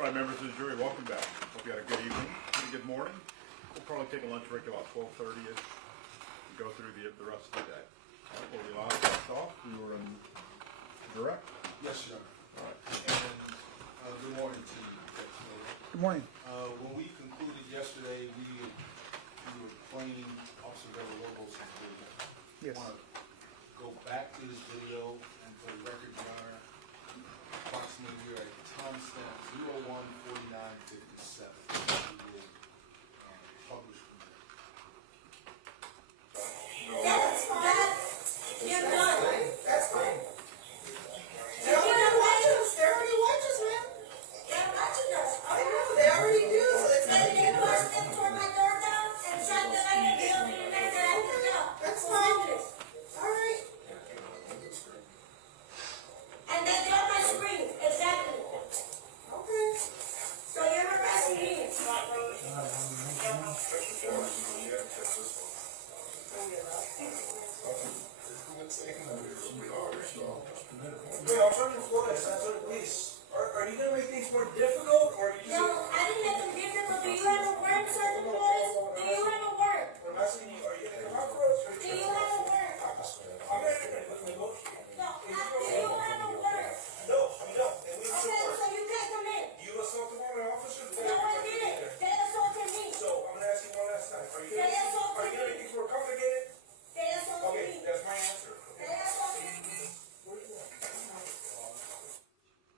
All right, members of the jury, welcome back. Hope you had a good evening, good morning. We'll probably take a lunch break about 12:30ish and go through the rest of the day. All right, well, we last off, we were in direct. Yes, sir. All right. And good morning to you. Good morning. When we concluded yesterday, we were playing Officer Villalobos' video. Yes. I want to go back to this video, and for the record, Your Honor, approximately we are at timestamp 01:49:57. We will publish from there. That's fine. You're done. That's fine. They're already watchers, man. They're watching us. I know, they already do. So it's like they pushed them toward my door down and shut the light in the building and then I opened it up. That's fine. All right. And they got my screen. Exactly. Okay. So you're harassing me. Wait, Alternative Flores, that's what it is. Are you gonna make things more difficult, or are you just... No, I didn't make them difficult. Do you have a warrant, Sergeant Flores? Do you have a warrant? I'm asking you, are you gonna come out for us? Do you have a warrant? I'm gonna negotiate. No, do you have a warrant? No, we don't, and we Okay, support. so you can't come in. You assaulted one of my officers? No, I didn't. They assaulted me. So, I'm gonna ask you one last time. Are you They gonna assaulted make me. things more complicated? They assaulted Okay, me. that's my answer. They assaulted me.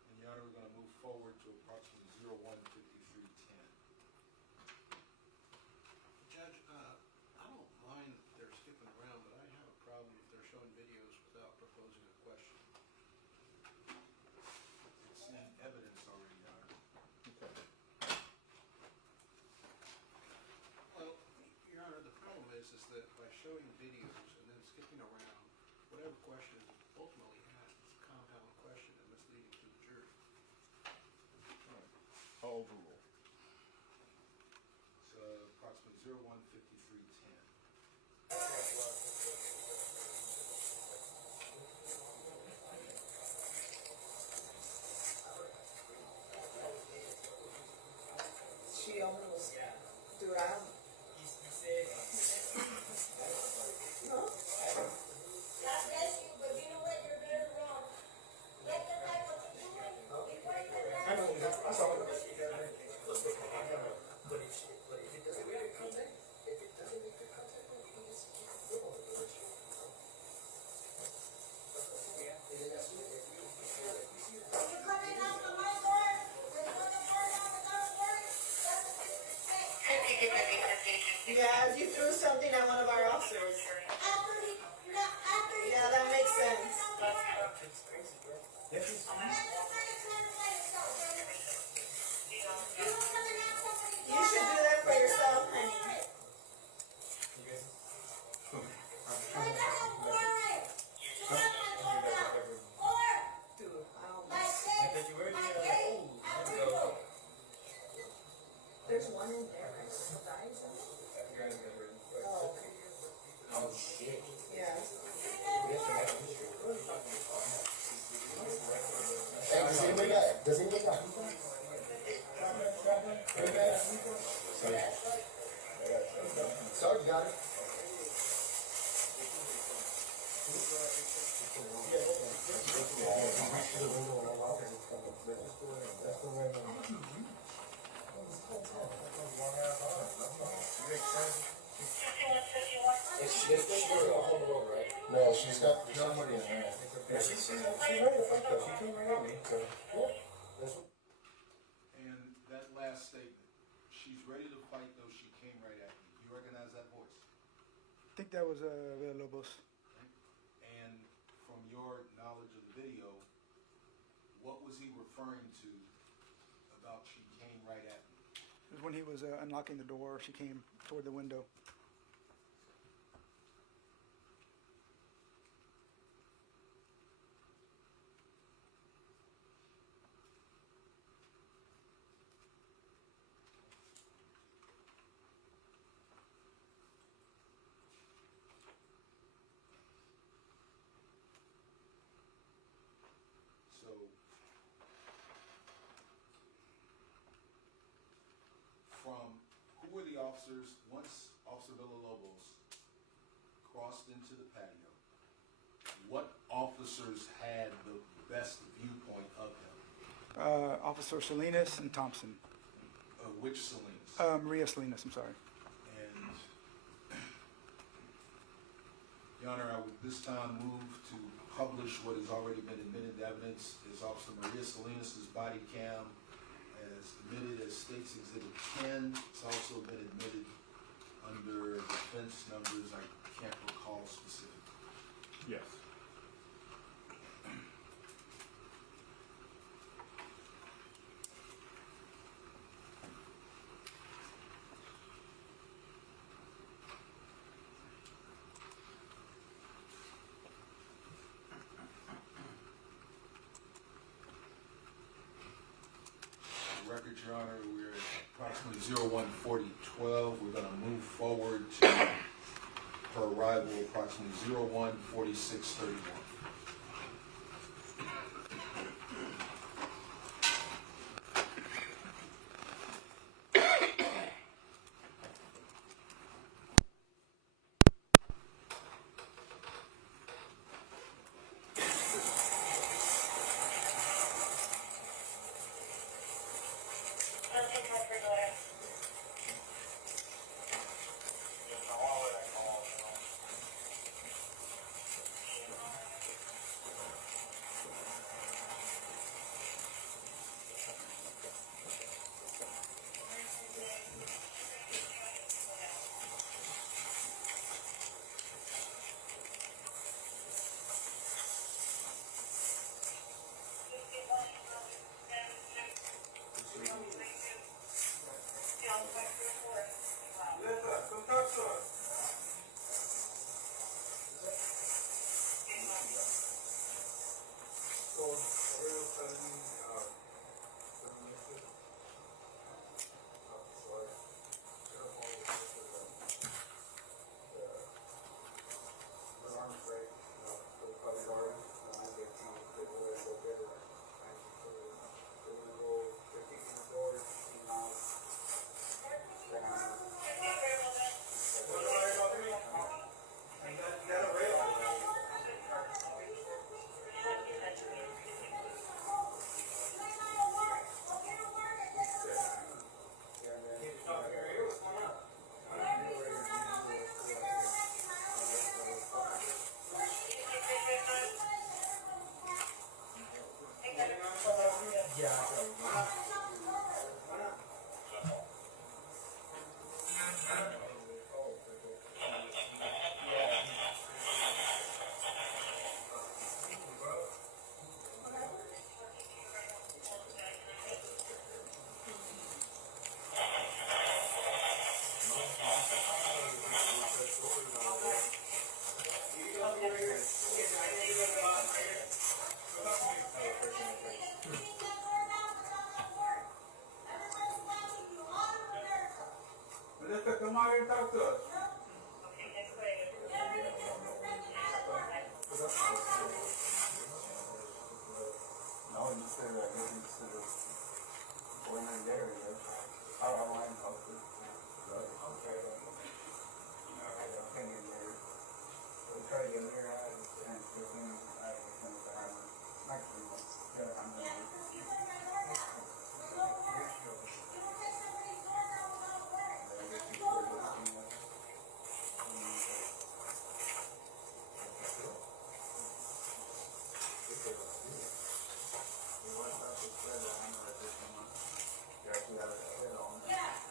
And Your Honor, we're going to move forward to approximately 01:53:10. Judge, I don't mind that they're skipping around, but I have a problem if they're showing videos without proposing a question. It's in evidence already, Your Honor. Okay. Well, Your Honor, the problem is that by showing videos and then skipping around, whatever question is ultimately asked is a compound question and misleading to the jury. All right. I'll overrule. It's approximately 01:53:10. She almost threw out. God bless you, but you know what? You're very wrong. Let them write what you're doing before you put it out. You're coming out of my door, you're throwing the door down without a warrant. That's a disrespect. Yeah, you threw something at one of our officers. After he Yeah, that makes sense. You should do that for yourself, honey. Dude, I don't know. There's one in there, right? So guys, oh, yeah. Does anybody got hookah? Sorry, got it. No, she's got somebody in there. Yeah, she's ready to fight though. She came right at me. So, And that last statement, she's ready to fight though she came right at me. You recognize that voice? I think that was Villalobos. And from your knowledge of the video, what was he referring to about she came right at me? It was when he was unlocking the door. She came toward the window. So were the officers, once Officer Villalobos crossed into the patio, what officers had the best viewpoint of him? Officer Salinas and Thompson. Which Salinas? Maria Salinas, I'm sorry. And, Your Honor, I would this time move to publish what has already been admitted to evidence is Officer Maria Salinas' body cam as admitted as State's Exhibit 10. It's also been admitted under defense numbers I can't recall specifically. Yes. Record, Your Honor, we're at approximately 014012. We're going to move forward to her arrival approximately 014631. Melissa, come talk to us. So, we're telling Melissa, come out here and talk to us. No, you said that maybe to the going in there, I don't want to talk to. Okay. Opinion there. We try to get here and give him the hammer. Actually, yeah, I'm gonna. Yeah.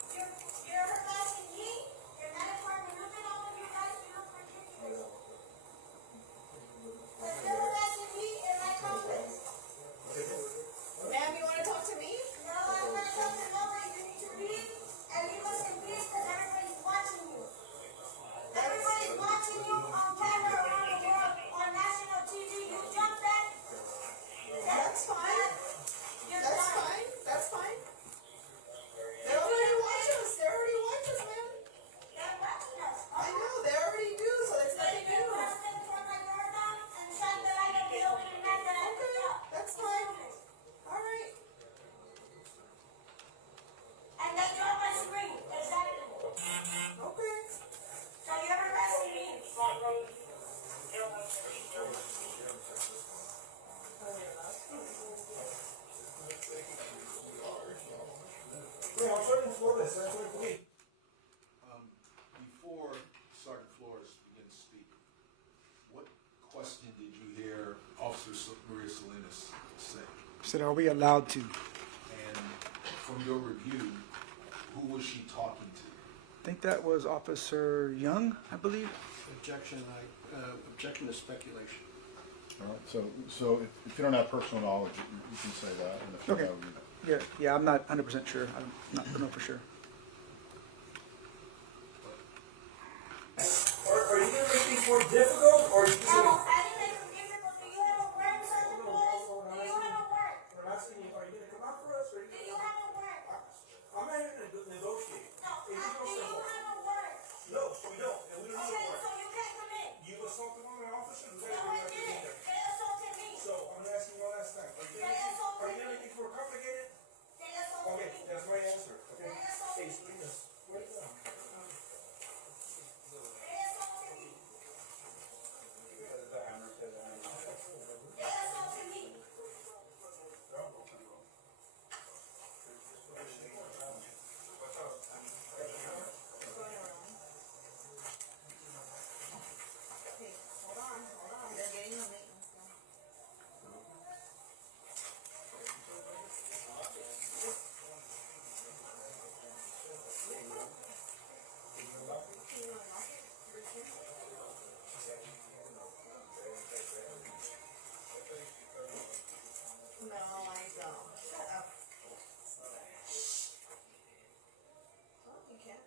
Yeah, I'm starting Flores, that's what we. Before Sergeant Flores begins speaking, what question did you hear Officer Maria Salinas say? Said, are we allowed to? And from your review, who was she talking to? I think that was Officer Young, I believe. Objection, objection to speculation. All right, so if you don't have personal knowledge, you can say that, and if you Okay. have, Yeah, I'm not 100% sure. I'm not know for sure. Are you gonna make things more difficult, or are you just How gonna? do you make them difficult? Do you have a warrant, Sergeant Flores? Do you have a warrant? I'm asking you, are you gonna come out for us, or are you Do gonna? you have a warrant? I'm not here to negotiate. No, If you do don't you say more. have a warrant? No, we don't, and we don't need a Okay, warrant. so you can't come in. You assaulted one of my officers, we No, gotta I bring you didn't. there. They assaulted me. So, I'm gonna ask you one last time, are you gonna make things more complicated? They assaulted Okay, me. that's my answer, okay? They assaulted Hey, me. Salinas, where's the? They assaulted me. The hammer said the hammer. They assaulted me. Okay, hold on. They're getting the maintenance done. No, I don't. Shut up. Oh, you can't.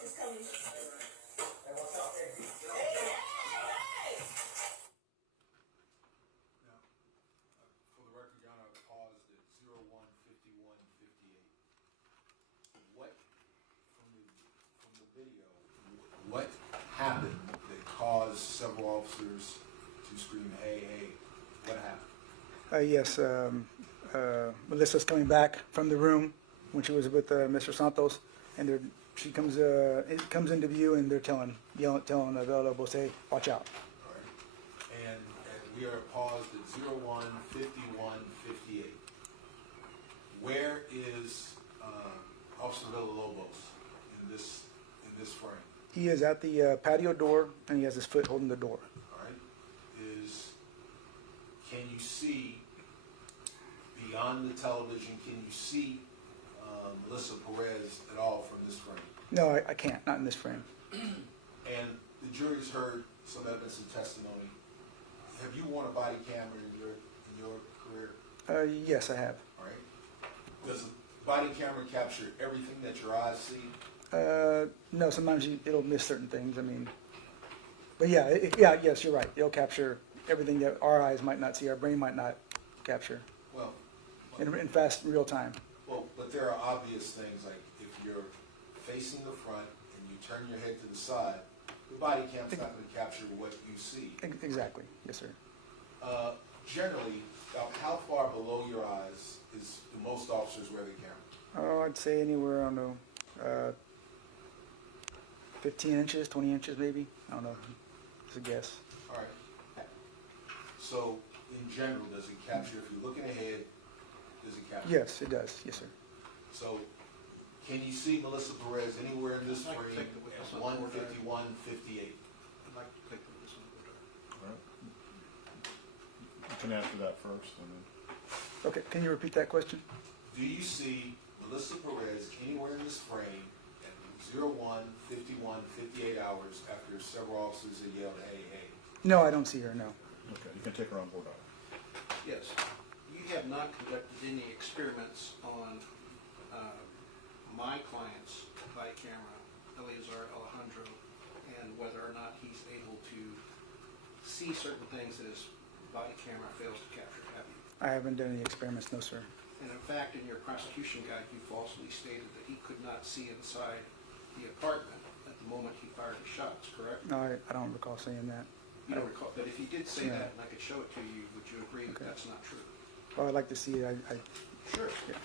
She's coming. Now, for the record, Your Honor, I paused at 01:51:58. What, from the video, what happened that caused several officers to scream, hey, hey? What happened? Yes, Melissa's coming back from the room when she was with Mr. Santos, and she comes into view, and they're telling Vela Bose, watch out. All right. And we are paused at 01:51:58. Where is Officer Villalobos in this frame? He is at the patio door, and he has his foot holding the door. All right. Can you see beyond the television? Can you see Melissa Perez at all from this frame? No, I can't, not in this frame. And the jury's heard some evidence and testimony. Have you worn a body camera in your career? Yes, I have. All right. Does a body camera capture everything that your eyes see? No, sometimes it'll miss certain things. I mean, but yeah, yes, you're right. It'll capture everything that our eyes might not see, our brain might not capture Well, in fast, real time. well, but there are obvious things like if you're facing the front and you turn your head to the side, the body cam's not going to capture what you see. Exactly. Yes, sir. Generally, about how far below your eyes do most officers wear the camera? Oh, I'd say anywhere, I don't know, 15 inches, 20 inches maybe. I don't know. It's a guess. All right. So, in general, does it capture, if you're looking ahead, does it capture? Yes, it does. Yes, sir. So, can you see Melissa Perez anywhere in this I'd like to frame take the witness at on board. 1:51:58? I'd like to take the witness on the door. all right. You can answer that first, and then. Okay, can you repeat that question? Do you see Melissa Perez anywhere in this frame at 01:51:58 hours after several officers had yelled, hey, hey? No, I don't see her, no. Okay, you can take her on board. Yes, you have not conducted any experiments on my client's body camera, Eleazar Alejandro, and whether or not he's able to see certain things that his body camera fails to capture, have you? I haven't done any experiments, no, sir. And in fact, in your prosecution guide, you falsely stated that he could not see inside the apartment at the moment he fired his shots, correct? No, I don't recall saying that. You don't recall, but if he did say Yeah. that and I could show it to you, would you agree that Okay. that's not true? Well, I'd like to see it. Sure. Yeah.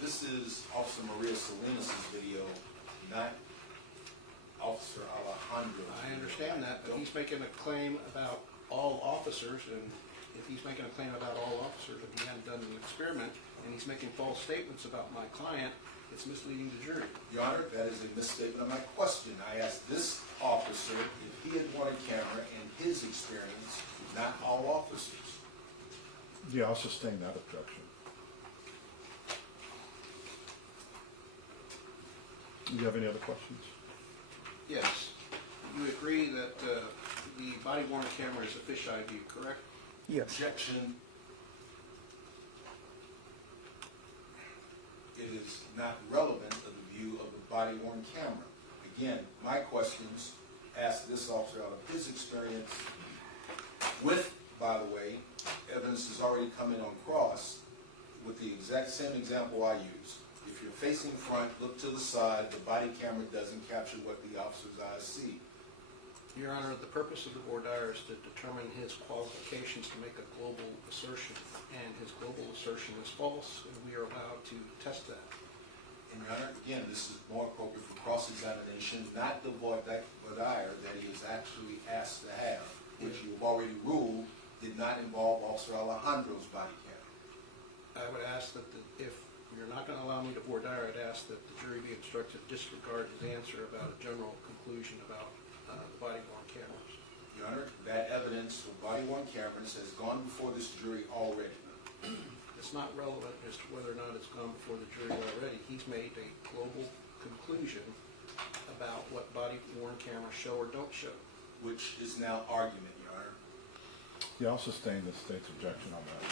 This is is Officer Maria Salinas' video, not Officer Alejandro's. I understand that, but he's making a claim about all officers, and if he's making a claim about all officers, and he hadn't done an experiment, and he's making false statements about my client, it's misleading the jury. Your Honor, that is a misstatement of my question. I asked this officer if he had worn a camera in his experience, not all officers. Yeah, I'll sustain that objection. Do you have any other questions? Yes. You agree that the body-worn camera is a fisheye view, correct? Yes. Objection. It is not relevant to the view of the body-worn camera. Again, my questions asked this officer out of his experience with, by the way, evidence has already come in on cross with the exact same example I used. If you're facing front, look to the side, the body camera doesn't capture what the officer's eyes see. Your Honor, the purpose of the voir dire is to determine his qualifications to make a global assertion, and his global assertion is false, and we are allowed to test that. And Your Honor, again, this is more appropriate for cross-examination, not the voir dire that he is actually asked to have, which you have already ruled did not involve Officer Alejandro's body camera. I would ask that if you're not going to allow me to voir dire, I'd ask that the jury be instructed to disregard his answer about a general conclusion about the body-worn cameras. Your Honor, that evidence of body-worn cameras has gone before this jury already. It's not relevant as to whether or not it's gone before the jury already. He's made a global conclusion about what body-worn cameras show or don't show. Which is now argument, Your Honor. Yeah, I'll sustain the state's objection on that.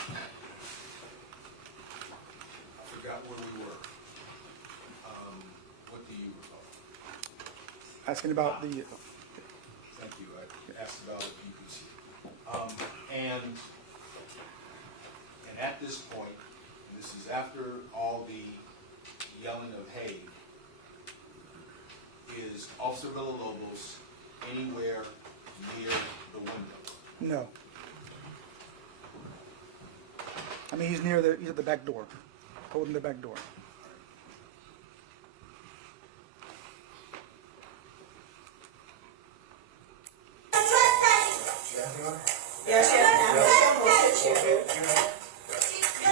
I forgot where we were. What do you recall? Asking about the, Thank you. I asked about if you could see. And at this point, and this is after all the yelling of hey, is Officer Villalobos anywhere near the window? no. I mean, he's at the back door, holding the back door. Yes, You're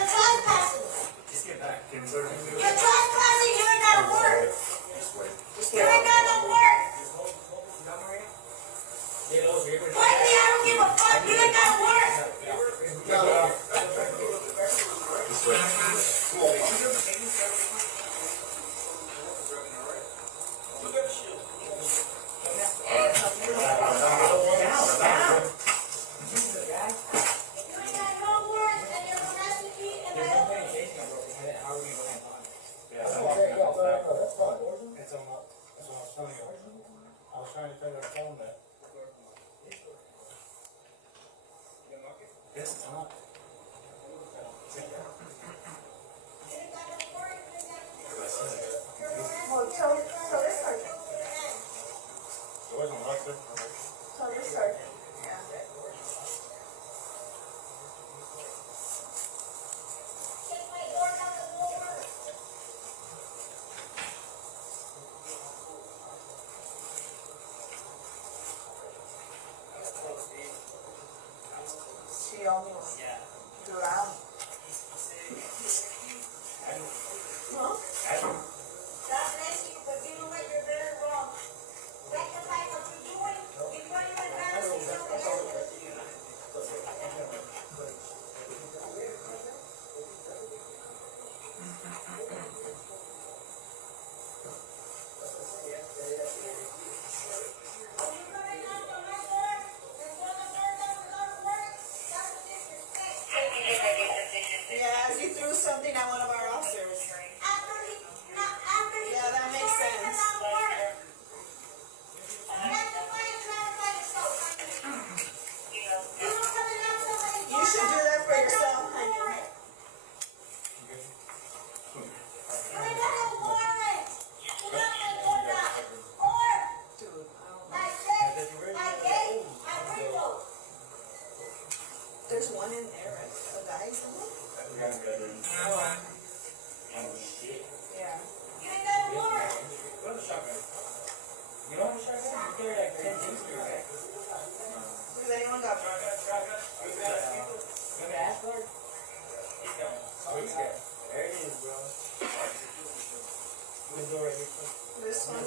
trespassing. Just get back. You're trespassing, you ain't gotta work. You ain't gotta work. Frankly, I don't give a fuck, you ain't gotta work. You ain't got no work, and you're harassing me, and I don't. That's fine. That's what I was telling you. I was trying to figure out phone that. Yes, it's not. You ain't got no work, you ain't got. You're harassing Well, me. tell this sergeant. It wasn't like that. Tell this sergeant. Yeah. Take my door down the floor. She almost drowned. Huh? God bless you, but you know what, you're very wrong. Rectify what you're doing before you embarrass yourself again. Are you gonna knock on my door and tell the girl doesn't go to work? That's a disrespect. Yeah, she threw something at one of our officers. After he, not This one?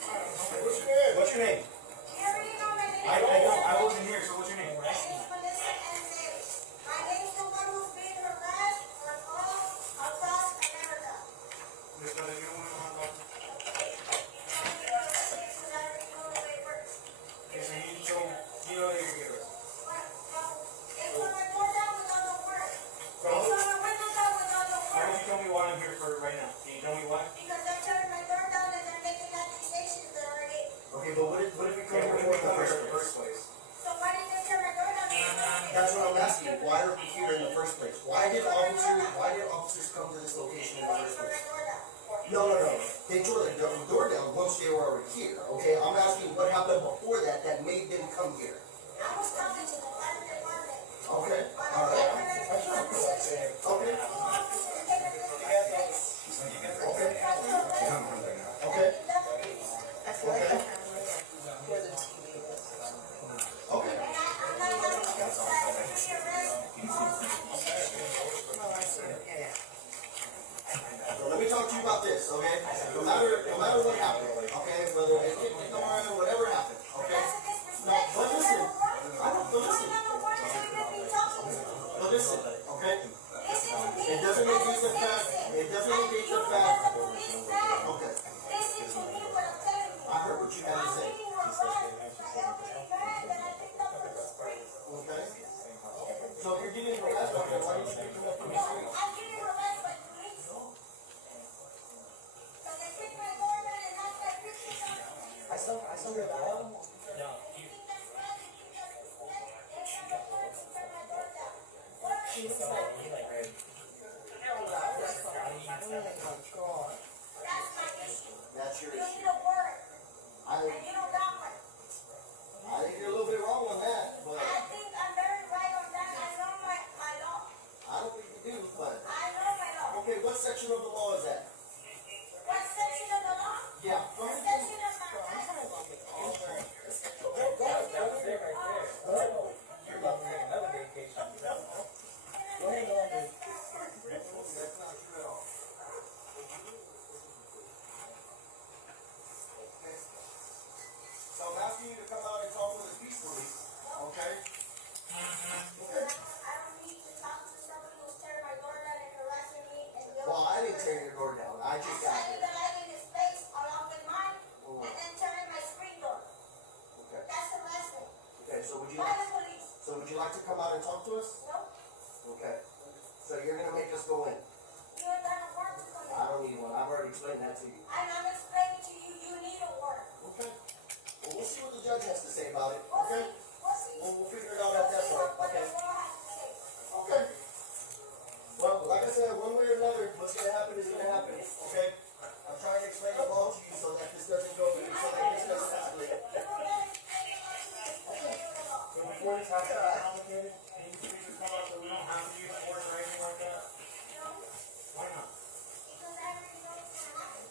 What's your name? I wasn't here, so what's your name? My name is Melissa Perez. My name is the one who's being harassed all across America. Miss Perez, you don't want to talk? Okay, so you know you're here. They put my door down with all the work. They So, put my window down with all the why don't work. you tell me what I'm here for right now? Can you tell me why? Because they're turning my door down and they're making accusations that are it. Okay, but what if we come here in the first place? So why did they turn my door down? That's what I'm asking you. Why are we here in the first place? Why did officers come to this location in the first place? No. They tore the door down once they were already here, okay? I'm asking what happened before that made them come here. I was talking to the fire department. Okay, But all I right. can't Okay, two officers take a picture. okay, I feel like I have for the TV. okay. And I'm not having to rearrest all Yeah. So let me talk to you about this, okay? No matter what happened, okay? Whether they kicked the door in, whatever happened, okay? No, but listen. I don't, but listen. But listen, okay? It doesn't negate the fact. It doesn't negate the fact. Okay. Listen to me what I'm telling you. I heard what you had to say. I'm getting harassed by every man that I picked up from the streets. Okay? So if you're getting harassed out there, why didn't you pick them up from the street? I'm getting harassed by police. So they pick my door down and knock my pictures on. I still hear that. She's like, God. That's my issue. That's your You issue. need a warrant, I and you don't got one. think you're a little bit wrong on that, but I think I'm very right on that. I know my law. I don't think you do, but. I know my law. Okay, what section of the law is that? What section of the law? Yeah, go What ahead. section of my That's not true at all. Okay. So I'm asking you to come out and talk with us peacefully, okay? Okay. I don't need to talk to somebody who's tearing my door down and harassing me and Well, I didn't tear your door down, I just got shining here. the light in his face along with mine and then tearing my screen door. Okay, That's harassment. okay, so By the police. would you like to come out and talk to us? No, Okay. So you're gonna make us go in? you ain't got a warrant for me. I don't need one, I've already explained that to you. And I'm explaining to you, you need a warrant. Okay. Well, we'll see what the judge has to say about it, We'll okay? see. We'll see. We'll figure it out at that point, What the okay? law has to say. Okay. Well, like I said, one way or another, what's gonna happen is gonna happen, okay? I'm trying to explain the law to you so that this doesn't go, so that this doesn't escalate. So before this has to be complicated, can you please just come up so we don't have to use force or anything like that? Why not? Because I already know it's gonna happen.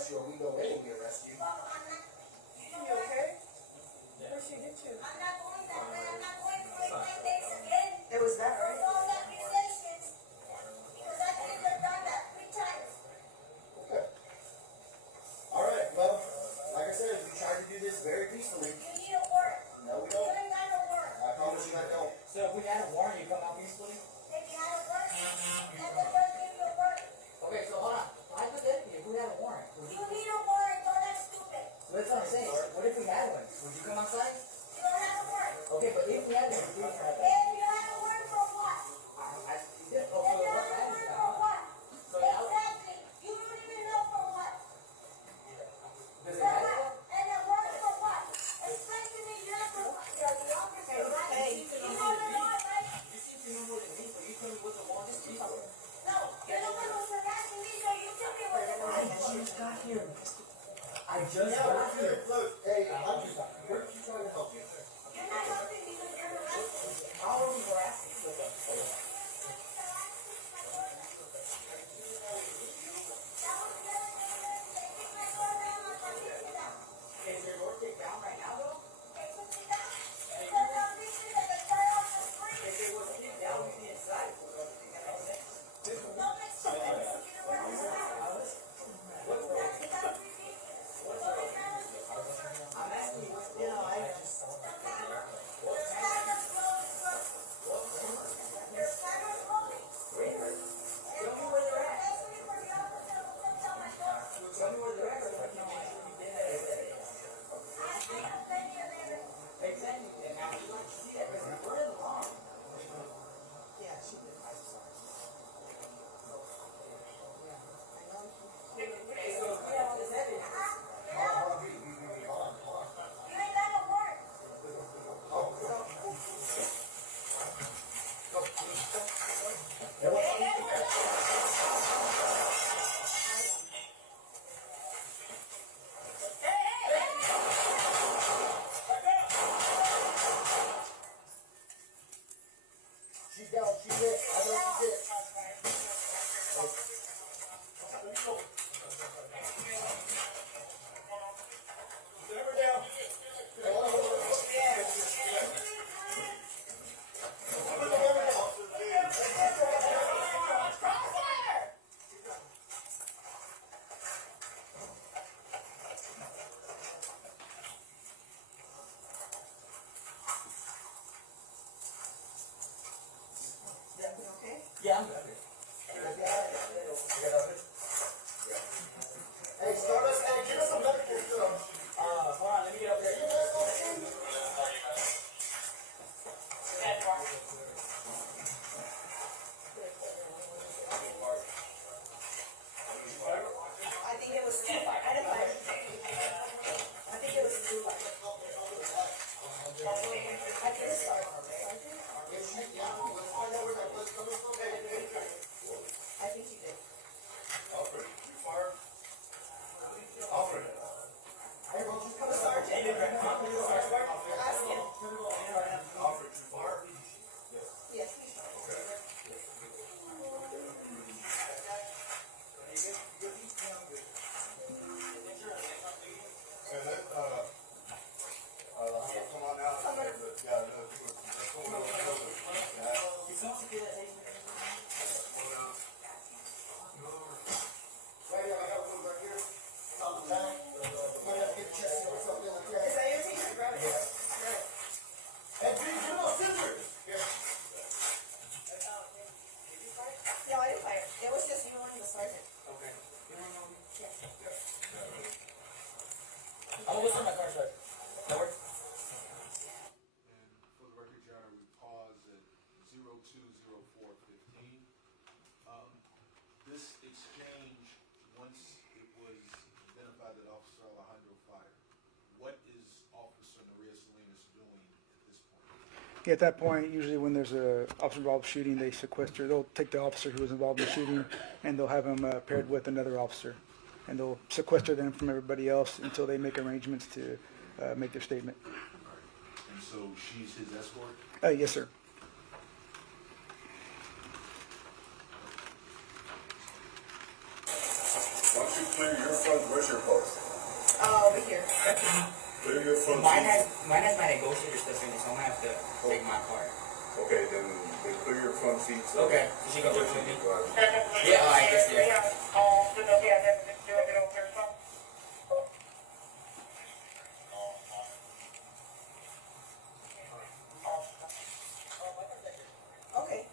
arrest you or we know when we arrest you. Well, I'm not, You okay? Where'd she get you? I'm not going that way, I'm not going for 10 days again. It was that, For right? false accusations. Because I could have done that 3 times. Okay. Alright, well, like I said, we tried to do this very peacefully. You need a warrant. No, we You don't. ain't got no warrant. I promise you I don't. So if we had a warrant, you come out peacefully? If you had a warrant, and the judge gave you a warrant. Okay, so hold on. Hypothetically, if we had a warrant, would You you? need a warrant, don't act stupid. That's what I'm saying. What if we had one? Would you come outside? You don't have a warrant. Okay, but if we had one, would you? If you had a warrant for what? I, If oh, you for the had a work, I warrant understand. for what? So now, Exactly. You don't even know for what. does it For matter? what? And a warrant for what? Explain to me, you're the officer, right? Hey, You know the law, right? You seem to know more than me, but you tell me what the warrant is. No, you're the one who's harassing me, so you tell me what the law is. just got here. I just Yeah, got here. look, hey, we're just trying to help you. You're not helping me because you're harassing me. How are we harassing? Is your door kicked down right now, though? If it was kicked down, we'd be inside. I'm asking you, you know, I just. Tell me where they're at. Tell me where they're at, so I can know where you've been at. Exactly. And now you don't see that, because we're in the wrong. Yeah, she did. Okay, so, yeah, is that it? She's down, she's hit, I know she's hit. Never down. Okay? Yeah, I'm good. Hey, Stardust, hey, give us some medical stuff. Hold on, let me get up there. I think it was 2 fire. I didn't fire. I think it was 2 fire. I did start. I think you did. Alfred, you fired? Alfred. Hey, bro, just come I'm sorry, Jay. Ask him. Alfred, you fired? Yes, he shot. And then, come on out. Yeah, that's what we're doing. Right here, I got one right here. Top of the back. Might have to get a chest or something like that. Is that your teacher? Grab it. Grab it. Hey, dude, give me those scissors. Here. No, I didn't fire. It was just you and the sergeant. Okay. Yes. I'm gonna listen to my car start. That work? And for the record, Your Honor, we pause at 020415. This exchange, once it was identified that Officer Alejandro fired, what is Officer Maria Salinas doing at this point? At that point, usually when there's a officer involved shooting, they sequester. They'll take the officer who was involved in the shooting, and they'll have him paired with another officer, and they'll sequester them from everybody else until they make arrangements to make their statement. And so she's his escort? Yes, sir. Once you clear your funds, where's your post? Over here. Clear your funds. Mine has my negotiator stuff in it, so I'm gonna have to take my card. Okay, then clear your front seat. So Okay, so she can do it with me. Go ahead. Yeah, alright, yes, yeah. Okay,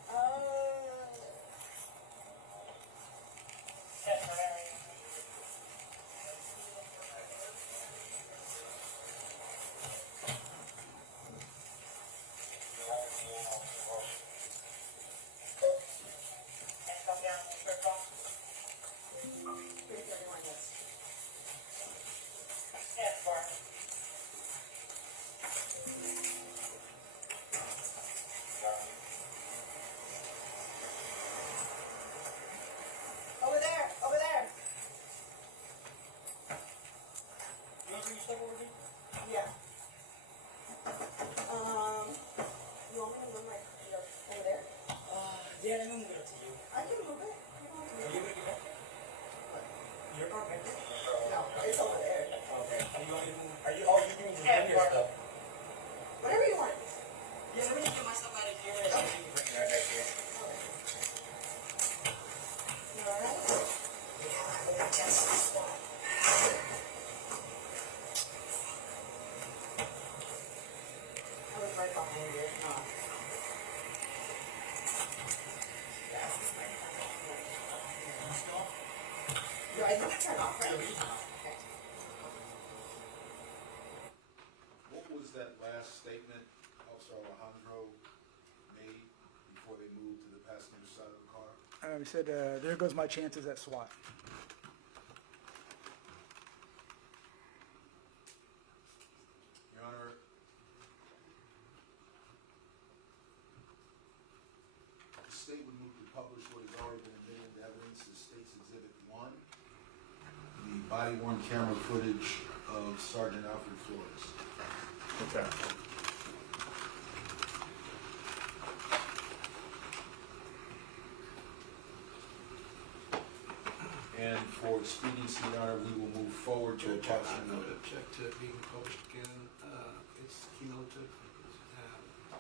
over there, over there. You want to bring your stuff over here? Yeah. You want me to move my, over there? Yeah, let me move it up to you. I can move it. You don't have to Are you move gonna get back there? Your car back there? it. No, it's over there. Okay. Do you want me to move? Are you? Oh, you can just bring your stuff. Whatever you want. Yeah, let me just get my stuff out of here and then you can bring it right back here. You alright? I was right behind you. No. Do I need to turn off, right? Okay. What was that last statement Officer Alejandro made before they moved to the passenger side of the car? He said, there goes my chances at SWAT. Your Honor, the state would move to publish what has already been admitted into evidence as State's Exhibit 1, the body-worn camera footage of Sergeant Alfred Flores. Okay. And for expediency, Your Honor, we will move forward to I approximately. would object to it being published again. It's cumulative. I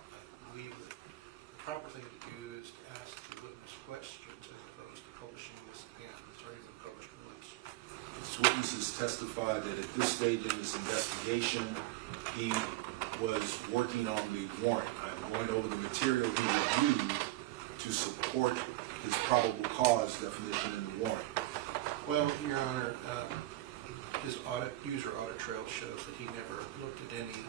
believe that the proper thing to do is to ask the witness questions as opposed to publishing this again. It's already been published once. This witness has testified that at this stage in this investigation, he was working on the warrant. I'm going over the material he reviewed to support his probable cause definition in the warrant. Well, Your Honor, his user audit trail shows that he never looked at any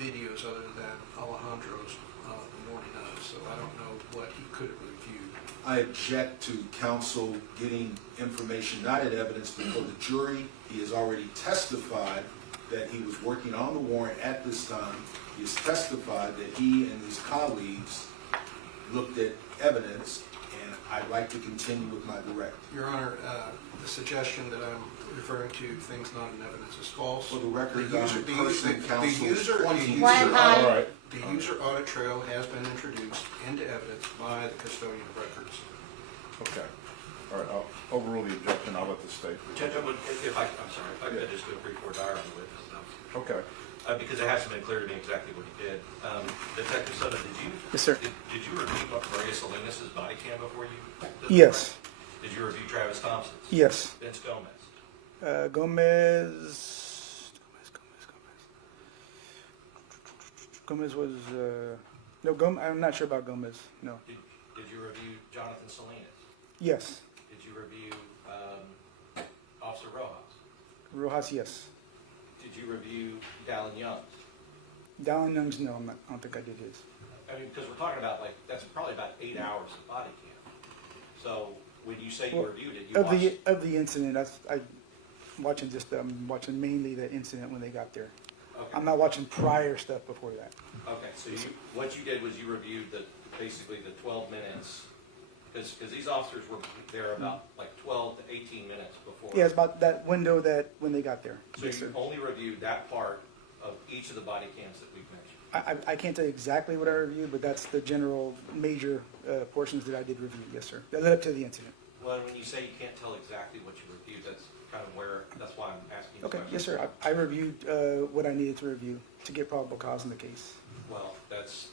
videos other than Alejandro's the morning of, so I don't know what he could have reviewed. I object to counsel getting information not at evidence before the jury. He has already testified that he was working on the warrant at this time. He has testified that he and his colleagues looked at evidence, and I'd like to continue with my direct. Your Honor, the suggestion that I'm referring to things not in evidence is false. For the record, The I'm user- a the person user- counsel the user- pointing the user- to. All right. The user audit trail has been introduced into evidence by the custodian of records. Okay. All right, I'll overrule the objection. I'll let the state. Judge, I'm sorry, if I could just do a brief word diary on the witness, Okay. because it hasn't been clear to me exactly what he did. Detective Sutter, Yes, sir. did you review Maria Salinas' body cam before you? did the Yes. warrant? Did you review Travis Thompson's? Yes. Vince Gomez? Gomez was, I'm not sure about Gomez, no. Did you review Jonathan Salinas? Yes. Did you review Officer Rojas? Rojas, yes. Did you review Dallin Youngs? Dallin Youngs, no, I don't think I did his. I mean, because we're talking about that's probably about 8 hours of body cam. So when you say you Well, reviewed it, you watched. Of the incident, I'm watching mainly the incident when they got there. Okay. I'm not watching prior stuff before that. Okay, so what you did was you reviewed basically the 12 minutes, because these officers were there about like 12 to 18 minutes before. Yeah, it's about that window that when they got there. So Yes, you sir. only reviewed that part of each of the body cams that we've mentioned. I can't tell you exactly what I reviewed, but that's the general major portions that I did review, yes, sir. That led up to the incident. Well, when you say you can't tell exactly what you reviewed, that's kind of Okay, yes, sir. I reviewed what I needed to review to get probable cause in the case. Well, that's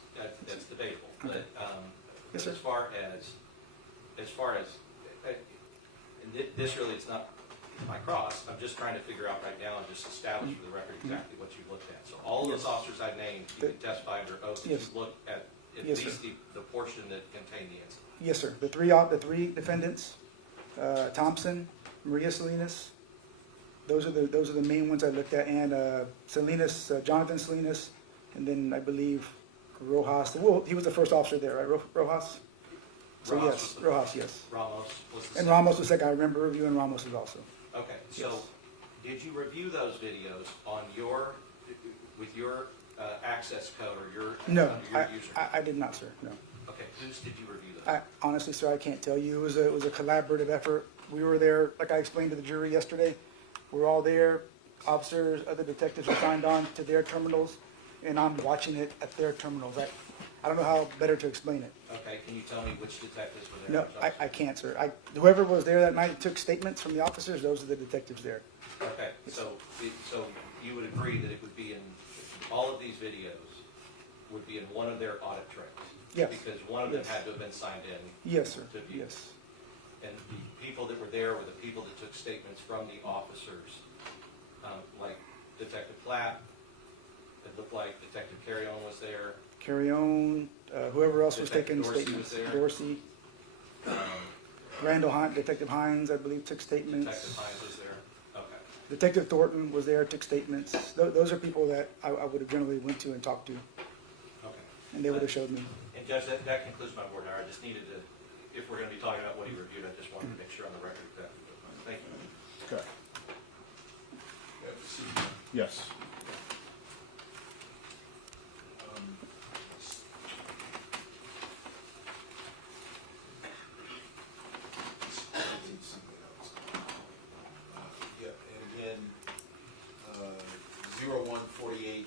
debatable, but, Yes, sir. as far as, and this really is not my cross, I'm just trying to figure out right now and just establish for the record exactly what you looked at. So all of those officers I named, you can testify under oath that you Yes. looked at Yes, least the portion that contained the incident. Yes, sir. The three defendants, Thompson, Maria Salinas, those are the main ones I looked at, and Salinas, Jonathan Salinas, and then I believe Rojas. Well, he was the first officer there, right? Rojas. So Rojas yes, was the Rojas, yes. Ramos was the And second. Ramos was second. I remember reviewing Ramos's also. Okay, so Yes. did you review those videos on with your access code or your No, your user? I did not, sir. No. Okay, whose did you review those? Honestly, sir, I can't tell you. It was a collaborative effort. We were there, like I explained to the jury yesterday. We're all there. Officers, other detectives are signed on to their terminals, and I'm watching it at their terminals. I don't know how better to explain it. Okay, can you tell me which detectives were there? No, I can't, sir. Whoever was there that night took statements from the officers. Those are the detectives there. Okay, so you would agree that it would be in, all of these videos would be in one of their audit trails? Yes. Because one of them Yes. had to have been signed in. Yes, sir. To view. Yes. And the people that were there were the people that took statements from the officers, like Detective Platt, it looked like Detective Carrion was there, Carry on. Whoever else was Detective taking Dorsey statements. was there. Dorsey. Randall Hunt, Detective Hines, I believe, took statements. Detective Hines was there, okay. Detective Thornton was there, took statements. Those are people that I would have generally went to and talked to, Okay. and they would have showed me. And Judge, that concludes my board hour. I just needed to, if we're gonna be talking about what he reviewed, I just wanted to make sure on the record that, thank you. Okay. Yes. Yeah, and again, 014808.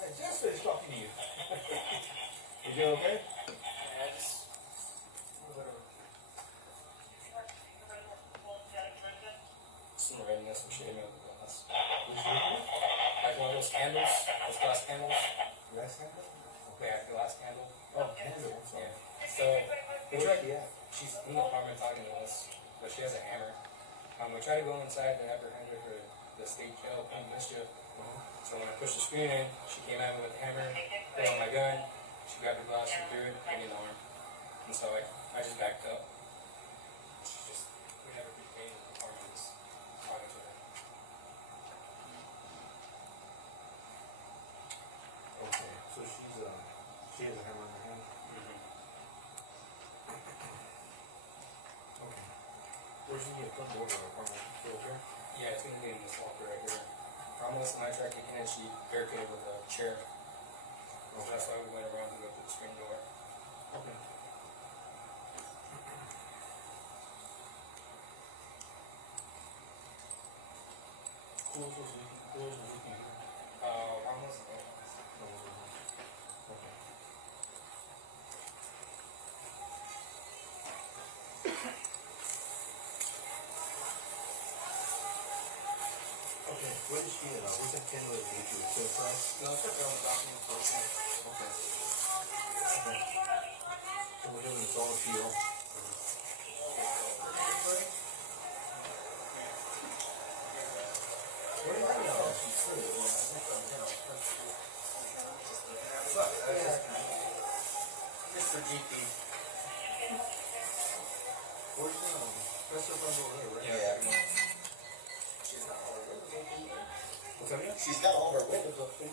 I just finished talking to you. Is you okay? Yeah, just some writing and some shading of the glass. Like one of those candles, those glass candles. Last handle? Yeah, glass candle. Oh, candle, I'm sorry. Yeah. So we Where's tried. she at? She's in the apartment talking to us, but she has a hammer. We tried to go inside to have her handle her the state jail and mischief. So when I pushed the screen in, she came at me with the hammer, put on my gun. She grabbed the glass and threw it, hit me in the arm. And so I just backed up. She just, we never became in the apartment, just talking to her. Okay, so she has a hammer in her hand? Okay. Where's she get front door to her apartment? Still here? Yeah, it's gonna be in this locker right here. Melissa and I tried kicking in, she barricaded with a chair. So that's why we went around to go through the screen door. Okay. Who else was leaking here? Ramos, Okay. Okay, where is she at? Where's that candle that you to? To the front? no, it's up there on the document. Okay. Okay. So we're doing this all appeal. Where is she at? Just for GP. Where's that's up over there, right? Yeah. What's that mean? She's got all her windows open.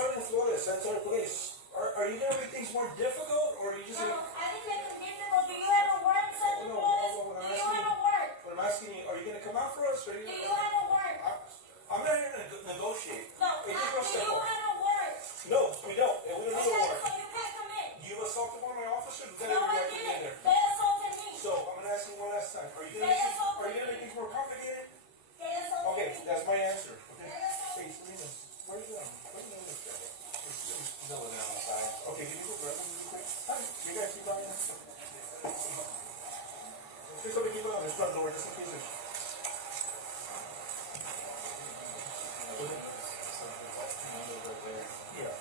Southern Florida, Santorini Police. Are you gonna make things more difficult, or are you just No, gonna... I didn't make them difficult. Do you have a warrant, Santa No, Claus? no, no, Do you have a warrant? What I'm asking you, are you gonna come out for us, or are you... Do you have a warrant? I'm not here to negotiate. No, Hey, do just real you simple. have a warrant? No, we don't, and we don't need a Okay, warrant. so you can't come in. You assaulted one of my officers, we got No, every I right to be in didn't. there. They assaulted me. So, I'm gonna ask you one last time, are you They gonna assaulted make me. things more complicated? They assaulted Okay, me. that's my answer, okay? They assaulted Hey, me. Selena, where are you going? Where are you going? He's over there on the side. Okay, can you go grab him real quick? Hi, you guys keep on. Just somebody keep on, there's front door, just in case there's... Yeah.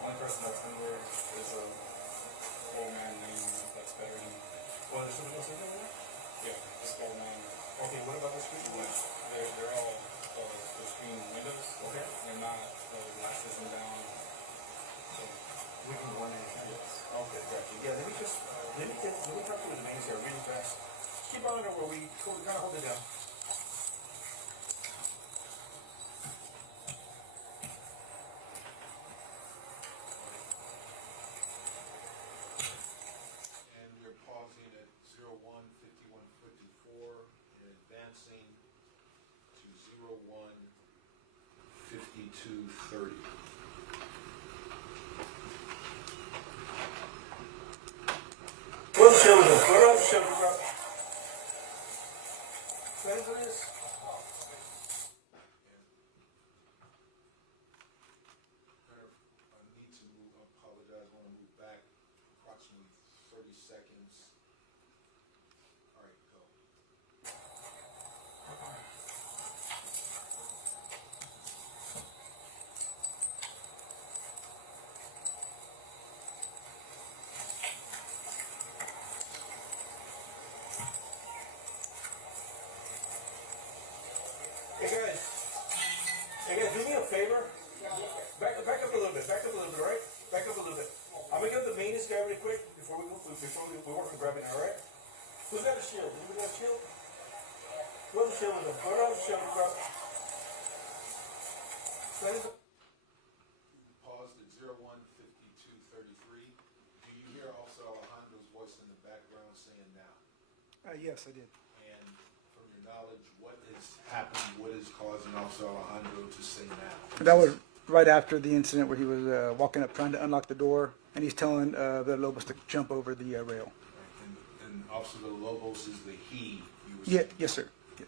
One person that's in there is a old man named that's veteran. Oh, there's somebody else in there? Yeah, this old man. Okay, what about the street? They're all the screen windows. Okay. They're not glasses and down. So We can go in there. Yes. Okay, gotcha. Yeah, let me talk to the names here really fast. Just keep on over where we kind of hold it down. And we're pausing at 01:51:54 and advancing to 01:52:30. What's the show with us? What else show with us? Friends of this? I need to apologize, I want to move back approximately 30 seconds. All right, go. Hey guys, do me a favor. Back up a little bit, alright? Back up a little bit. I'm gonna give the maintenance guy really quick before we work on grabbing it, alright? Who's got a shield? Anybody got a shield? Who has a shield with them? Who has a shield with them? Paused at 01:52:33. Do you hear Officer Alejandro's voice in the background saying now? Yes, I did. And from your knowledge, what is happening, what is causing Officer Alejandro to say now? That was right after the incident where he was walking up trying to unlock the door, and he's telling the Lobos to jump over the rail. And Officer Lobos is the he you were Yeah, saying? yes, sir. Yeah.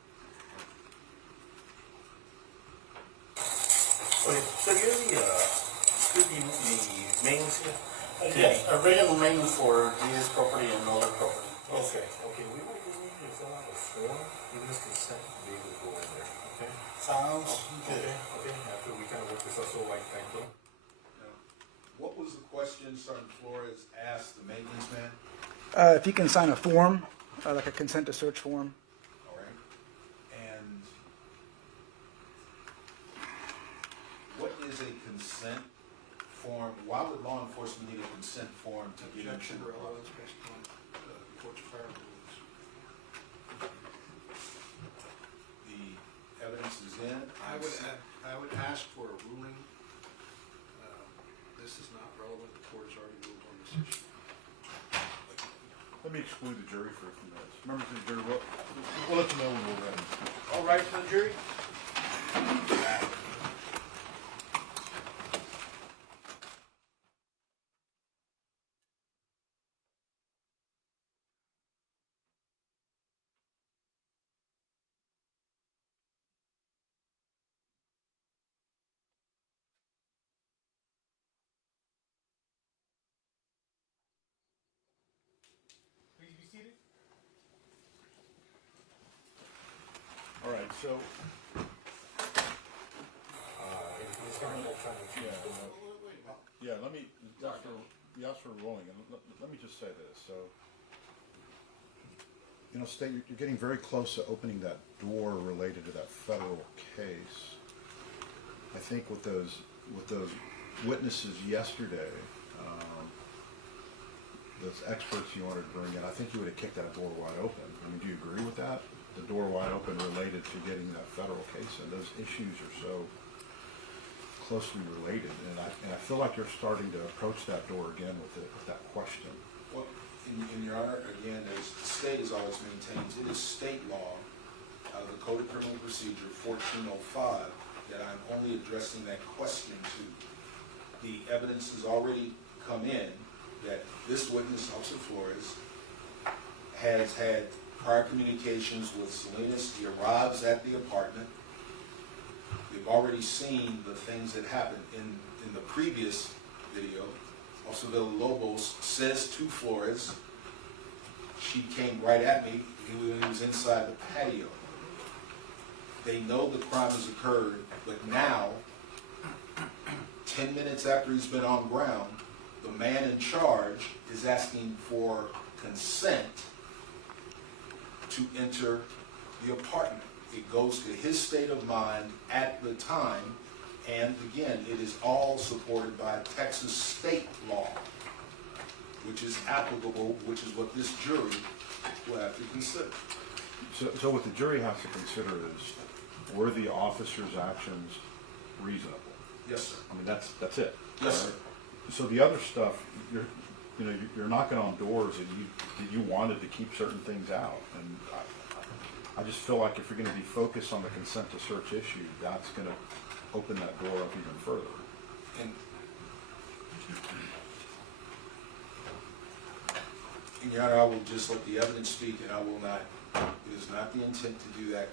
Okay, so you're the maintenance here? Yes, a regular maintenance for his property and other property. Okay, we might just need you to fill out a form, giving us consent to be able to go in there, okay? Sounds good. Okay, after we kind of work this out, so like, thank you. Now, what was the question Sergeant Flores asked the maintenance man? If he can sign a form, like a consent to search form. All right. And what is a consent form? Why would law enforcement need a consent form to get into Objection the relevance based on the court's prior rulings. The evidence is in. I would ask for a ruling. This is not relevant. The court has already ruled on this issue. Let me exclude the jury for a few minutes. Members of the jury, we'll let you know when we're ready. All right, for the jury? Please be seated. All right, so, yeah, let me, the officer rolling, and let me just say this, so, you know, State, you're getting very close to opening that door related to that federal case. I think with those witnesses yesterday, those experts you wanted to bring in, I think you would have kicked that door wide open. I mean, do you agree with that? The door wide open related to getting that federal case in. Those issues are so closely related, and I feel like you're starting to approach that door again with that question. Well, in Your Honor, again, as the state has always maintained, it is state law, the Code of Criminal Procedure 1405, that I'm only addressing that question to. The evidence has already come in that this witness, Officer Flores, has had prior communications with Salinas. He arrives at the apartment. We've already seen the things that happened in the previous video. Officer Villalobos says to Flores, she came right at me when he was inside the patio. They know the crime has occurred, but now, 10 minutes after he's been on ground, the man in charge is asking for consent to enter the apartment. It goes to his state of mind at the time, and again, it is all supported by Texas state law, which is applicable, which is what this jury will have to consider. So what the jury has to consider is, were the officer's actions reasonable? Yes, sir. I mean, that's it. Yes, sir. So the other stuff, you're knocking on doors that you wanted to keep certain things out, and I just feel like if you're going to be focused on the consent to search issue, that's going to open that door up even further. And Your Honor, I will just let the evidence speak, and I will not. It is not the intent to do that.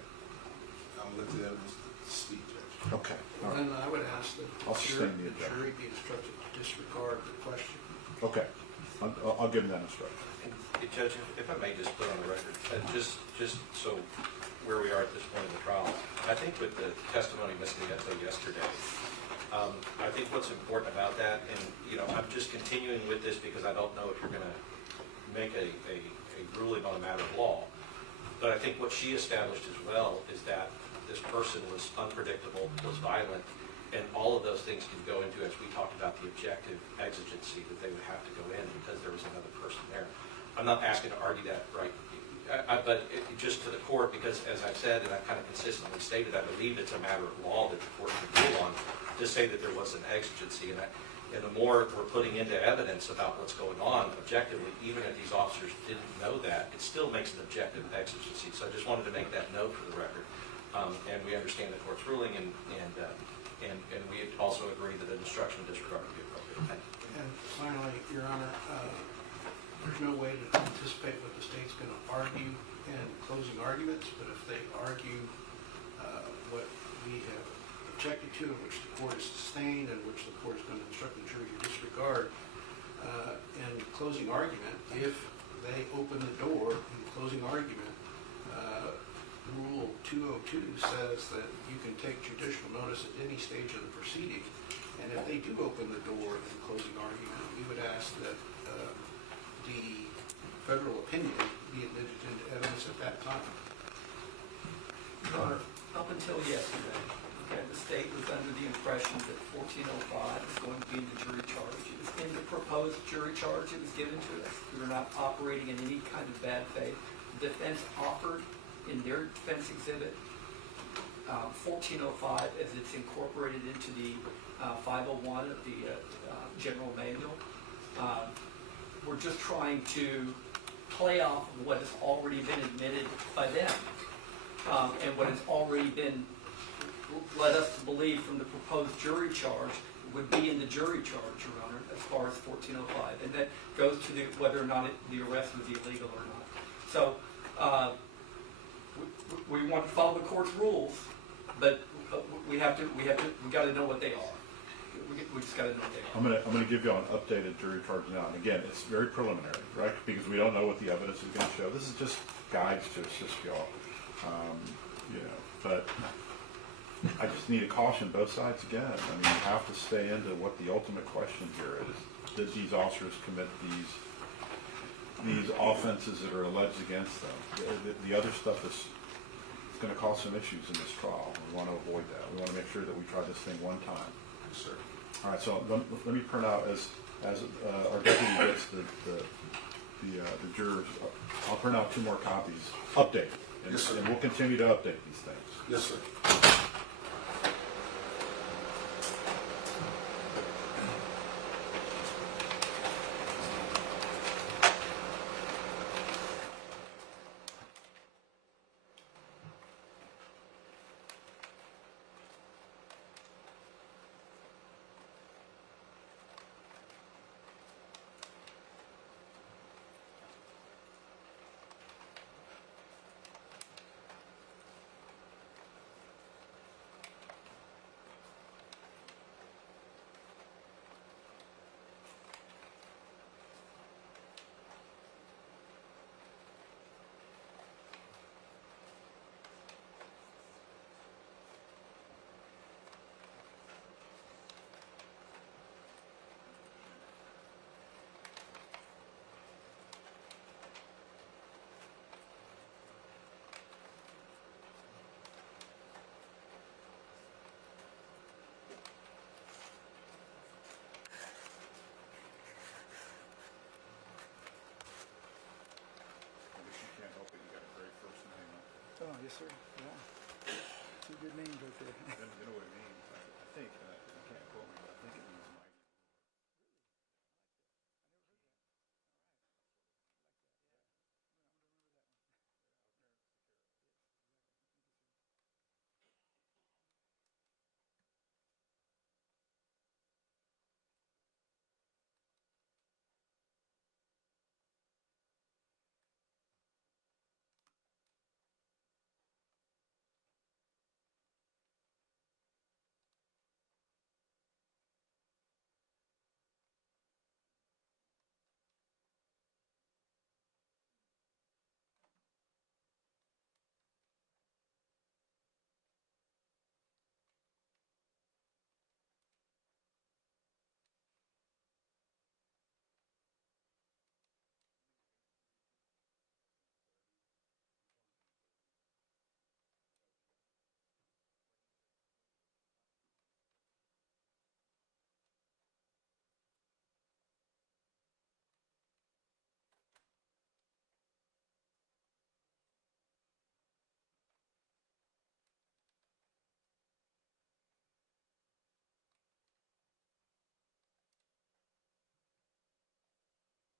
I will let the evidence speak, Judge. Okay. All right. Then I would ask that I'll sustain the the jury be instructed to disregard the question. Okay. I'll give him that instruction. Hey, Judge, if I may just put on the record, just so where we are at this point in the trial, I think with the testimony of Ms. Nieto yesterday, I think what's important about that, and I'm just continuing with this because I don't know if you're going to make a ruling on a matter of law, but I think what she established as well is that this person was unpredictable, was violent, and all of those things can go into, as we talked about, the objective exigency that they would have to go in because there was another person there. I'm not asking to argue that, right? But just to the court, because as I've said, and I've kind of consistently stated, I believe it's a matter of law that the court can rule on to say that there was an exigency. And the more we're putting into evidence about what's going on objectively, even if these officers didn't know that, it still makes an objective exigency. So I just wanted to make that note for the record. And we understand the court's ruling, and we also agree that a destruction of disregard would be appropriate. Thank you. And finally, Your Honor, there's no way to anticipate what the state's going to argue in closing arguments, but if they argue what we have objected to, in which the court has sustained, and which the court is going to instruct the jury to disregard, in closing argument, if they open the door in closing argument, Rule 202 says that you can take judicial notice at any stage of the proceeding, and if they do open the door in closing argument, we would ask that the federal opinion be admitted into evidence at that time. Your Honor, up until yesterday, the state was under the impression that 1405 was going to be in the jury charge. It was in the proposed jury charge. It was given to us. We were not operating in any kind of bad faith. The defense offered in their defense exhibit 1405 as it's incorporated into the 501 of the general manual. We're just trying to play off of what has already been admitted by them and what has already been led us to believe from the proposed jury charge would be in the jury charge, Your Honor, as far as 1405. And that goes to whether or not the arrest was illegal or not. So we want to follow the court's rules, but we got to know what they are. We just got to know what they are. I'm gonna give you an updated jury charge now, and again, it's very preliminary, right? Because we don't know what the evidence is going to show. This is just guides to assist y'all, But I just need to caution both sides again. I mean, you have to stay into what the ultimate question here is: did these officers commit these offenses that are alleged against them? The other stuff is going to cause some issues in this trial. We want to avoid that. We want to make sure that we try this thing one time. Yes, sir. All right, so let me print out as our deputy gets the jurors. I'll print out 2 more copies. Update. Yes, sir. And we'll continue to update these things. Yes, sir. sir. Yeah. Two good names right there. You know what it means? I think, you can't quote me, but I think it means Mike. We can do that now. You're welcome to. We would ask the court to grant a mistrial at this time because the state has repeatedly violated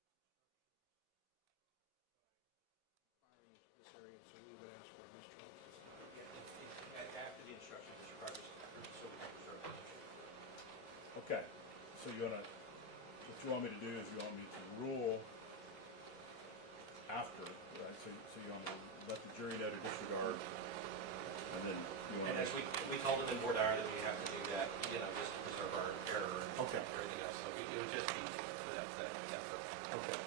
the court's instructions by firing this area, so we would ask for a mistrial at this time. After the instruction, Mr. Carter, so we can reserve the motion. Okay, so what you want me to do is you want me to rule after, right? So you want me to let the jury know to disregard, and then you want And to... as we told them in board hour that we have to do that, just to preserve our error and Okay. everything else. So it would just be for that purpose. Okay. All right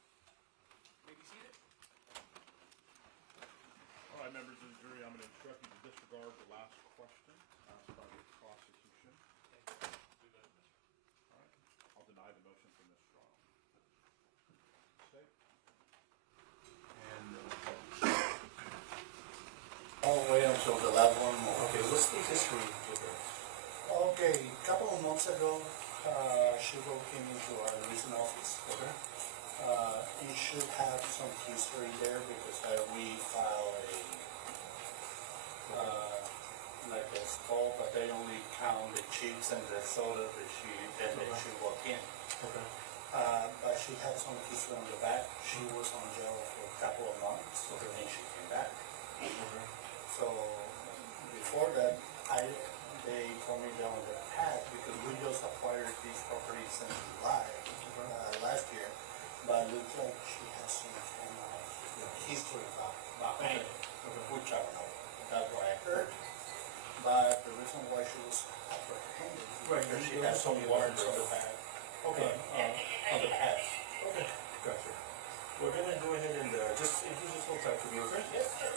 for the jury? May be seated. All right, members of the jury, I'm going to instruct you to disregard the last question asked by the prosecution. Do that, Mr. All right, I'll deny the motion for mistrial. State. And all the way until the last one. Okay, what's the history with her? Okay, a couple of months ago, she came into our leasing office. Okay. You should have some history there because we file like a skull, but they only count the cheeks and the sole of the sheep, and then she walk in. Okay. But she had some history on the back. She was on jail for a couple of months, and then she came back. Okay. So before that, they told me down the path because we just acquired these properties in July last year, but it looks like she has some kind of history behind it, which I don't know. That's what I heard. But the reason why she was apprehended is because she has some warrants on the back. Okay. On the past. Okay. Gotcha. We're gonna go ahead and just if you just hold tight for me, okay? Yes, sir.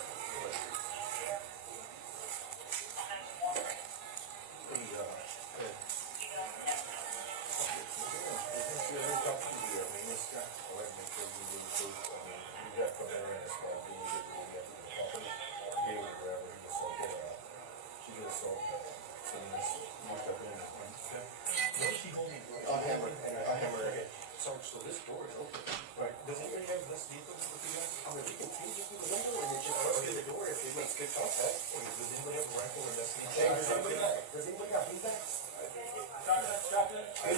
So this door is open. Right. Does anybody have this vehicle with you guys? I mean, we can see just through the window and then just let's get the door if it makes good contact. Does anybody have a rifle or that's the Hey, does anybody got feedback? shotgun? Feedback? I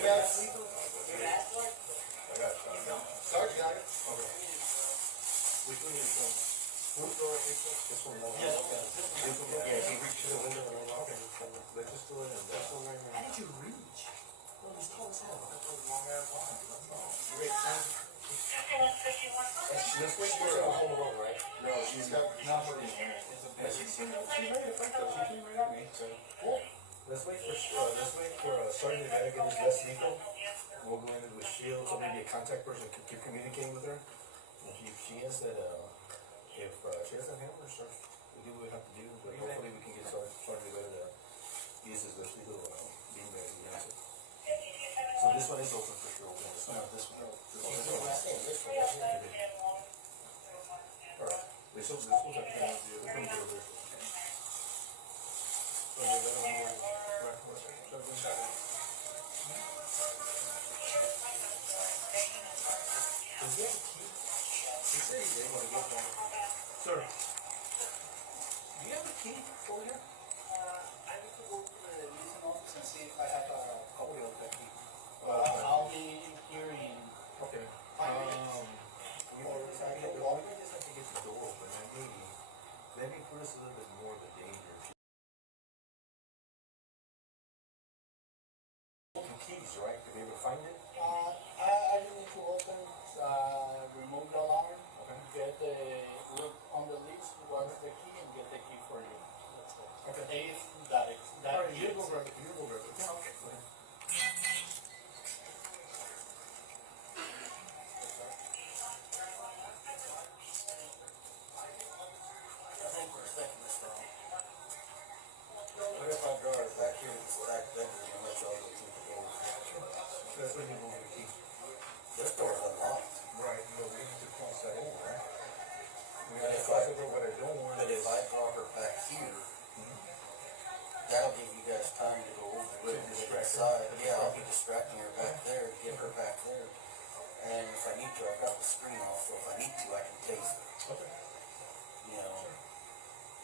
got shotgun. Sarge got it. Okay. Which one is whose door is this? This one. Yes, This one. Yeah, he reached to the window and unlocked it. Let's just do it and that's one right How now. did you reach? Well, he's tall as hell. Let's wait for her home alone, right? No, she's got. Yeah, she made it fight though. She came right at me. So let's wait for Sergeant to get his less lethal. We'll go in with shields or maybe a contact person can keep communicating with her. And if she has that, if she has that hammer, start we do what we have to do. But hopefully we can get Sergeant to use his less lethal being ready to answer. So this one is open for sure. We're gonna start this one. Alright. This one's actually the other one. So yeah, that one will shotgun. Does he have a key? He said he did want to get one. Sir. Do you have a key over here? I need to go to the leasing office and see if I have a copy of that key. Oh, I'll be here in okay. 5 minutes. Well, we just have to get the door open, and maybe put us a little bit more of a danger. Open keys, right? To be able to find it? I just need to open, remove the alarm, get the, look on the list, what's the key, and get the key for you. That's it. Okay. If that You is. go grab it. You go grab it. Yeah, okay. Go ahead. Thank you for a second, Mr. Ron. What if I draw it back here to the stack bedroom and let y'all go through the door? That's when you move the key. This door's unlocked. Right, but we need to cross that over, right? We But gotta if cross I- over what I don't want. But if I draw her back here, that'll give you guys time to go over it and get inside. Yeah, I'll be distracting her back there, get her back there. And if I need to, I've got the screen off, so if I need to, I can tase her, Okay. you know.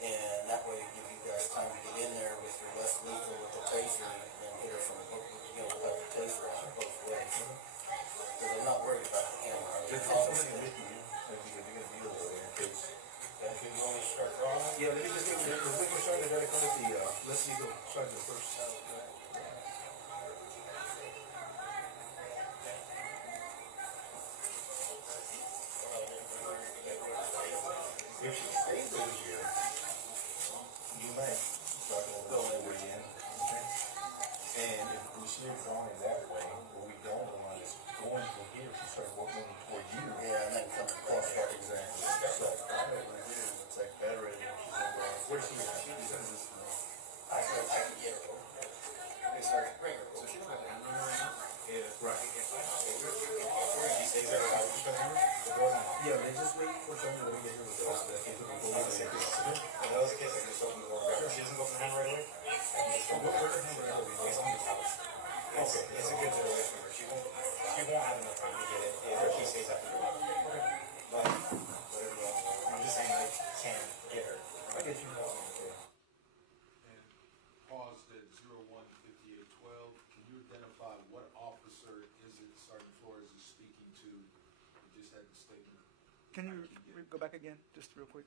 And that way give you guys time to get in there with your less lethal with the taser and hit her from both, you know, without the taser out both ways. Because I'm not worried about the camera. Just take somebody with you, and we can deal with it in case. If you want me to start drawing? Yeah, let me just get, let's wait for Sergeant to come with the, let's see the Sergeant first. If she stays over here, you might start to go over again, okay? And if we see her drawing that way, what we don't want is going from here to start working toward you. Yeah, and then come across that Exactly. So, So, over here, it's like better and she's over. Where's she at? She says this. I can get her over. Okay, sorry, bring her over. So she don't have a hammer right now? Yeah, right. Is there a house with a hammer? Yeah, they just wait for someone to get here with us. That can put the If that was the case, I just open the door and grab her. She doesn't go for the hammer right away? Where's the hammer at? It's on the couch. Okay, it's a good situation where she won't have enough time to get it if she stays after work. Okay. But, whatever else, I'm just saying I can't get her. I get you. And paused at 015812. Can you identify what officer is it Sergeant Flores is speaking to? We just had the statement. Can you go back again, just real quick?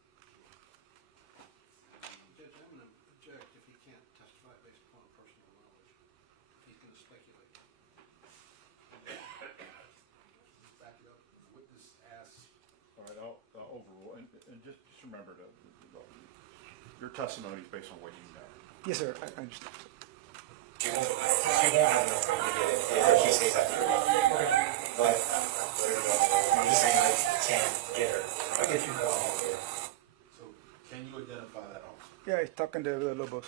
Judge, I'm going to object if he can't testify based upon personal knowledge. He's going to speculate. Just back it up. The witness asks. All right, I'll overrule, and just remember your testimony is based on what you know. Yes, sir. I understand. She won't have enough time to get it if she stays after work. Okay. But, whatever else, I'm just saying I can't get her. I get you. So can you identify that officer? Yeah, he's talking to Lobos.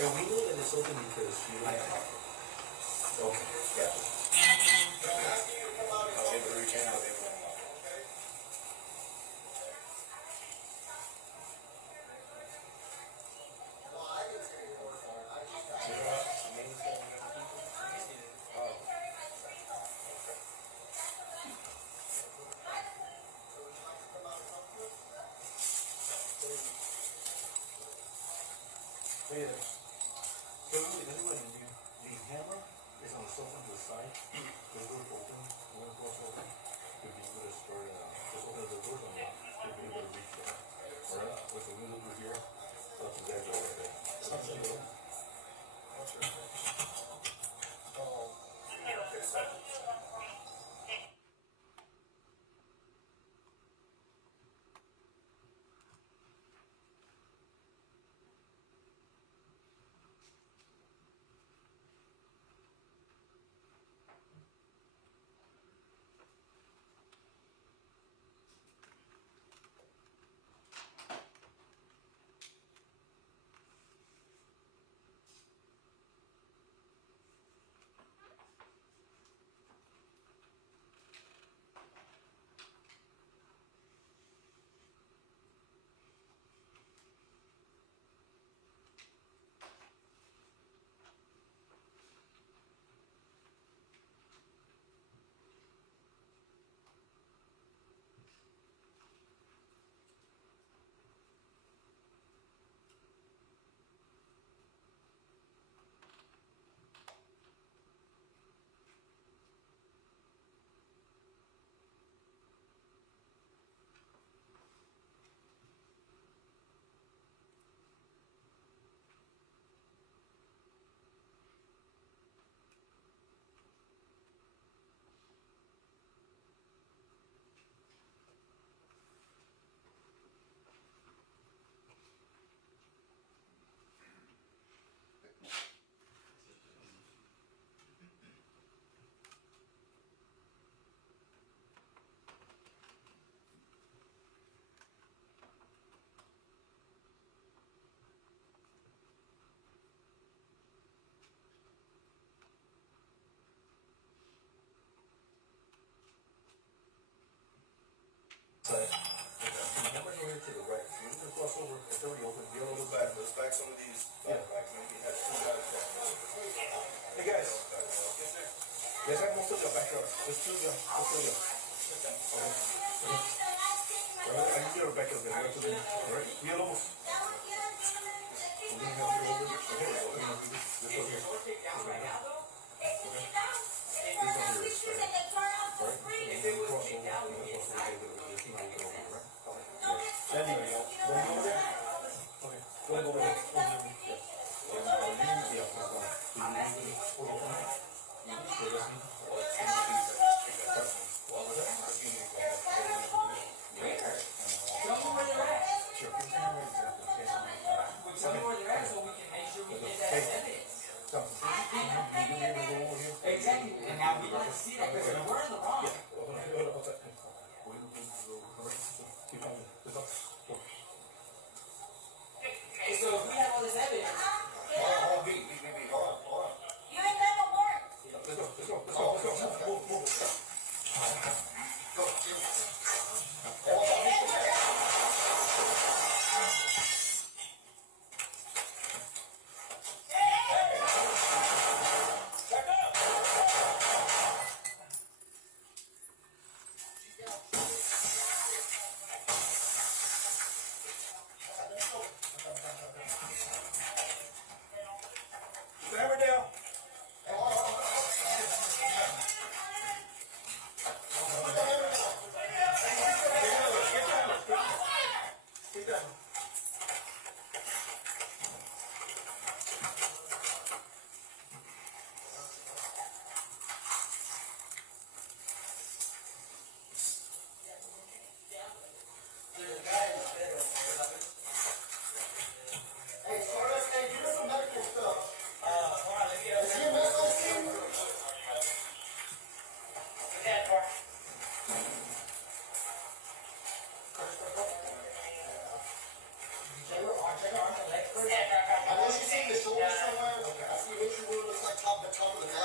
And we know that it's open because you like it. Okay, yeah. I was able to reach in, I was able to unlock. Hey there. So that's what you do. The hammer is on the sofa to the side. The door open. One door's open. You'll be able to start. Just open the doors and you'll be able to reach there. Alright? With the window through here. That's exactly right there. Sounds good. Hammer here to the right. You can cross over. It's already open. Be a little back. Let's back some of these. Yeah. Maybe have two guys. Hey guys. Yes, I most of you back up. Let's do the. Okay. Alright, I need you to back up there. Alright. Be almost. Exactly, and now we like to see that because we're in the wrong. So if we have all this evidence. Hold on. You ain't got no warrant.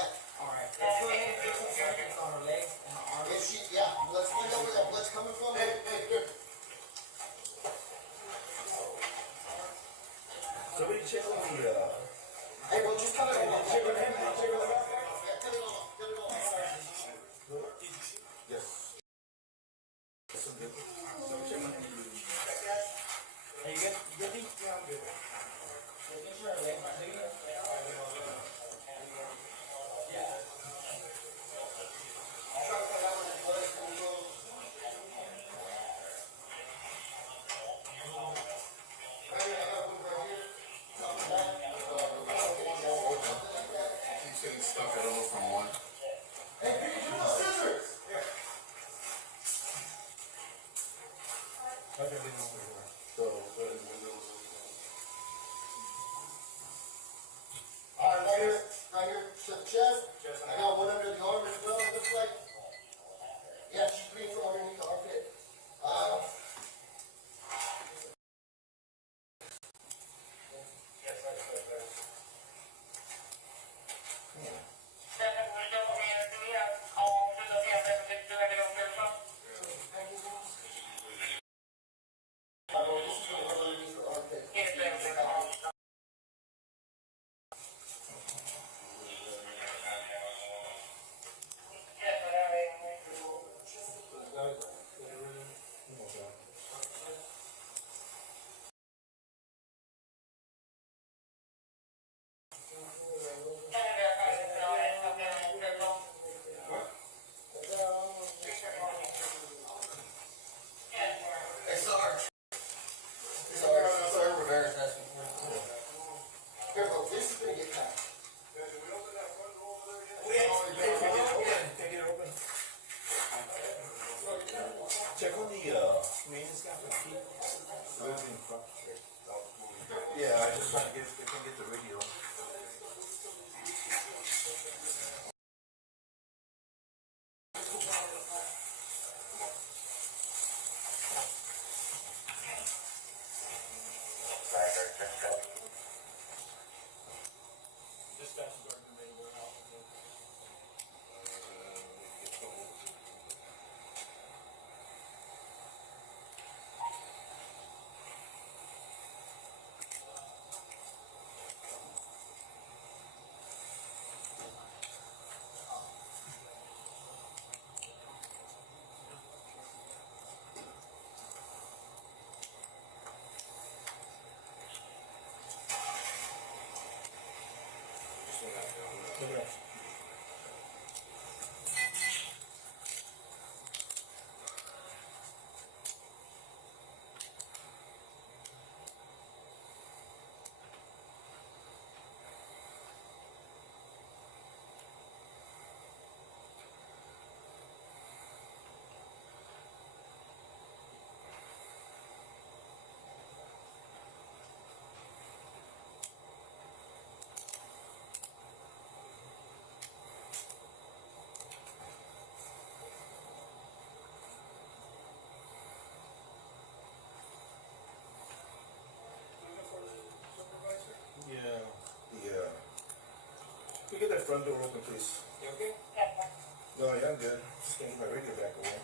that. Alright, let's go ahead and get some measurements on her legs and her arms. If she, yeah, let's find out where that blood's coming from. Here. Somebody check on the, Hey, bro, just cut it off. check on him, check on the back. Yeah, cut it off, cut it off. Yes. Some good. Somebody check on him. Are you good? You good, D? Yeah, I'm good. Making sure her legs aren't big enough. Yeah. I'll try to find out where the blood is coming from. Right here, I got one right here. Top of that. Something like that. He's getting stuck, I don't know from one. Hey, Pete, give me those scissors. Here. Okay, we know where we are. So, but in the middle of All right, right here, to the chest. I got one under the arm as well, it looks like. Yeah, she's bleeding from underneath the armpit. This is gonna come underneath the armpit. Hey, Sarge. Sarge Rivera's asking for it. Here, bro, this is gonna get packed. Can't get it open. Check on the, maintenance guy for the key. Yeah, I just trying to get, I can't get the radio. Dispatch is already ready to go out. Yeah, yeah. Can you get that front door open, please? You okay? No, yeah, I'm good. Just gonna get my radio back away.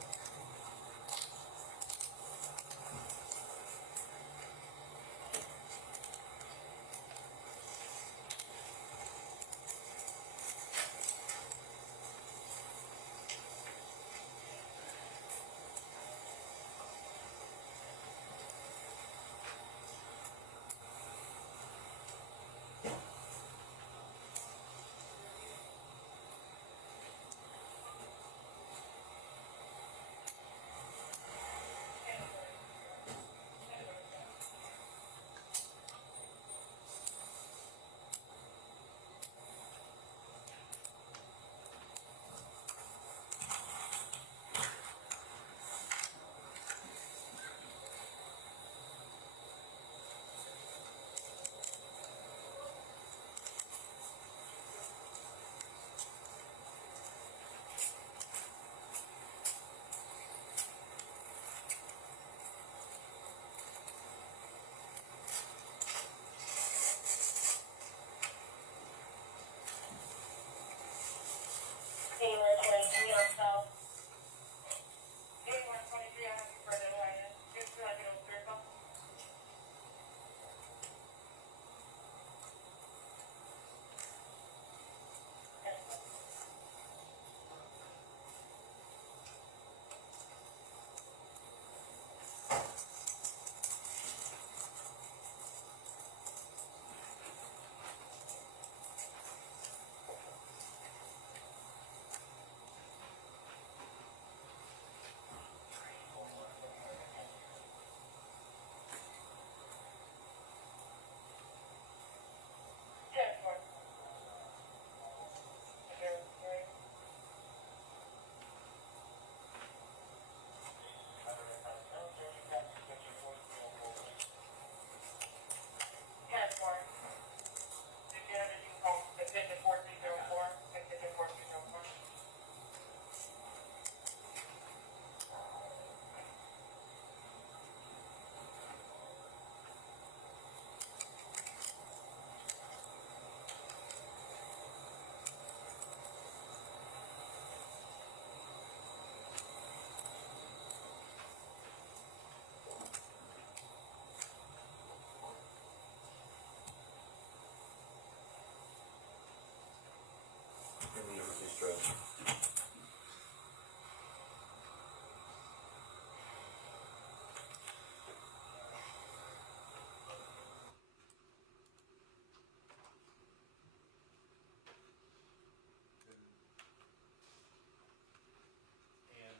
And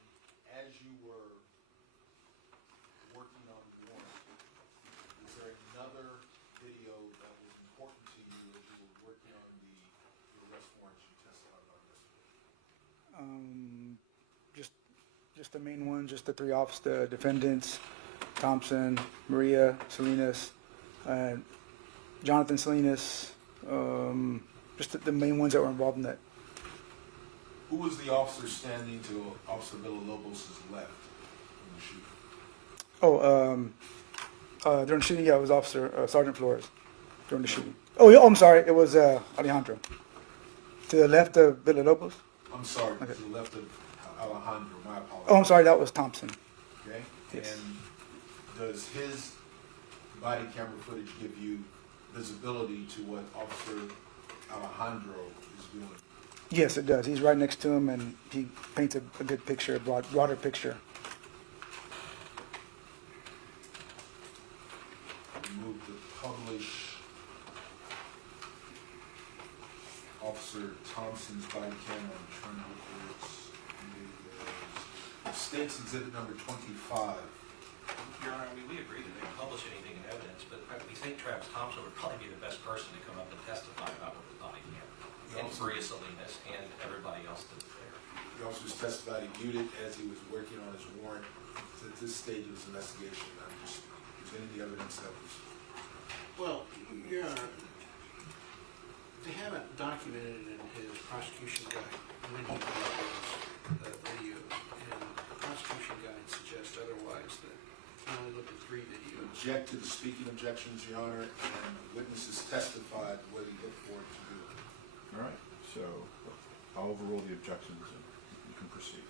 as you were working on the warrant, is there another video that was important to you as you were working on the arrest warrants you testified about yesterday? Just the main ones, just the three the defendants, Thompson, Maria Salinas, Jonathan Salinas, just the main ones that were involved in that. Who was the officer standing to Officer Villalobos' left in the shooting? During the shooting, yeah, it was Officer Sergeant Flores during the shooting. Oh, yeah, I'm sorry, it was Alejandro. To the left of Villalobos? I'm sorry, Okay. to the left of Alejandro, my apologies. Oh, I'm sorry, that was Thompson. Okay, Yes. and does his body camera footage give you visibility to what Officer Alejandro is doing? Yes, it does. He's right next to him, and he paints a good picture, a broader picture. Move to publish Officer Thompson's body camera on Trend Reports. State's Exhibit number 25. Your Honor, we agree that they can publish anything in evidence, but we think Travis Thompson would probably be the best person to come up and testify about what the body camera. And Maria Salinas and everybody else that was there. The officers testified he viewed it as he was working on his warrant. At this stage of his investigation, I'm just presenting the evidence that was. Well, Your Honor, they haven't documented it in his prosecution guide when he did those videos, and the prosecution guide suggests otherwise, that he only looked at 3 videos. Object to the speaking objections, Your Honor, and witnesses testified what he looked forward to do. All right, so I'll overrule the objections and you can proceed.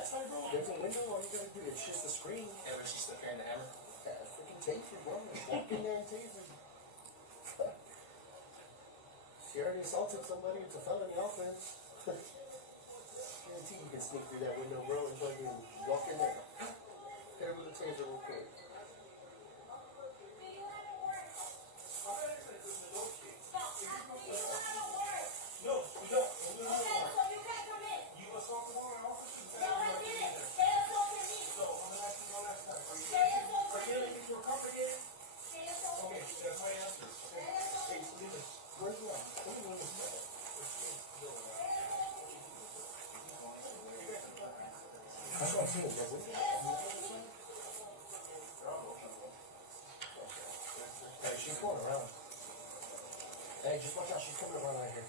outside, bro. There's a window, all you gotta do, it's just a screen. And when she's still carrying the hammer. Yeah, freaking taser, bro. Walk in there and taser. She already assaulted somebody, it's a felony offense. Guarantee you can sneak through that window, bro, and fucking walk in there. Hit her with a taser real quick. No, we don't. You assaulted one of my officers? No, I didn't. They assaulted me. So, I'm gonna ask you one last time. Are you looking for complicated? Okay, that's my answer. Okay. Hey, Lewis, where's the one? Where's the Lewis? That's what I'm saying, that window. Hey, she's going around. Hey, just watch out, she's coming around right here.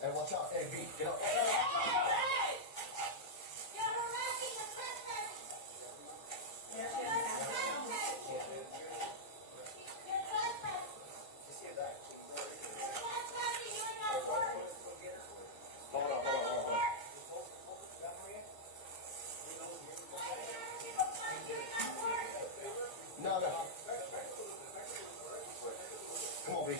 Hey, watch out. Hey, B, get up. No, no. Come on, B.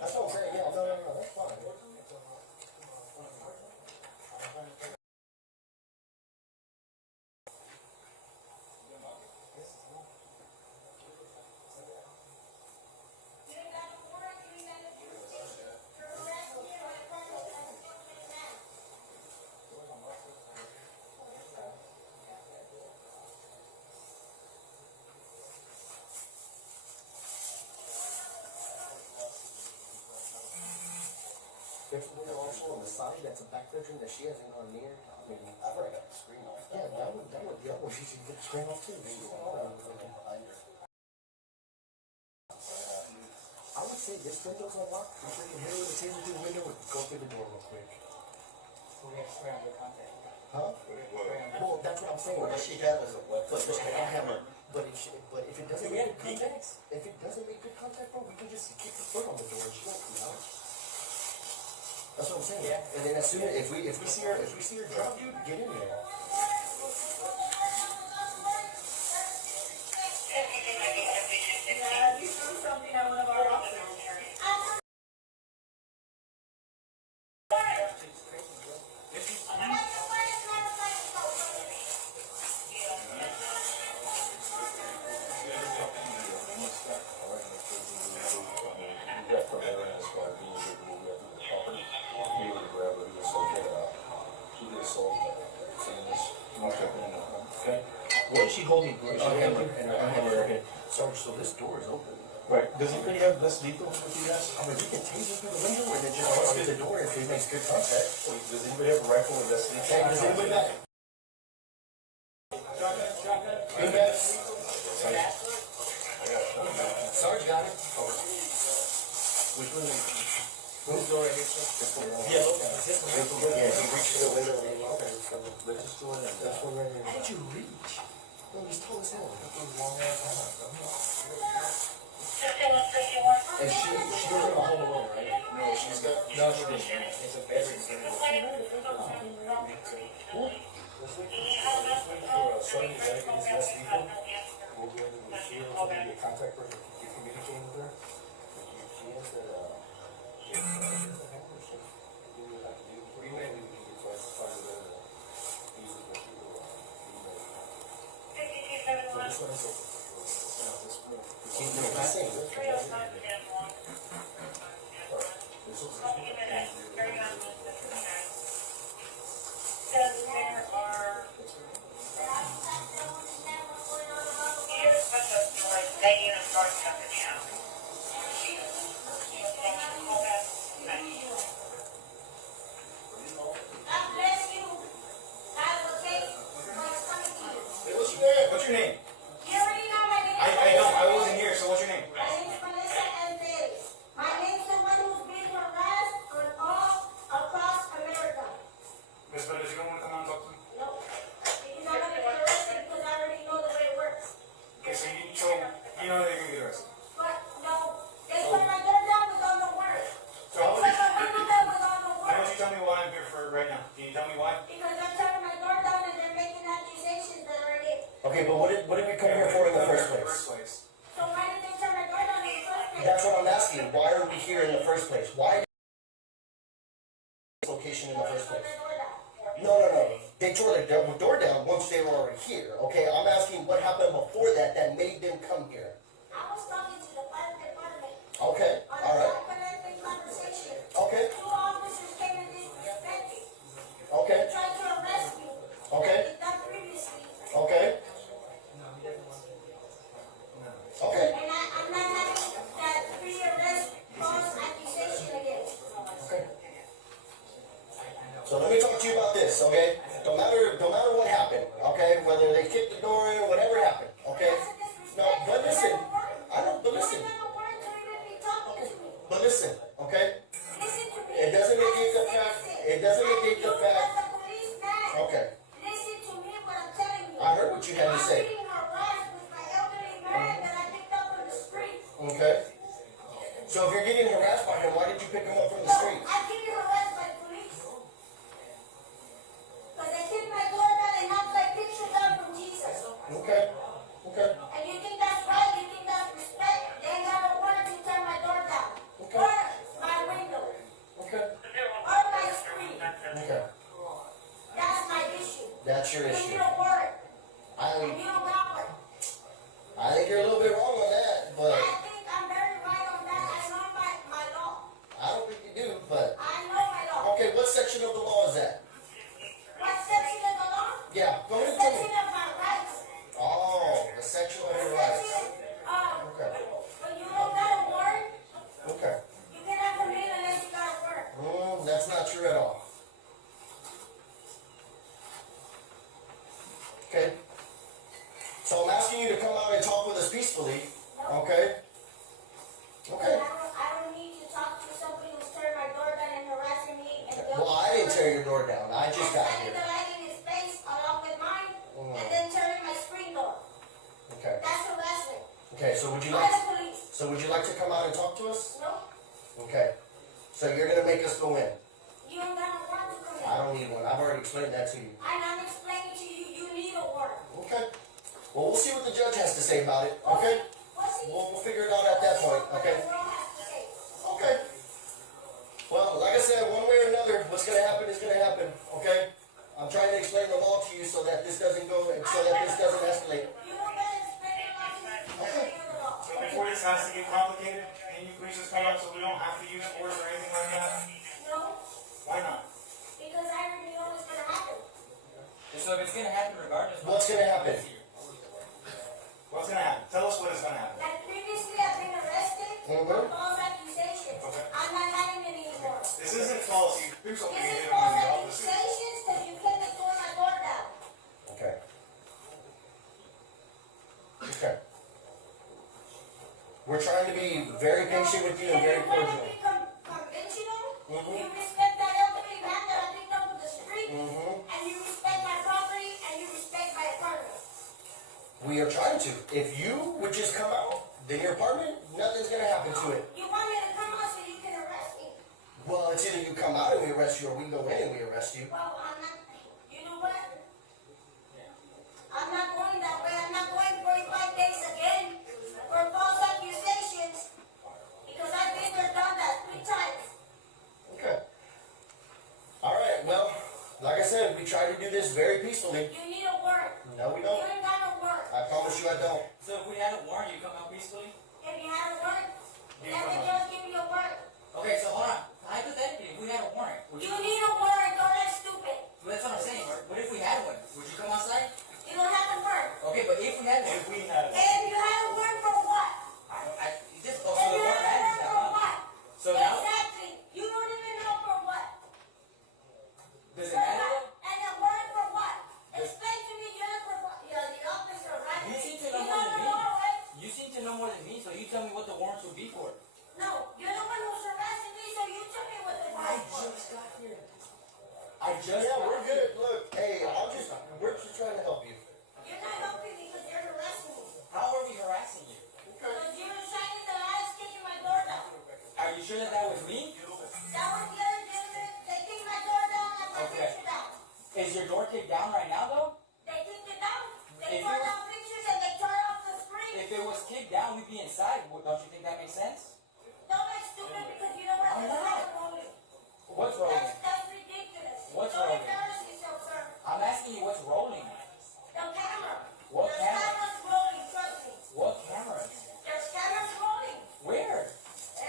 That's what I'm saying, yeah, no, that's fine. There's a window also on the side, that's a back bedroom that she hasn't gone near. I mean, I've already got the screen off. Yeah, that would, the other one, she should get the screen off too. She's all around behind her. I would say this window's unlocked. We freaking hit her with a taser through the window and go through the door real quick. We have to swear on good contact. Huh? Well, that's what I'm saying. What she had was a weapon. But a hammer. But if it doesn't We make had good contacts. if it doesn't make good contact, bro, we can just kick the foot on the door and she won't come out. That's what I'm saying. Yeah. And then as soon as if we see her drop, dude, get in there. You threw something at one of our officers. What is she holding? A hammer and a hammer in her hand. So this door is open. Right, does anybody have less lethal with you guys? I mean, we can taser through the window and then just bust through the door if it makes good contact. Does anybody have a rifle with less lethal? Hey, does anybody got it? Shotgun. Sarge got it. Which one? Who's door right here? This one. Yeah, yeah, he reached the window and then Let's just go in there. this one right here. How did you reach? No, he's tall as hell. And she was in the home alone, right? No, she's got. No, she didn't. It's a bedroom. Son, you gotta get his less lethal. We'll go into the shield, so we get contact person, keep communicating with her. She has that, God bless you. God will take what's coming to you. Hey, what's your name? What's your name? You already know my name. I don't. I wasn't here. So what's your name? My name is Melissa Perez. My name is someone who's being harassed on all across America. Miss Perez, you don't want to come out and talk to me? No. Because I'm gonna get arrested because I already know the way it works. Okay, so you know they're gonna get arrested. But no, they put my door down without no warrant. So They how put would you? my window down without no Why don't warrant. you tell me why I'm here for right now? Can you tell me why? Because I'm turning my door down and they're making accusations that are in. Okay, but what did we come here for in the first place? So why did they turn my door down in the first place? That's what I'm asking. Why are we here in the first place? Why location in the first place? No. They tore the door down once they were already here. Okay, I'm asking what happened before that made them come here. I was talking to the fire department Okay, on all a right. confidential conversation. Okay, 2 officers came and disrespected me. okay, They tried to arrest me. Okay. Like they've done previously. okay. Okay, And I'm not having that pre-arrest false accusation again. okay. So let me talk to you about this, okay? No matter what happened, okay? Whether they kicked the door in, whatever happened, okay? That's a disrespect. No, but listen. You have a warrant. I know, but listen. You have a warrant to even be talking to me. But listen, okay? Listen to me. It doesn't As a negate the fact. citizen. It doesn't And negate the you fact. as a policeman. Okay. Listen to me what I'm telling you. I heard what you had to say. I'm being harassed with my elderly man that I picked up on the street. Okay. So if you're getting harassed by him, why did you pick him up from the No, street? I'm getting harassed by police. Because they kicked my door down and knocked my picture down from Jesus. Okay. Okay. And you think that's right? You think that's respect? They ain't got a warrant to turn my door down. Okay. Or my window. Okay. Or my screen. Okay. That's my issue. That's your You issue. need a warrant. I And you don't got one. think you're a little bit wrong on that, but I think I'm very right on that. I know my law. I don't think you do. But I know my law. okay, what section of the law is that? What section of the law? Yeah, go The ahead and tell section me. of my rights. Oh, the section of your rights. Okay. When you don't got a warrant, Okay. you cannot come in unless you got a warrant. That's not true at all. Okay. So I'm asking you to come out and talk with us peacefully. Okay. Okay. I don't need to talk to somebody who's tearing my door down and harassing me and Well, I didn't tear your door down. I just got standing here. the light in his face along with mine and then tearing my screen door. Okay. That's harassment. Okay. So would you Call like? the police. So would you like to come out and talk to us? No, Okay. So you're gonna make us go in. you don't got a warrant to come in. I don't need one. I've already explained that to you. And I'm explaining to you, you need a warrant. Okay. Well, we'll see what the judge has to say about it. Okay. What's he? We'll figure it out at that point. Okay. What the world has to say. Okay. Well, like I said, one way or another, what's gonna happen is gonna happen. Okay. I'm trying to explain the law to you so that this doesn't go, so that this doesn't escalate. You don't gotta explain it like you explain the law. So before this has to get complicated, can you please just come up so we don't have to use force or anything like that? No, Why not? because I already know what's gonna happen. So if it's gonna happen regardless. What's gonna happen? What's gonna happen? Tell us what is gonna happen. Like previously, I've been arrested for false accusations. Okay. I'm not having it anymore. This isn't false. You do something This you is did false on the officer. accusations because you came and tore my door down. Okay. Okay. We're trying to be very patient with you and very If you want to cordial. be conventional, Mhm. you respect that elderly man that I picked up on the street, Mhm. and you respect my property, and you respect my apartment. We are trying to. If you would just come out, then your apartment, nothing's gonna happen to it. You want me to come out so you can arrest me? Well, it's either you come out and we arrest you, or we go in and we arrest you. Well, I'm not, you know what? I'm not going that way. I'm not going 45 days again for false accusations because I've been there, done that 3 times. Okay. All right. Well, like I said, we try to do this very peacefully. You need a warrant. No, we You don't. ain't got no warrant. I promise you, I don't. So if we had a warrant, you come out peacefully? If you have a warrant, let the judge give you a warrant. Okay, so hold on. hypothetically, if we had a warrant, would You need a warrant, don't act stupid. Well, that's what I'm saying. What if we had one? Would you come outside? You don't have a warrant. Okay, but if we had one, If we had one. And you had a warrant for what? you just And so the you warrant had a matters warrant now. for Huh? what? So now, Exactly. You don't even know for what. does it matter? And a warrant for what? Explain to me, you're the officer, right? You seem to You know more than don't me. know, right? You seem to know more than me, so you tell me what the warrants would be for. No, you're the one who's harassing me, so you tell me what the warrant for. got here. I just Yeah, got we're here. good. Look, hey, we're just trying to help you. You're not helping me because you're harassing me. How are we harassing you? Because you're shining the lights, kicking my door down. Are you sure that was me? That was the other gentleman. They kicked my door down and my Okay. picture down. Is your door kicked down right now, though? They kicked it down. They If tore you- down pictures and they tore off the screen. If it was kicked down, we'd be inside. Don't you think that makes sense? Don't act stupid because you know what? I'm There's not. nothing rolling. What's rolling? That's ridiculous. What's Don't rolling? embarrass yourself, sir. I'm asking you what's rolling. The camera. What There's camera? cameras rolling, trust me. What cameras? There's cameras rolling. Where?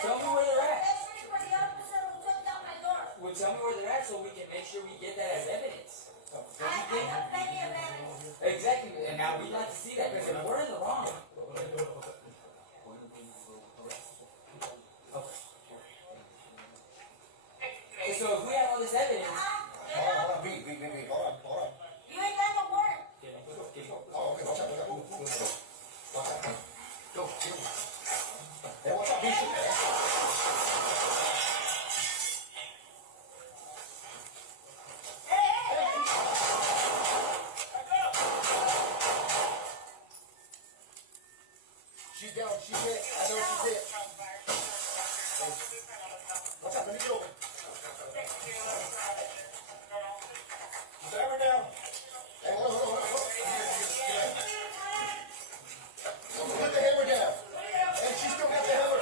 Tell me where they're at. Especially for the officer who took down my door. Well, tell me where they're at so we can make sure we get that as evidence. Don't you I think? have plenty of evidence. Exactly, and now we'd like to see that because if we're in the wrong. Okay, so if we have all this evidence, Hold on, B, hold on. You ain't got no warrant. Oh, okay, watch out. Go. Hey, watch out, B. She's down, she's hit. I know she's hit. Watch out, let me get over. She's ever down. Hey, hold on. Put the hammer down. Hey, she's still got the hammer.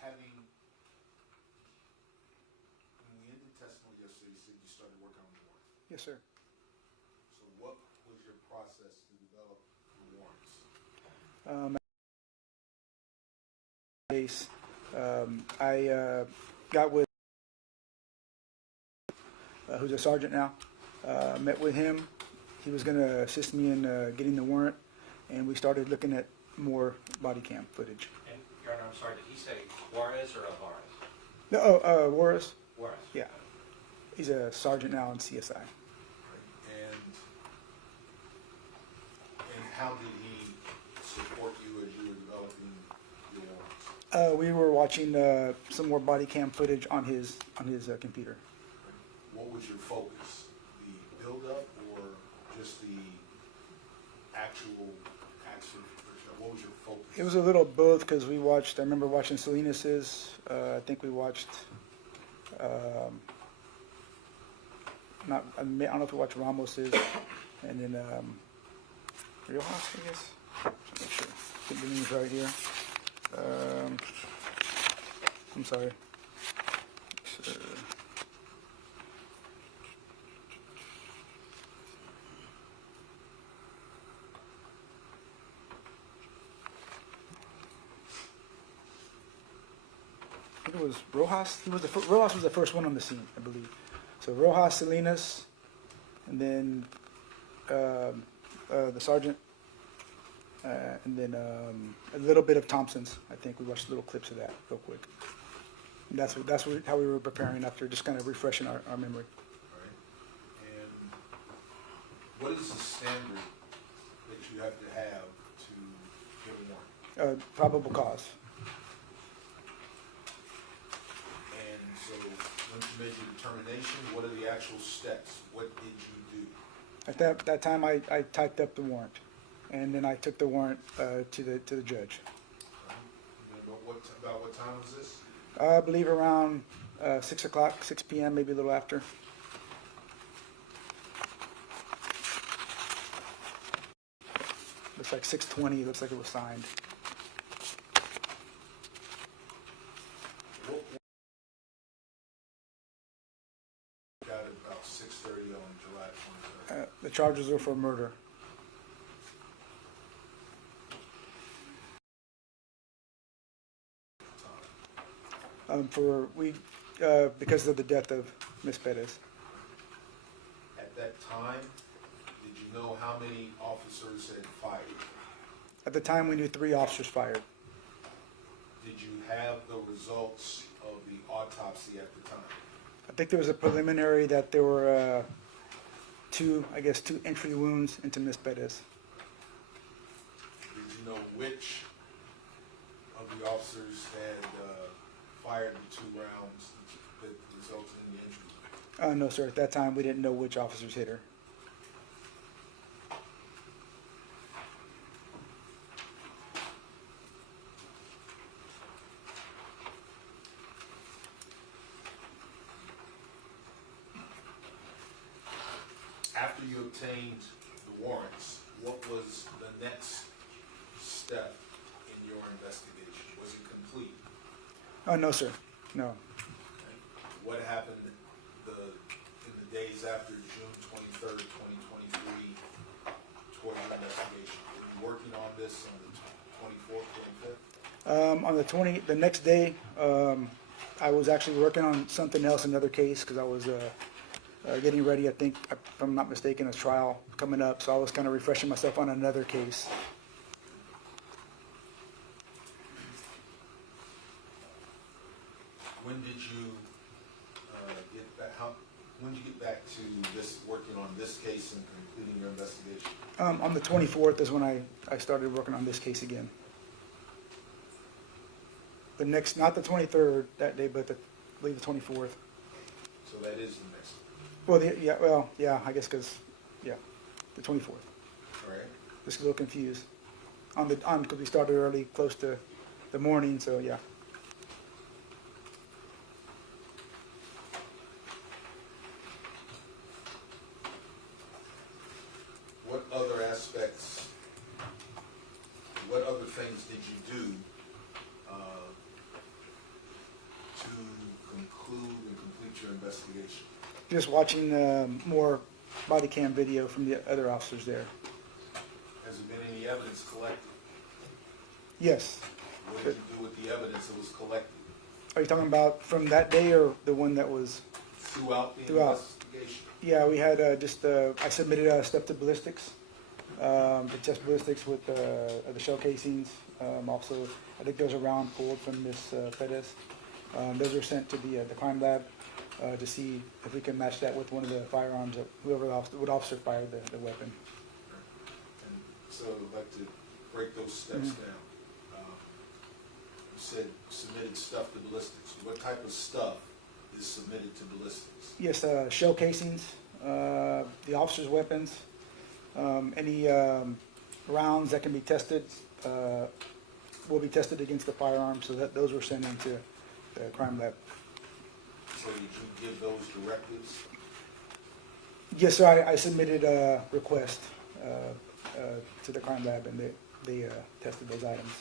Having, when we ended testimony yesterday, you said you started working on the warrant. Yes, sir. So what was your process to develop the warrants? Case, I got with who's a sergeant now. Met with him. He was going to assist me in getting the warrant, and we started looking at more body cam footage. And, Your Honor, I'm sorry, did he say Juarez or Alvarez? No, Juarez. Juarez. Yeah, he's a sergeant now in CSI. And how did he support you as you were developing your warrants? We were watching some more body cam footage on his computer. What was your focus? The build-up or just the actual action? What was your focus? It was a little both because we watched. I remember watching Salinas's. I think we watched. I don't know if we watched Ramos's, and then Riojas, I guess. I'm not sure. I think the name's right here. I'm sorry. I think it was Rojas. Rojas was the first one on the scene, I believe. So Rojas, Salinas, and then the sergeant, and then a little bit of Thompson's. I think we watched little clips of that real quick. And that's how we were preparing after just kind of refreshing our memory. All right. And what is the standard that you have to have to get a warrant? Probable cause. And so once you made your determination, what are the actual steps? What did you do? At that time, I typed up the warrant, and then I took the warrant to the judge. Right? And then about what time was this? I believe around 6 o'clock, 6 p.m., maybe a little after. It's like 6:20, looks like it was signed. Got it about 6:30 on July 23rd. The charges are for murder. Because of the death of Miss Perez. At that time, did you know how many officers had fired? At the time, we knew 3 officers fired. Did you have the results of the autopsy at the time? I think there was a preliminary that there were 2 entry wounds into Miss Perez. Did you know which of the officers had fired the 2 rounds that resulted in the injury? No, sir. At that time, we didn't know which officers hit her. After you obtained the warrants, what was the next step in your investigation? Was it complete? Oh, no, sir. No. Okay. What happened in the days after June 23rd, 2023 toward your investigation? Were you working on this on the 24th, 25th? On the next day, I was actually working on something else, another case, because I was getting ready, I think, if I'm not mistaken, a trial coming up. So I was kind of refreshing myself on another case. When did you get back? When did you get back to this, working on this case and completing your investigation? On the 24th is when I started working on this case again. The next, not the 23rd that day, but I believe the 24th. So that is the next. Well, I guess because, the 24th. All right. Just a little confused. Because we started early, close to the morning, so yeah. What other aspects, what other things did you do to conclude and complete your investigation? Just watching more body cam video from the other officers there. Has there been any evidence collected? Yes. What did you do with the evidence that was collected? Are you talking about from that day or the one that was? Throughout the Throughout. investigation? Yeah, we had I submitted stuff to ballistics, to test ballistics with the shell casings. Also, I think there was a round pulled from Miss Perez. Those were sent to the crime lab to see if we can match that with one of the firearms that what officer fired the weapon. And so I'd like to break those steps down. You said submitted stuff to ballistics. What type of stuff is submitted to ballistics? Yes, shell casings, the officers' weapons, any rounds that can be tested will be tested against the firearm, so that those were sent into the crime lab. So did you give those directives? Yes, sir. I submitted a request to the crime lab, and they tested those items.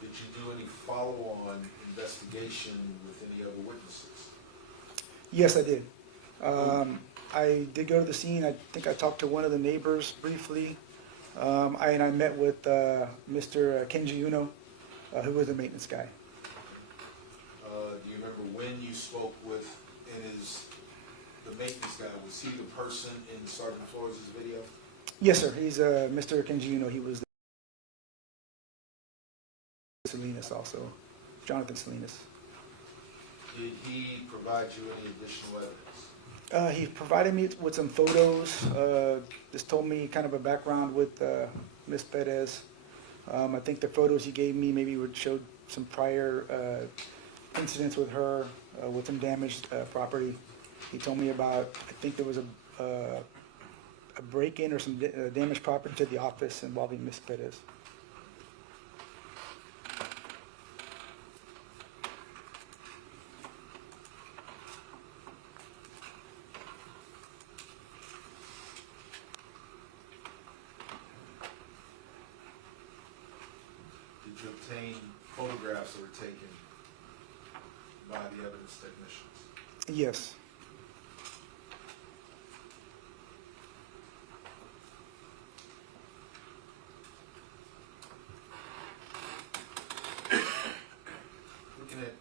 Did you do any follow-on investigation with any other witnesses? Yes, I did. I did go to the scene. I think I talked to one of the neighbors briefly. I met with Mr. Kenji Uno, who was the maintenance guy. Do you remember when you spoke with the maintenance guy? Was he the person in Sergeant Flores' video? Yes, sir. He's Mr. Kenji Uno. He was Salinas also, Jonathan Salinas. Did he provide you any additional evidence? He provided me with some photos, just told me kind of a background with Miss Perez. I think the photos he gave me maybe would show some prior incidents with her, with some damaged property. He told me about, I think there was a break-in or some damaged property to the office involving Miss Perez. photographs that were taken by the evidence technicians. Yes. Looking at,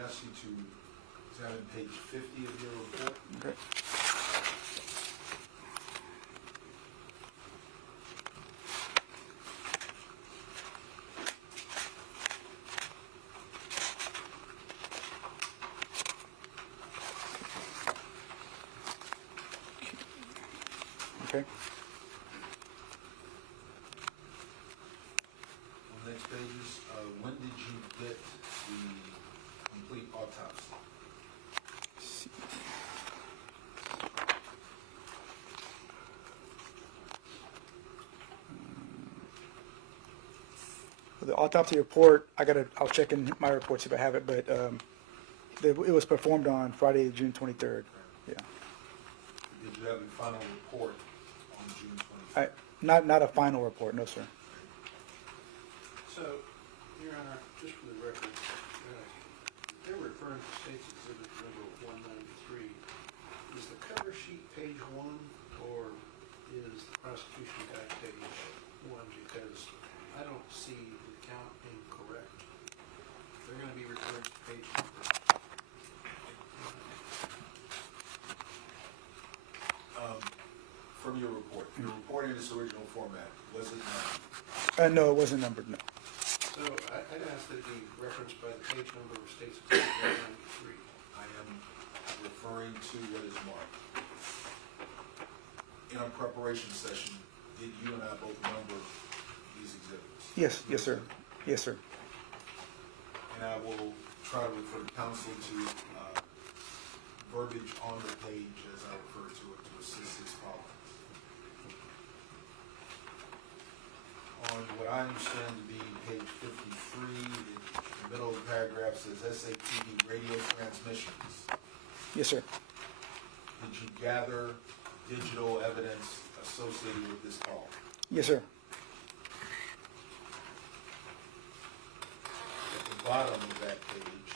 I ask you to examine page 50 of your report. Okay. Okay. On the next pages, when did you get the complete autopsy? The autopsy report, I'll check in my reports if I have it, but it was performed on Friday, June 23rd. Yeah. Did you have a final report on June 23rd? Not a final report, no, sir. So, Your Honor, just for the record, they're referring to State's Exhibit number 193. Is the cover sheet page 1 or is the prosecution guide page 1? Because I don't see the count being correct. They're going to be referring to page number. From your report in its original format, was it not? No, it wasn't numbered, no. So I'd ask that it be referenced by the page number of State's Exhibit 193. I am referring to what is marked. In our preparation session, did you and I both number these exhibits? Yes, sir. Yes, sir. And I will try to refer the council to verbiage on the page as I refer to it to assist its following. On what I understand to be page 53, the middle of the paragraph says SAPD radio transmissions. Yes, sir. Did you gather digital evidence associated with this call? Yes, sir. At the bottom of that page,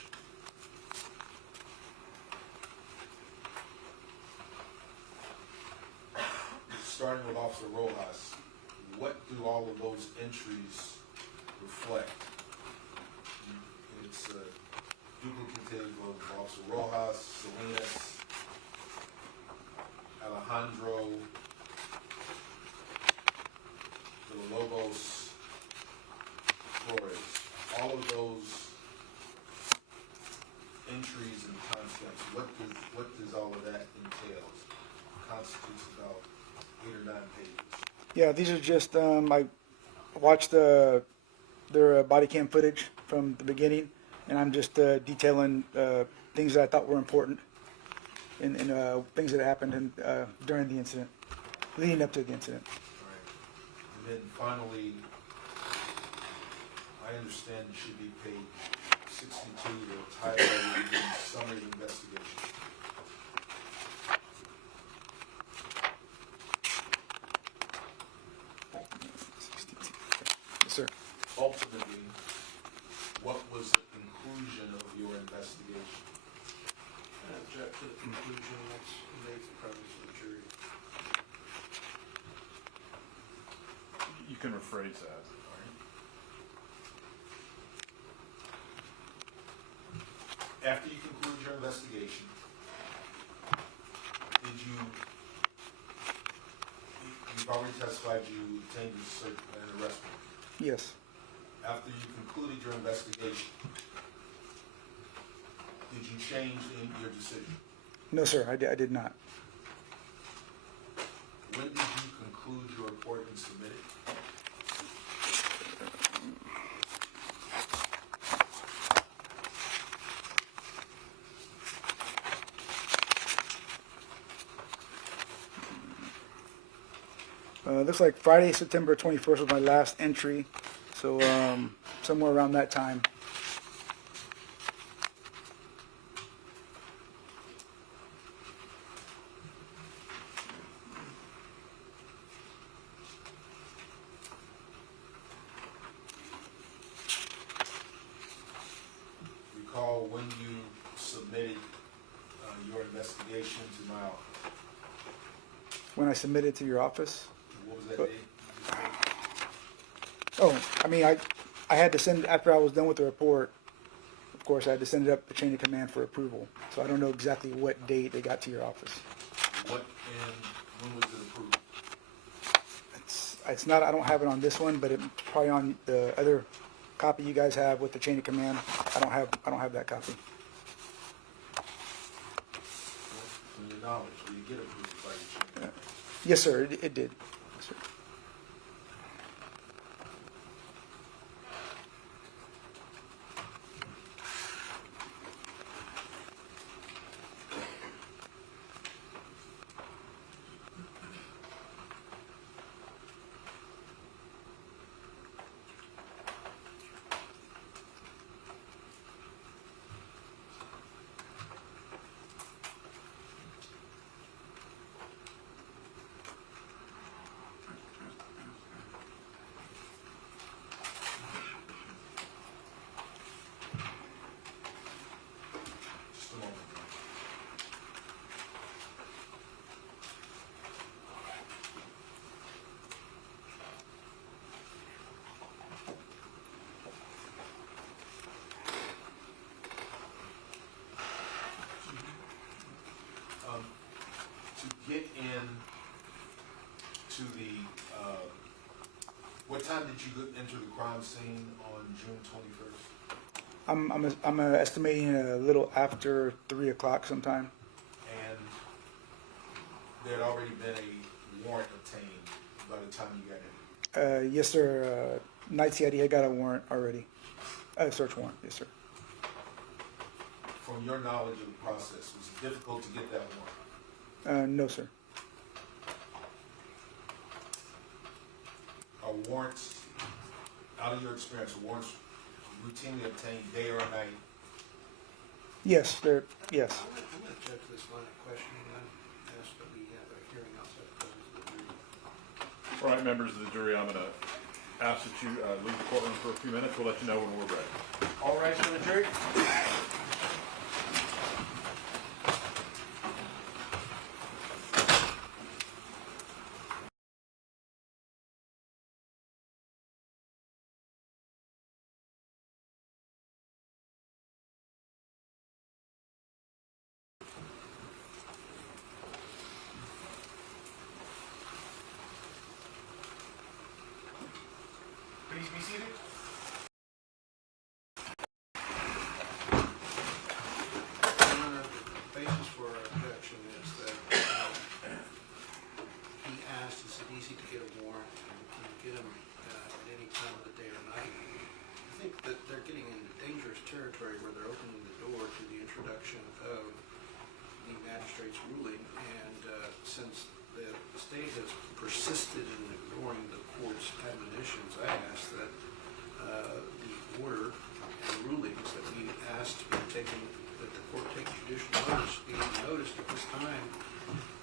starting with Officer Rojas, what do all of those entries reflect? It's duplicative of Officer Rojas, Salinas, Alejandro, Villalobos, Flores. All of those entries and concepts, what does all of that entail? Constitutes about 8 or 9 pages. Yeah, these are just, I watched their body cam footage from the beginning, and I'm just detailing things that I thought were important and things that happened during the incident, leading up to the incident. Right. And then finally, I understand it should be page 62, the title of the summary of investigation. Yes, sir. Ultimately, what was the conclusion of your investigation? I object to the conclusion that's made the presence of the jury. You can rephrase that. After you conclude your investigation, you've already testified you obtained an arrest warrant. Yes. After you concluded your investigation, did you change your decision? No, sir, I did not. When did you conclude your report and submit it? Looks like Friday, September 21st was my last entry, so somewhere around that time. investigation to my office? When I submitted to your office. What was that But- date? Oh, I mean, I had to send, after I was done with the report, of course, I had to send it up the chain of command for approval. So I don't know exactly what date they got to your office. What and when was it approved? It's not, I don't have it on this one, but it's probably on the other copy you guys have with the chain of command. I don't have that copy. From your knowledge, did you get approved by the chain? Yes, sir, it did. Yes, sir. Just a moment. To get in to the, what time did you enter the crime scene on June 21st? I'm estimating a little after 3 o'clock sometime. And there had already been a warrant obtained by the time you got in. Yes, sir. Night CID had got a warrant already. A search warrant, yes, sir. From your knowledge of the process, was it difficult to get that warrant? No, sir. Are warrants, out of your experience, are warrants routinely obtained day or night? Yes, yes. I'm going to judge this line of questioning. I ask that we have a hearing outside the presence of the jury. All right, members of the jury, I'm going to ask that you leave the courtroom for a few minutes. We'll let you know when we're ready. All rise for the jury. Please be seated. The basis for our objection is that he asked, is it easy to get a warrant, and can you get them at any time of the day or night? I think that they're getting into dangerous territory where they're opening the door to the introduction of the magistrate's ruling, and since the state has persisted in ignoring the court's admonitions, I ask that the order and rulings that we asked to be taken, that the court take judicial notice, be noticed at this time,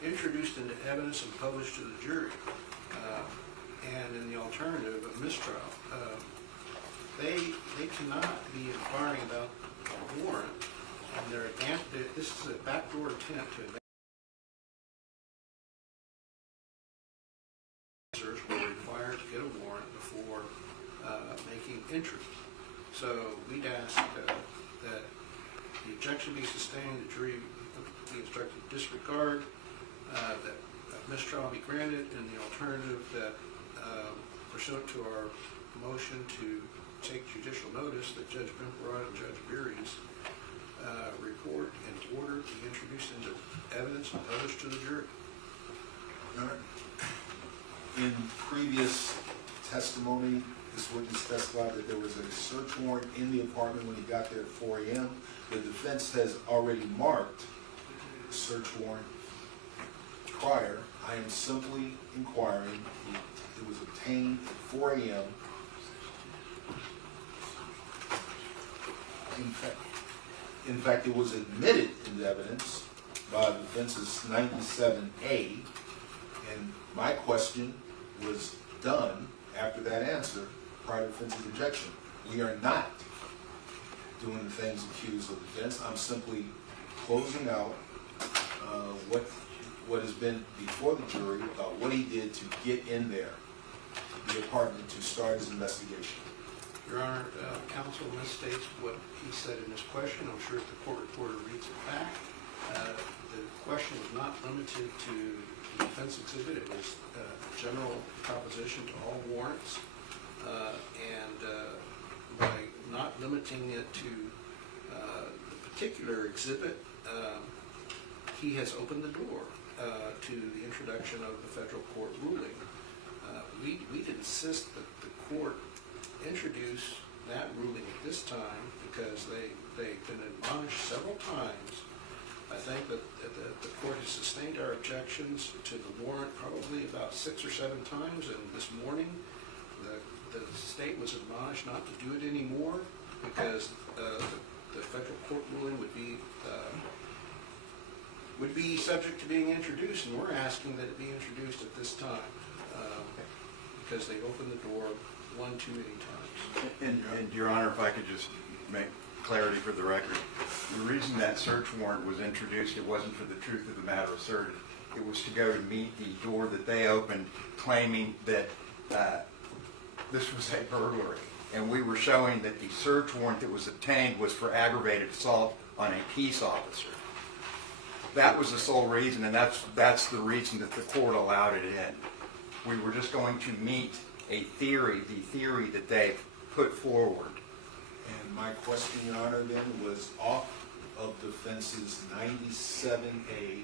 introduced into evidence and published to the jury. And in the alternative of mistrial, they cannot be inquiring about a warrant, and this is a backdoor attempt to advance. Officers were required to get a warrant before making entry. So we'd ask that the objection be sustained, the jury be instructed to disregard, that mistrial be granted, and the alternative that pursuant to our motion to take judicial notice that Judge Bimperod and Judge Beery's report and order be introduced into evidence and published to the jury. In previous testimony, this witness testified that there was a search warrant in the apartment when he got there at 4 a.m. The defense has already marked the search warrant prior. I am simply inquiring. It was obtained at 4 a.m. In fact, it was admitted into evidence by the defense's 97A, and my question was done after that answer, prior to defense's objection. We are not doing the things accused of defense. I'm simply closing out what has been before the jury about what he did to get in there, the apartment, to start his investigation. Your Honor, counsel misstates what he said in his question. I'm sure if the court reporter reads it back, the question was not limited to the defense exhibit. It was a general proposition to all warrants. And by not limiting it to the particular exhibit, he has opened the door to the introduction of the federal court ruling. We'd insist that the court introduce that ruling at this time because they've been admonished several times. I think that the court has sustained our objections to the warrant probably about 6 or 7 times, and this morning the state was admonished not to do it anymore because the federal court ruling would be subject to being introduced, and we're asking that it be introduced at this time because they opened the door one too many times. And Your Honor, if I could just make clarity for the record, the reason that search warrant was introduced, it wasn't for the truth of the matter asserted. It was to go to meet the door that they opened, claiming that this was a burglary. And we were showing that the search warrant that was obtained was for aggravated assault on a peace officer. That was the sole reason, and that's the reason that the court allowed it in. We were just going to meet a theory, the theory that they put forward. And my question, Your Honor, then was off of defense's 97A.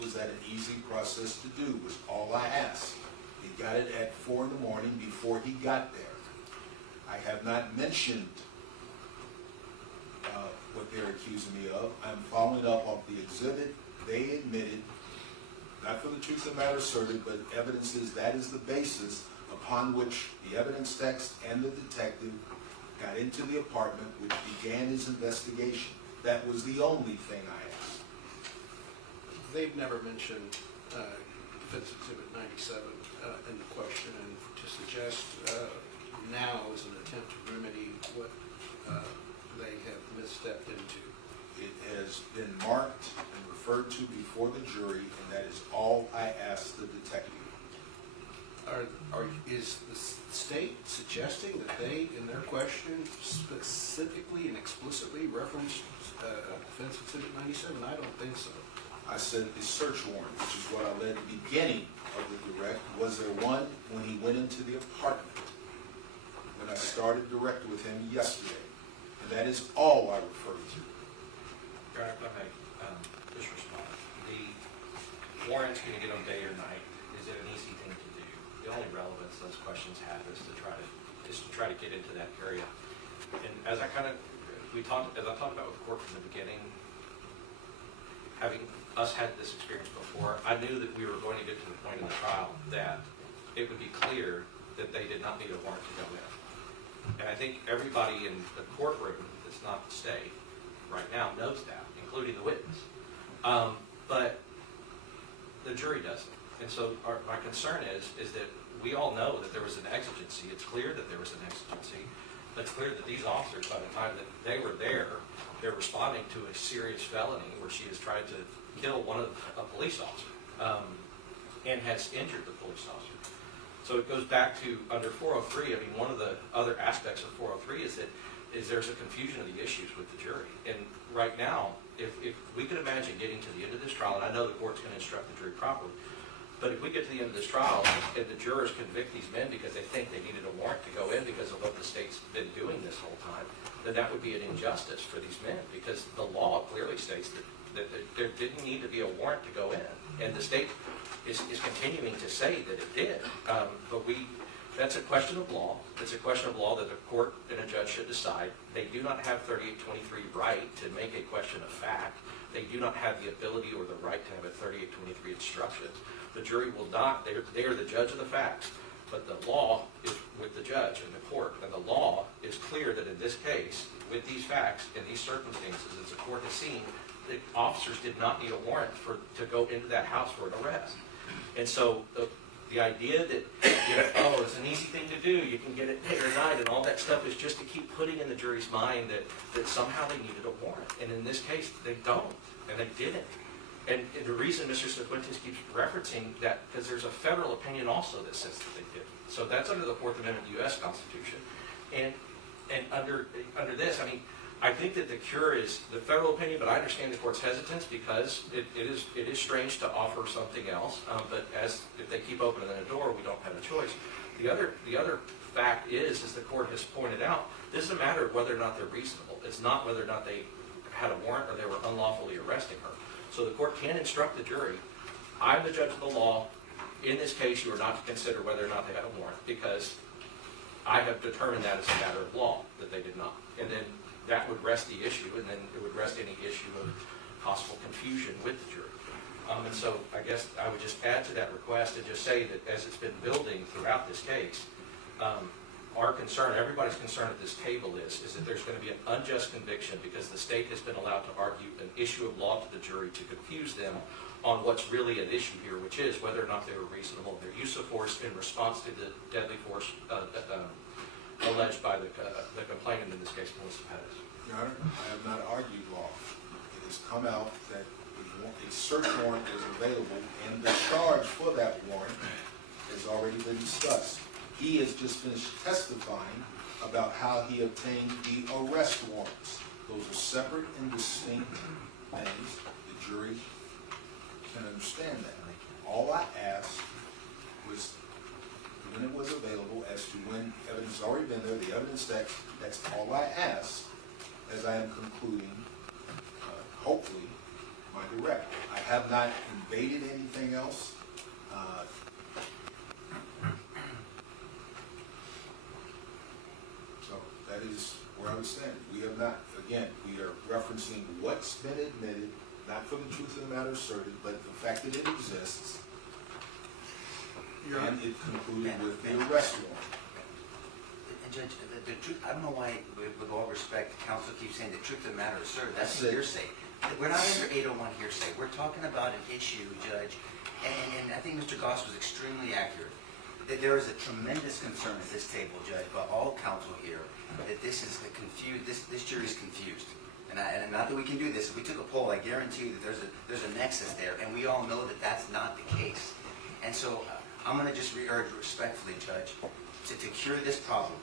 Was that an easy process to do? Was all I asked. He got it at 4 in the morning before he got there. I have not mentioned what they're accusing me of. I'm following up on the exhibit. They admitted, not for the truth of the matter asserted, but evidence is that is the basis upon which the evidence text and the detective got into the apartment, which began his investigation. That was the only thing I asked. They've never mentioned defense exhibit 97 in the question, and to suggest now is an attempt to remedy what they have misstepped into. It has been marked and referred to before the jury, and that is all I asked the detective. Is the state suggesting that they, in their question, specifically and explicitly referenced defense exhibit 97? I don't think so. I said the search warrant, which is what I led at the beginning of the direct. Was there one when he went into the apartment? When I started direct with him yesterday. And that is all I referred to. Your Honor, if I may, just respond. The warrant's gonna get on day or night. Is it an easy thing to do? The only relevance those questions have is to try to get into that area. And as I talked about with the court from the beginning, having us had this experience before, I knew that we were going to get to the point in the trial that it would be clear that they did not need a warrant to go in. And I think everybody in the courtroom that's not the state right now knows that, including the witness. But the jury doesn't. And so my concern is that we all know that there was an exigency. It's clear that there was an exigency. It's clear that these officers, by the time that they were there, they're responding to a serious felony where she has tried to kill a police officer and has injured the police officer. So it goes back to under 403. I mean, one of the other aspects of 403 is there's a confusion of the issues with the jury. And right now, if we could imagine getting to the end of this trial, and I know the court's going to instruct the jury properly, but if we get to the end of this trial and the jurors convict these men because they think they needed a warrant to go in because of what the state's been doing this whole time, then that would be an injustice for these men because the law clearly states that there didn't need to be a warrant to go in. And the state is continuing to say that it did. But that's a question of law. It's a question of law that the court and a judge should decide. They do not have 3823 right to make a question of fact. They do not have the ability or the right to have a 3823 instructions. The jury will not, they are the judge of the facts, but the law is with the judge and the court. And the law is clear that in this case, with these facts and these circumstances, as the court has seen, the officers did not need a warrant to go into that house for an arrest. And so the idea that, it's an easy thing to do, you can get it day or night, and all that stuff is just to keep putting in the jury's mind that somehow they needed a warrant. And in this case, they don't, and they didn't. And the reason Mr. Cifuentes keeps referencing that, because there's a federal opinion also that says that they did. So that's under the Fourth Amendment of the U.S. Constitution. And under this, I mean, I think that the cure is the federal opinion, but I understand the court's hesitance because it is strange to offer something else. But if they keep opening the door, we don't have a choice. The other fact is, as the court has pointed out, this is a matter of whether or not they're reasonable. It's not whether or not they had a warrant or they were unlawfully arresting her. So the court can instruct the jury, I'm the judge of the law. In this case, you are not to consider whether or not they had a warrant because I have determined that as a matter of law, that they did not. And then that would rest the issue, and then it would rest any issue of possible confusion with the jury. And so I guess I would just add to that request and just say that as it's been building throughout this case, our concern, everybody's concern at this table is that there's going to be an unjust conviction because the state has been allowed to argue an issue of law to the jury to confuse them on what's really an issue here, which is whether or not they were reasonable in their use of force in response to the deadly force alleged by the complainant, in this case, Melissa Perez. Your Honor, I have not argued law. It has come out that a search warrant is available, and the charge for that warrant has already been discussed. He has just finished testifying about how he obtained the arrest warrants. Those are separate and distinct things. The jury can understand that. All I asked was when it was available as to when evidence has already been there, the evidence that's all I asked as I am concluding, hopefully, my direct. I have not invaded anything else. So that is where I would stand. We have not, again, we are referencing what's been admitted, not for the truth of the matter asserted, but the fact that it exists. And it concluded with the arrest warrant. And Judge, the truth, I don't know why, with all respect, counsel keeps saying the truth of the matter is asserted. That's hearsay. We're not under 801 hearsay. We're talking about an issue, Judge, and I think Mr. Goss was extremely accurate. That there is a tremendous concern at this table, Judge, by all counsel here, that this is confused. This jury is confused. And not that we can do this. If we took a poll, I guarantee you that there's a nexus there, and we all know that that's not the case. And so I'm going to just urge respectfully, Judge, to cure this problem,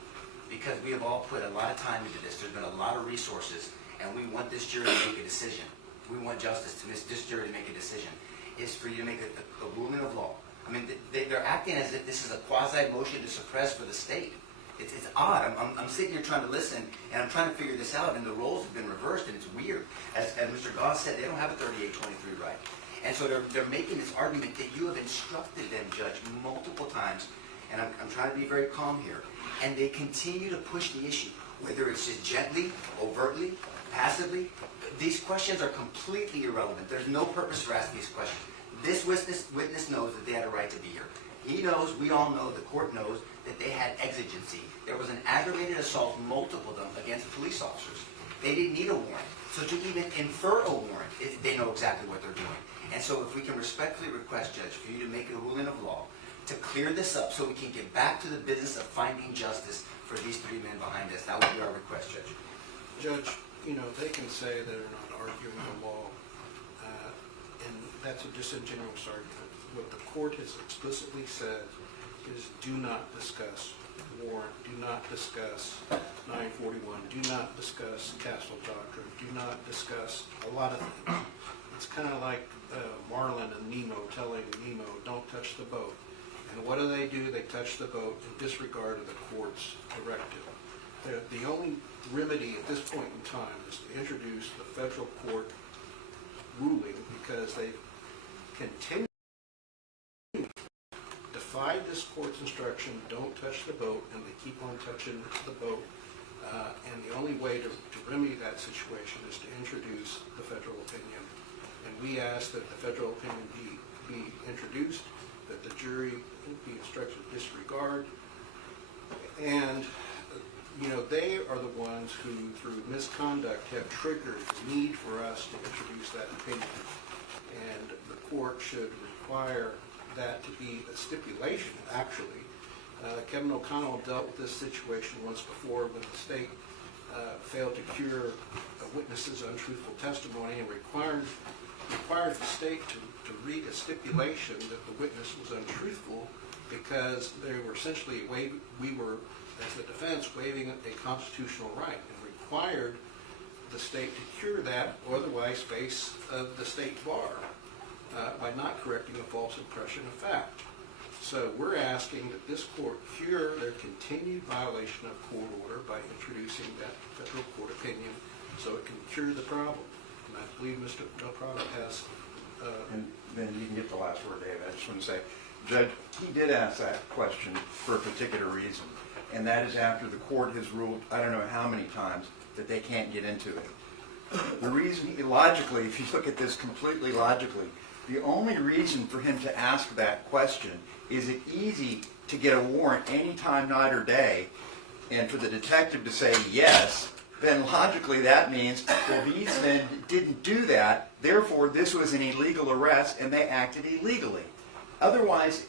because we have all put a lot of time into this. There's been a lot of resources, and we want this jury to make a decision. We want justice to this jury to make a decision. Is for you to make a ruling of law. I mean, they're acting as if this is a quasi-motion to suppress for the state. It's odd. I'm sitting here trying to listen, and I'm trying to figure this out, and the roles have been reversed, and it's weird. As Mr. Goss said, they don't have a 3823 right. And so they're making this argument that you have instructed them, Judge, multiple times, and I'm trying to be very calm here, and they continue to push the issue, whether it's just gently, overtly, passively. These questions are completely irrelevant. There's no purpose for asking these questions. This witness knows that they had a right to be here. He knows, we all know, the court knows that they had exigency. There was an aggravated assault, multiple of them, against police officers. They didn't need a warrant. So to even infer a warrant, they know exactly what they're doing. And so if we can respectfully request, Judge, for you to make a ruling of law to clear this up so we can get back to the business of finding justice for these three men behind us. That would be our request, Judge. Judge, they can say they're not arguing the law, and that's a disingenuous argument. What the court has explicitly said is do not discuss warrant, do not discuss 941, do not discuss Castle Doctrine, do not discuss a lot of things. It's kind of like Marlin and Nemo telling Nemo, don't touch the boat. And what do? They touch the boat in disregard of the court's directive. The only remedy at this point in time is to introduce the federal court ruling, because they continue to defy this court's instruction, don't touch the boat, and they keep on touching the boat. And the only way to remedy that situation is to introduce the federal opinion. And we ask that the federal opinion be introduced, that the jury be instructed to disregard. And, they are the ones who, through misconduct, have triggered the need for us to introduce that opinion. And the court should require that to be a stipulation, actually. Kevin O'Connell dealt with this situation once before when the state failed to cure a witness's untruthful testimony and required required the state to read a stipulation that the witness was untruthful because they were essentially we were, as the defense, waiving a constitutional right, and required the state to cure that or otherwise face the state bar by not correcting a false impression of fact. So we're asking that this court cure their continued violation of court order by introducing that federal court opinion so it can cure the problem. And I believe Mr. Del Prado has... And then you can get the last word, Dave. I just want to say, Judge, he did ask that question for a particular reason, and that is after the court has ruled, I don't know how many times, that they can't get into it. The reason, logically, if you look at this completely logically, the only reason for him to ask that question is it easy to get a warrant any time, night, or day, and for the detective to say yes, then logically that means, well, these men didn't do that, therefore this was an illegal arrest and they acted illegally. Otherwise,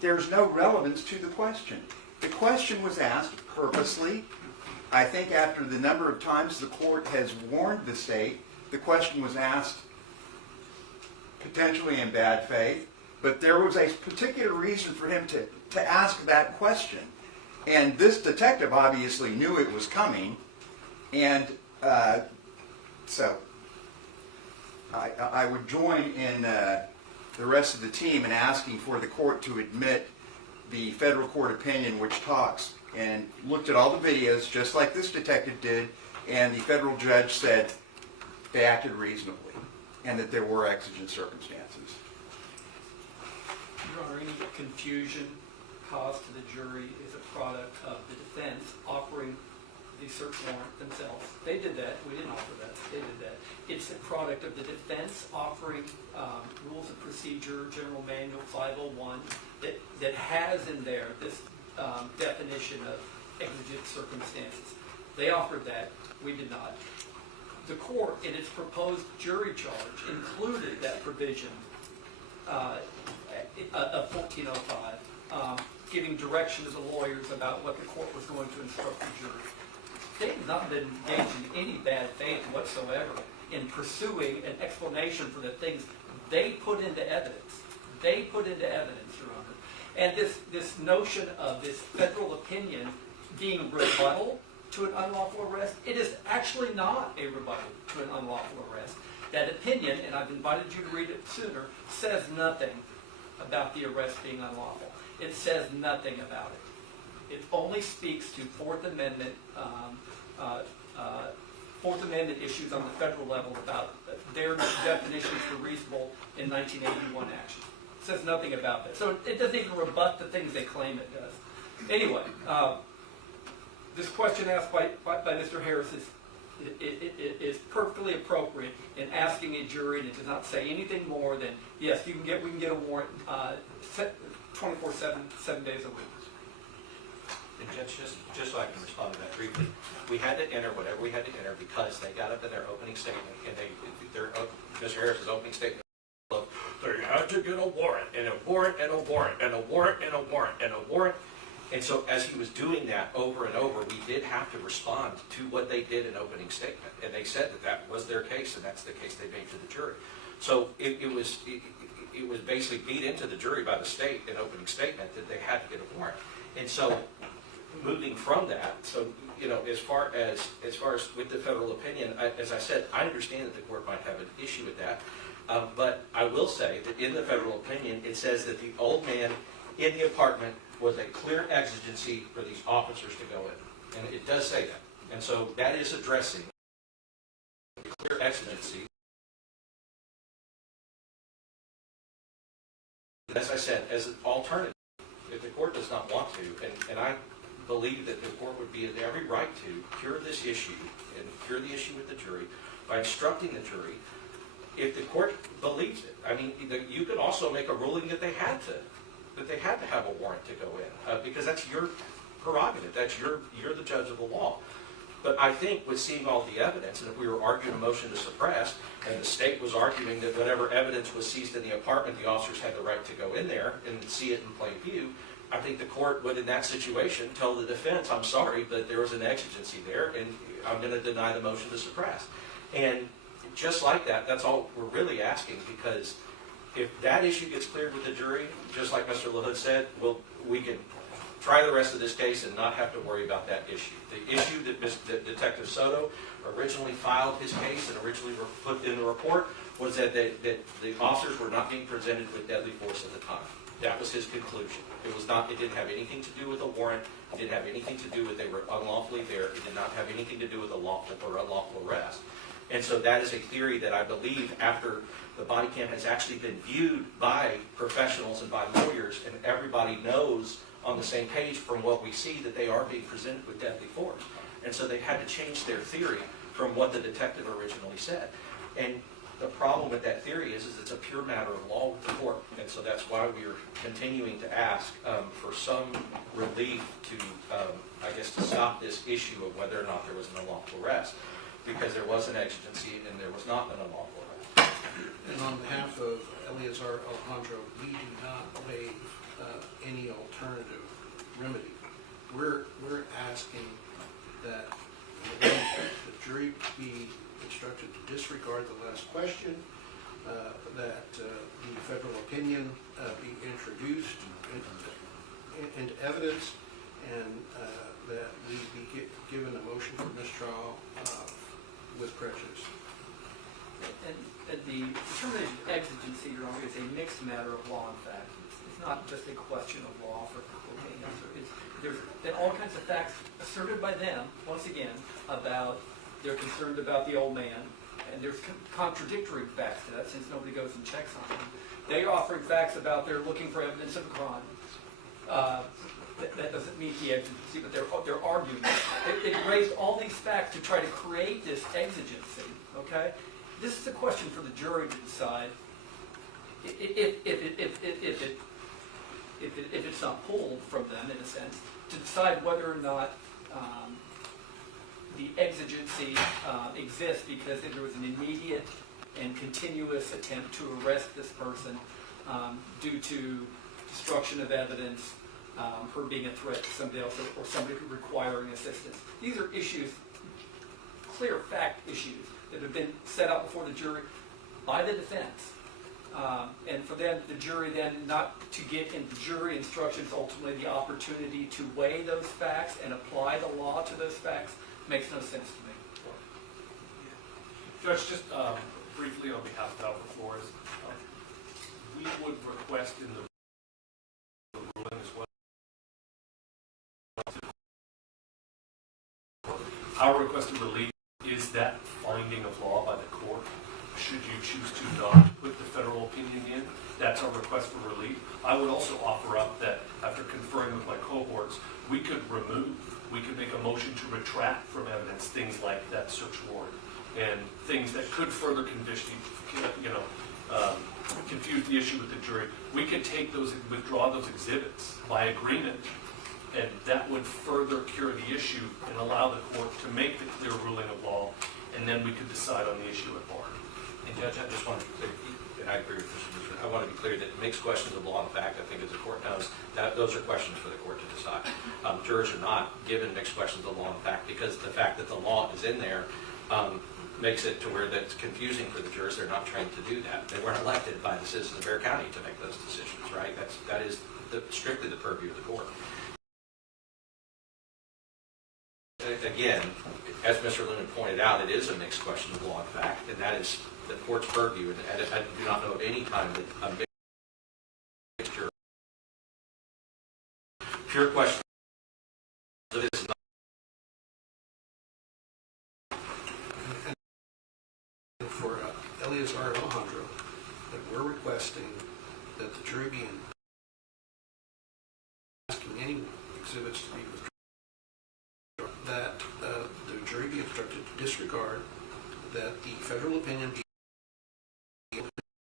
there's no relevance to the question. The question was asked purposely. I think after the number of times the court has warned the state, the question was asked potentially in bad faith, but there was a particular reason for him to ask that question. And this detective obviously knew it was coming, and so I would join in the rest of the team in asking for the court to admit the federal court opinion which talks and looked at all the videos just like this detective did, and the federal judge said they acted reasonably and that there were exigent circumstances. Your Honor, any confusion caused to the jury is a product of the defense offering the search warrant themselves. They did that. We didn't offer that. They did that. It's a product of the defense offering rules of procedure, General Manual 501, that has in there this definition of exigent circumstances. They offered that. We did not. The court, in its proposed jury charge, included that provision of 1405, giving direction to the lawyers about what the court was going to instruct the jury. They have not been engaged in any bad faith whatsoever in pursuing an explanation for the things they put into evidence. They put into evidence, Your Honor. And this notion of this federal opinion being rebuttal to an unlawful arrest, it is actually not a rebuttal to an unlawful arrest. That opinion, and I've invited you to read it sooner, says nothing about the arrest being unlawful. It says nothing about it. It only speaks to Fourth Amendment issues on the federal level about their definitions for reasonable in 1981 action. It says nothing about that. So it doesn't even rebut the things they claim it does. Anyway, this question asked by Mr. Harris is perfectly appropriate in asking a jury, and it does not say anything more than, yes, we can get a warrant 24/7, 7 days a week. And Judge, just so I can respond to that briefly, we had to enter whatever we had to enter because they got up in their opening statement, and Mr. Harris's opening statement, they had to get a warrant, and a warrant, and a warrant, and a warrant, and a warrant, and a warrant. And so as he was doing that over and over, we did have to respond to what they did in opening statement. And they said that was their case, and that's the case they made to the jury. So it was basically beat into the jury by the state in opening statement that they had to get a warrant. And so moving from that, so as far as with the federal opinion, as I said, I understand that the court might have an issue with that, but I will say that in the federal opinion, it says that the old man in the apartment was a clear exigency for these officers to go in, and it does say that. And so that is addressing a clear exigency. As I said, as an alternative, if the court does not want to, and I believe that the court would be in every right to cure this issue and cure the issue with the jury by instructing the jury, if the court believes it. I mean, you could also make a ruling that they had to have a warrant to go in, because that's your prerogative. That's you're the judge of the law. But I think with seeing all the evidence, and if we were arguing a motion to suppress, and the state was arguing that whatever evidence was seized in the apartment, the officers had the right to go in there and see it in plain view, I think the court would, in that situation, tell the defense, I'm sorry, but there was an exigency there, and I'm going to deny the motion to suppress. And just like that, that's all we're really asking, because if that issue gets cleared with the jury, just like Mr. LaHood said, we can try the rest of this case and not have to worry about that issue. The issue that Detective Soto originally filed his case and originally put in the report was that the officers were not being presented with deadly force at the time. That was his conclusion. It didn't have anything to do with a warrant. It didn't have anything to do with they were unlawfully there. It did not have anything to do with a lawful or unlawful arrest. And so that is a theory that I believe, after the body cam has actually been viewed by professionals and by lawyers, and everybody knows on the same page from what we see that they are being presented with deadly force. And so they had to change their theory from what the detective originally said. And the problem with that theory is it's a pure matter of law with the court. And so that's why we are continuing to ask for some relief to, I guess, to stop this issue of whether or not there was an unlawful arrest, because there was an exigency and there was not an unlawful arrest. And on behalf of Eleazar Alejandro, we do not waive any alternative remedy. We're asking that the jury be instructed to disregard the last question, that the federal opinion be introduced into evidence, and that we be given a motion for mistrial with prejudice. And the determination of exigency, Your Honor, is a mixed matter of law and fact. It's not just a question of law for cocaine. There's been all kinds of facts asserted by them, once again, about they're concerned about the old man, and there's contradictory facts to that since nobody goes and checks on them. They're offering facts about they're looking for evidence of a crime. That doesn't meet the exigency, but they're arguing. They've raised all these facts to try to create this exigency, okay? This is a question for the jury to decide if it's not pulled from them, in a sense, to decide whether or not the exigency exists because there was an immediate and continuous attempt to arrest this person due to destruction of evidence, her being a threat to somebody else, or somebody requiring assistance. These are issues, clear fact issues, that have been set out before the jury by the defense. And for them, the jury then not to get into jury instructions, ultimately the opportunity to weigh those facts and apply the law to those facts makes no sense to me. Judge, just briefly on behalf of Alfred Flores, we would request in the ruling as well. Our requested relief is that finding of law by the court. Should you choose to not put the federal opinion in, that's our request for relief. I would also offer up that after conferring with my cohorts, we could make a motion to retract from evidence things like that search warrant and things that could further confuse the issue with the jury. We could withdraw those exhibits by agreement, and that would further cure the issue and allow the court to make the clear ruling of law, and then we could decide on the issue at bar. And Judge, I just want to be clear, and I agree with Mr. Bishop, I want to be clear that mixed questions of law and fact, I think as the court knows, that those are questions for the court to decide. Jurors are not given mixed questions of law and fact because the fact that the law is in there makes it to where that's confusing for the jurors. They're not trained to do that. They weren't elected by the citizens of Bexar County to make those decisions, right? That is strictly the purview of the court. Again, as Mr. Lunan pointed out, it is a mixed question of law and fact, and that is the court's purview. And I do not know of any time that a mixture, pure question of this is not. For Eleazar Alejandro, that we're requesting that the jury be asking any exhibits to be withdrawn, that the jury be instructed to disregard, that the federal opinion be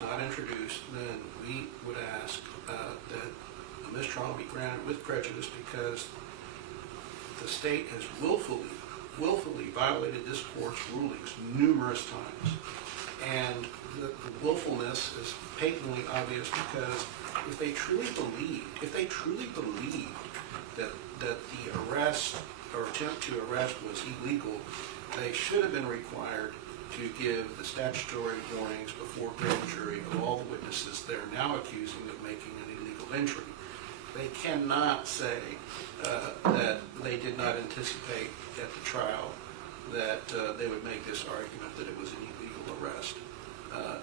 not introduced. Then we would ask that a mistrial be granted with prejudice because the state has willfully violated this court's rulings numerous times. And the willfulness is patently obvious because if they truly believed that the arrest or attempt to arrest was illegal, they should have been required to give the statutory warnings before grand jury of all the witnesses they're now accusing of making an illegal entry. They cannot say that they did not anticipate at the trial that they would make this argument that it was an illegal arrest.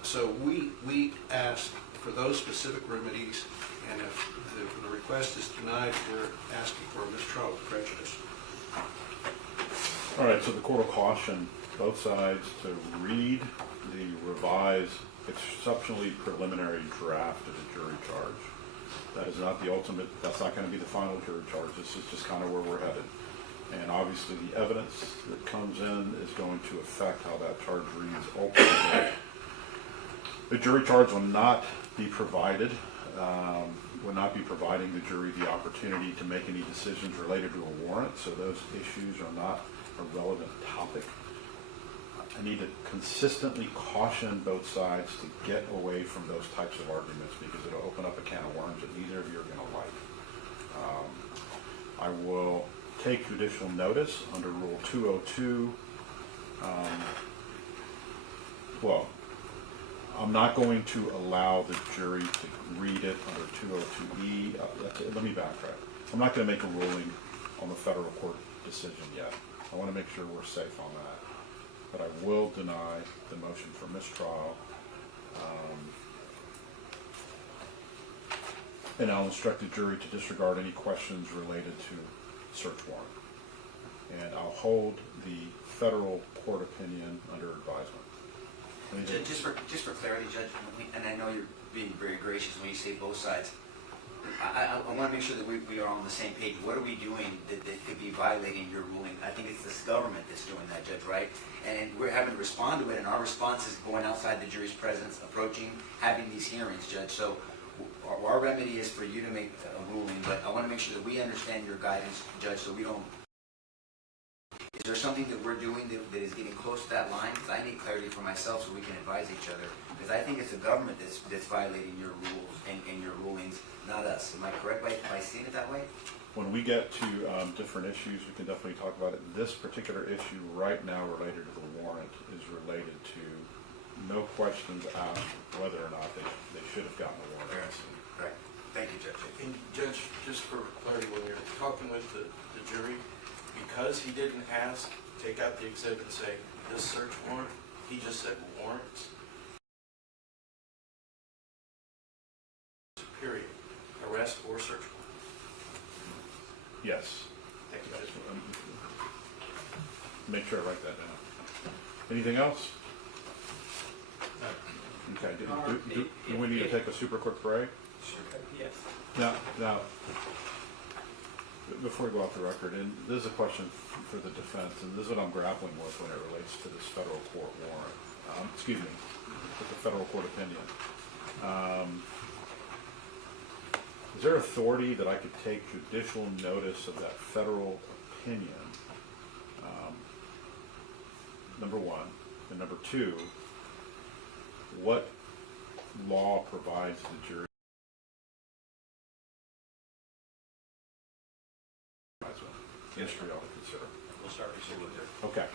So we asked for those specific remedies, and if the request is denied, we're asking for a mistrial with prejudice. All right, so the court will caution both sides to read the revised, exceptionally preliminary draft of the jury charge. That is not the ultimate, that's not going to be the final jury charge. This is just kind of where we're headed. And obviously the evidence that comes in is going to affect how that charge reads ultimately. The jury charge will not be provided, will not be providing the jury the opportunity to make any decisions related to a warrant, so those issues are not a relevant topic. I need to consistently caution both sides to get away from those types of arguments because it'll open up a can of worms that neither of you are going to like. I will take judicial notice under Rule 202. Well, I'm not going to allow the jury to read it under 202E. Let me backtrack. I'm not going to make a ruling on the federal court decision yet. I want to make sure we're safe on that. But I will deny the motion for mistrial. And I'll instruct the jury to disregard any questions related to search warrant. And I'll hold the federal court opinion under advisement. Just for clarity, Judge, and I know you're being very gracious when you say both sides, I want to make sure that we are on the same page. What are we doing that could be violating your ruling? I think it's this government that's doing that, Judge, right? And we're having to respond to it, and our response is going outside the jury's presence, approaching, having these hearings, Judge. So our remedy is for you to make a ruling, but I want to make sure that we understand your guidance, Judge, so we don't... Is there something that we're doing that is getting close to that line? Because I need clarity for myself so we can advise each other. Because I think it's the government that's violating your rules and your rulings, not us. Am I correct by seeing it that way? When we get to different issues, we can definitely talk about it. This particular issue right now related to the warrant is related to no questions asked whether or not they should have gotten a warrant. Right. Thank you, Judge. And Judge, just for clarity, when you're talking with the jury, because he didn't take out the exhibit and say, this search warrant, he just said warrants. Period. Arrest or search warrant. Yes. Thank you, Judge. Make sure I write that down. Anything else? Okay. Do we need to take a super quick break? Yes. Now, before we go off the record, and this is a question for the defense, and this is what I'm grappling with when it relates to this federal court warrant. With the federal court opinion. Is there authority that I could take judicial notice of that federal opinion? Number one. And number two, what law provides the jury history ought to consider? We'll start receiving there. Okay.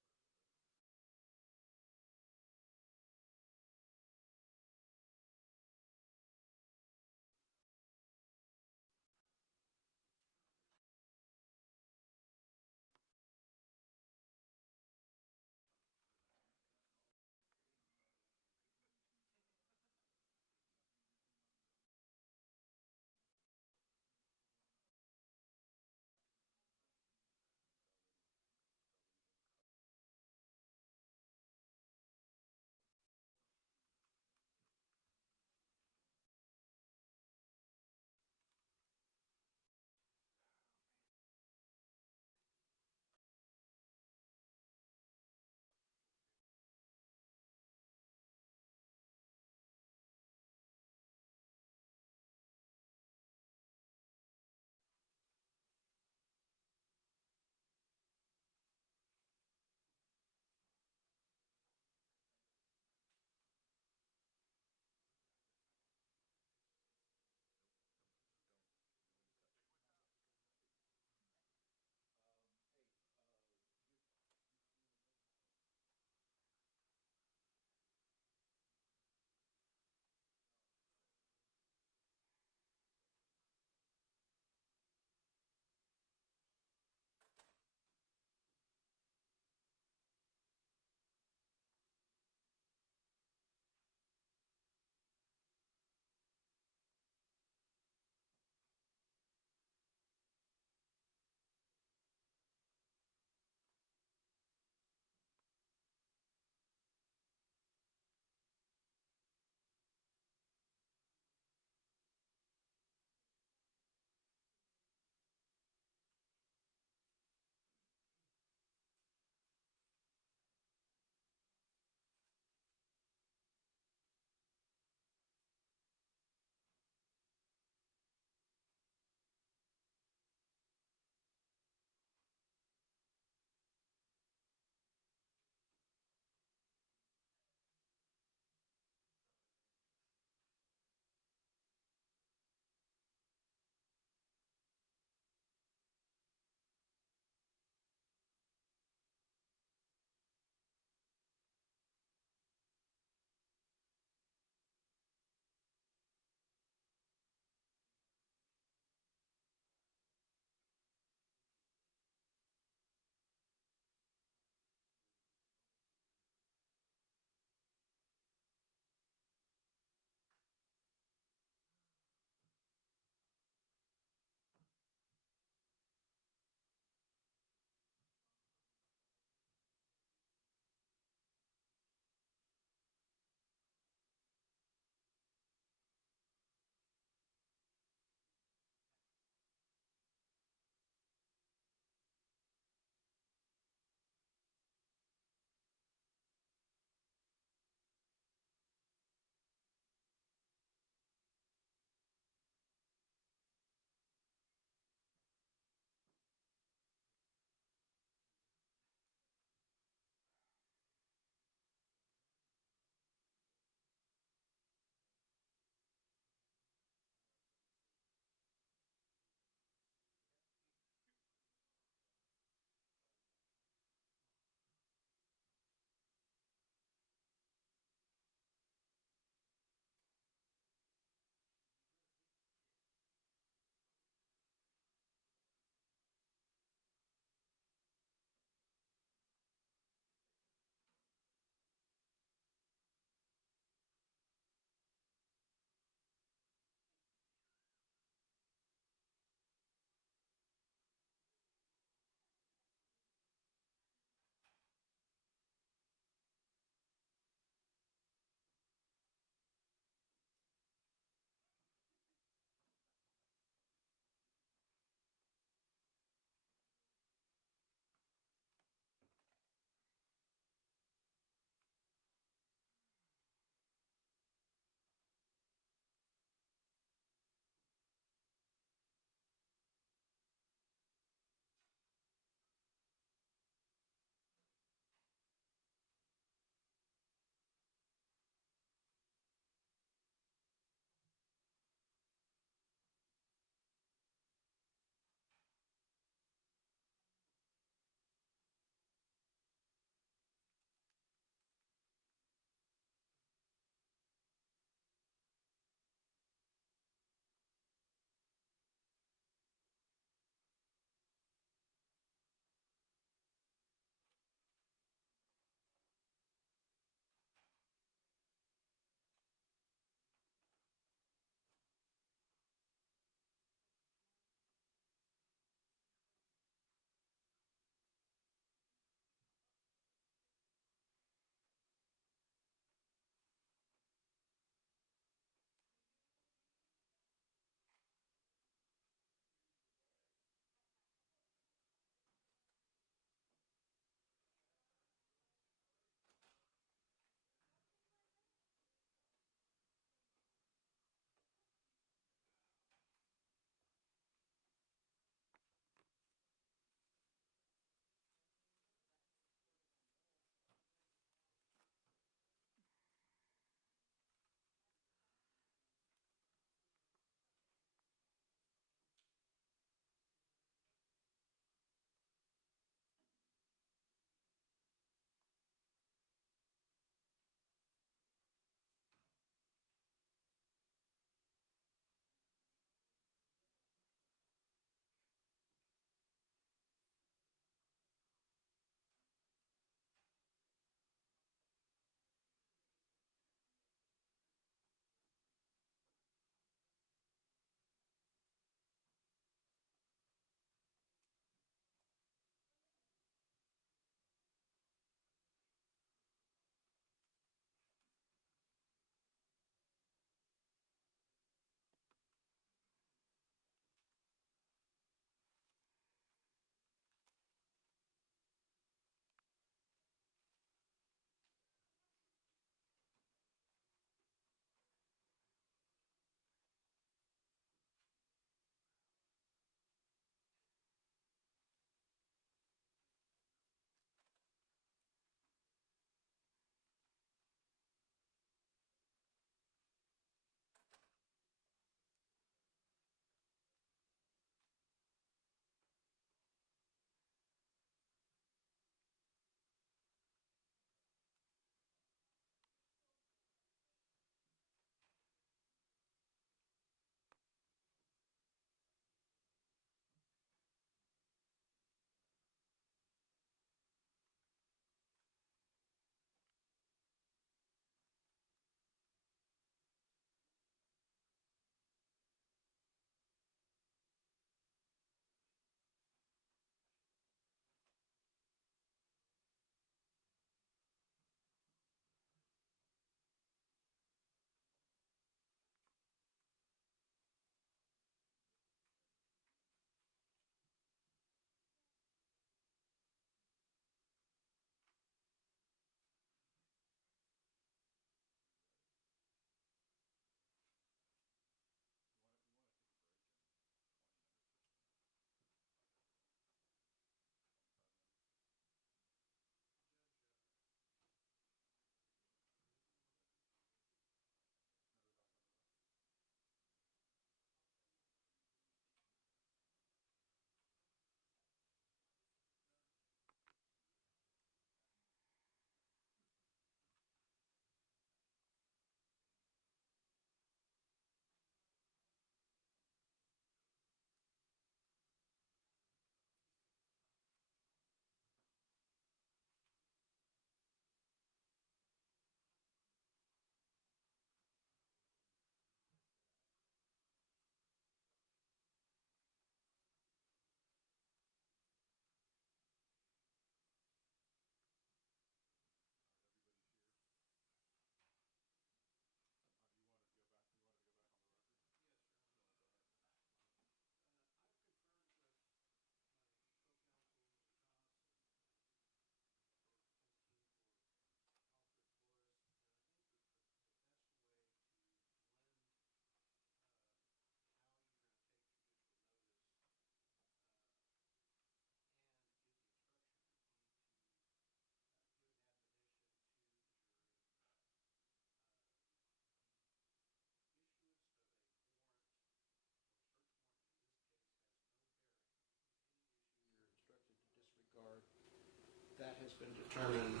been determined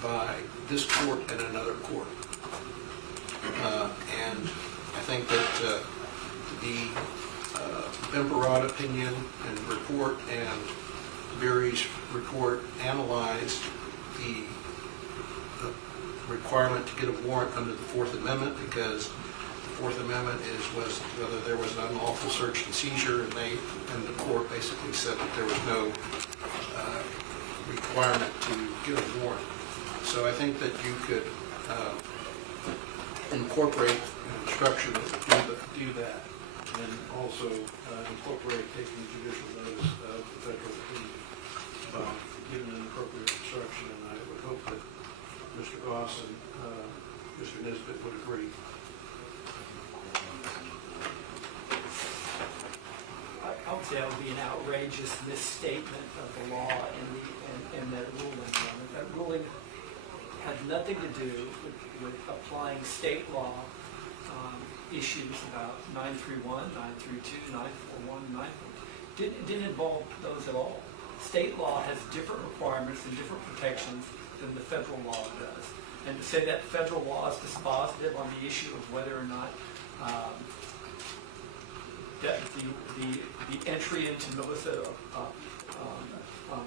by this court and another court. And I think that the Bemperod opinion and report and Berry's report analyzed the requirement to get a warrant under the Fourth Amendment, because the Fourth Amendment was whether there was an unlawful search and seizure, and the court basically said that there was no requirement to get a warrant. So I think that you could incorporate an instruction that would do that, and also incorporate taking judicial notice of the federal opinion by giving an appropriate instruction, and I would hope that Mr. Goss and Mr. Nisbet would agree. I would say that would be an outrageous misstatement of the law and that ruling. That ruling had nothing to do with applying state law issues about 931, 932, 941, 942. Didn't involve those at all. State law has different requirements and different protections than the federal law does. And to say that federal law is dispositive on the issue of whether or not that the entry into Melissa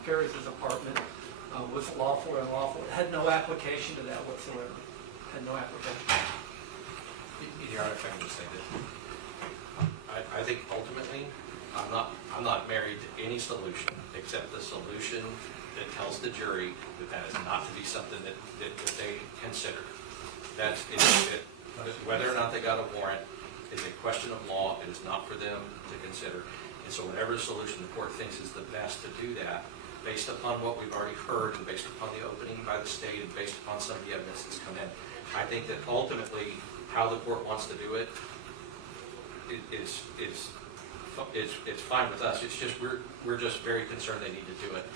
Perez's apartment was lawful or unlawful, it had no application to that whatsoever. Had no application. Your Honor, if I can just say that, I think ultimately, I'm not married to any solution except the solution that tells the jury that is not to be something that they consider. That's it. Whether or not they got a warrant is a question of law. It is not for them to consider. And so whatever solution the court thinks is the best to do that, based upon what we've already heard and based upon the opening by the state and based upon some of the evidence that's come in, I think that ultimately how the court wants to do it is fine with us. It's just we're just very concerned they need to do it.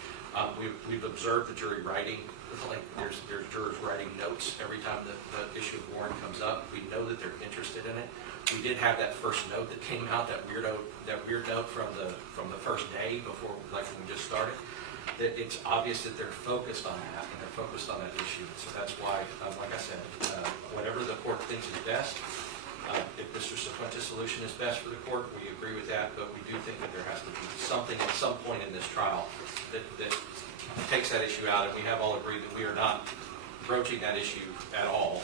We've observed the jury writing. Like there's jurors writing notes every time the issue of warrant comes up. We know that they're interested in it. We did have that first note that came out, that weird note from the first day before, like when we just started. That it's obvious that they're focused on that and they're focused on that issue. So that's why, like I said, whatever the court thinks is best. If Mr. Cifuentes' solution is best for the court, we agree with that, but we do think that there has to be something at some point in this trial that takes that issue out, and we have all agreed that we are not broaching that issue at all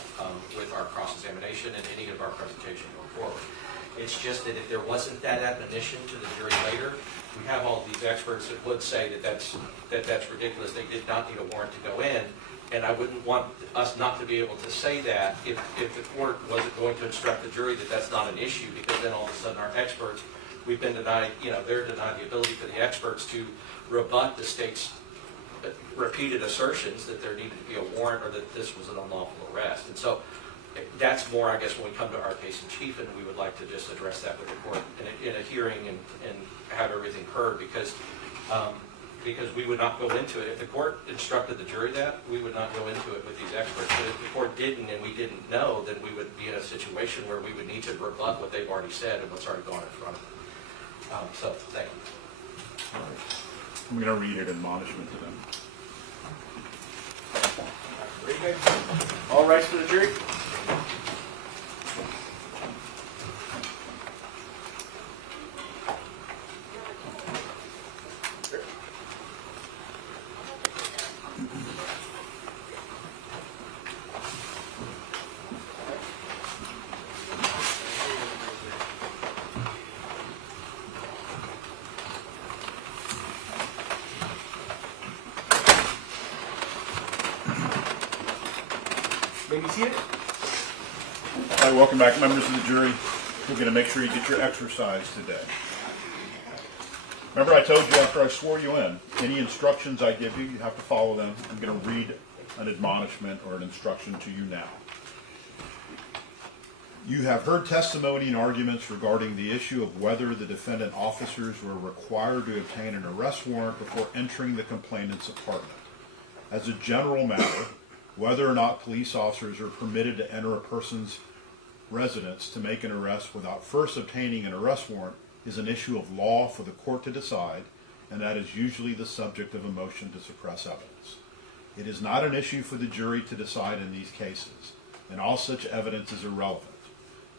with our cross-examination and any of our presentation going forward. It's just that if there wasn't that admonition to the jury later, we have all these experts that would say that that's ridiculous. They did not need a warrant to go in. And I wouldn't want us not to be able to say that if the court wasn't going to instruct the jury that that's not an issue, because then all of a sudden our experts, we've been denied, they're denied the ability for the experts to rebut the state's repeated assertions that there needed to be a warrant or that this was an unlawful arrest. And so that's more, I guess, when we come to our case in chief, and we would like to just address that with the court in a hearing and have everything heard, because we would not go into it. If the court instructed the jury that, we would not go into it with these experts. But if the court didn't and we didn't know, then we would be in a situation where we would need to rebut what they've already said and what's already gone in front of them. So, thank you. I'm going to read an admonishment to them. Very good. All rights to the jury? Maybe see it? All right, welcome back, members of the jury. We're going to make sure you get your exercise today. Remember I told you after I swore you in, any instructions I give you, you have to follow them. I'm going to read an admonishment or an instruction to you now. You have heard testimony and arguments regarding the issue of whether the defendant officers were required to obtain an arrest warrant before entering the complainant's apartment. As a general matter, whether or not police officers are permitted to enter a person's residence to make an arrest without first obtaining an arrest warrant is an issue of law for the court to decide, and that is usually the subject of a motion to suppress evidence. It is not an issue for the jury to decide in these cases, and all such evidence is irrelevant.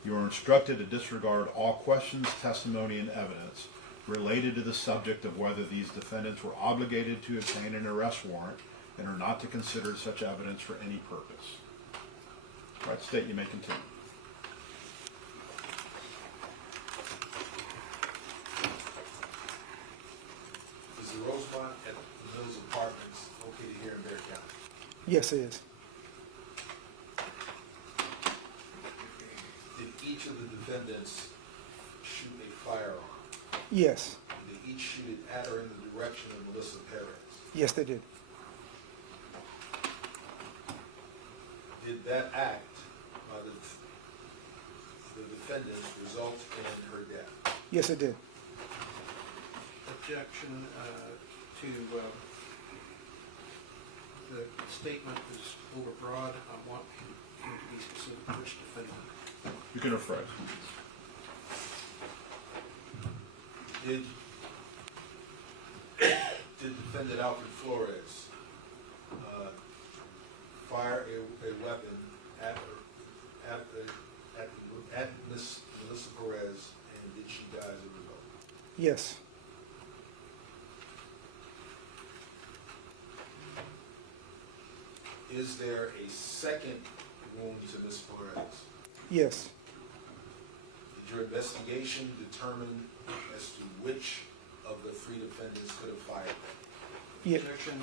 You are instructed to disregard all questions, testimony, and evidence related to the subject of whether these defendants were obligated to obtain an arrest warrant and are not to consider such evidence for any purpose. All right, State, you may continue. Is the Rosemont at the Mills Apartments located here in Bear County? Yes, it is. Did each of the defendants shoot a firearm? Yes. Did they each shoot it at or in the direction of Melissa Perez? Yes, they did. Did that act by the defendants result in her death? Yes, it did. Objection to the statement is overbroad. I want him to be specific which defendant. You can rephrase. Did defendant Alfred Flores fire a weapon at Miss Melissa Perez, and did she die as a result? Yes. Is there a second wound to Miss Perez? Yes. Did your investigation determine as to which of the three defendants could have fired them? Yeah. Objection,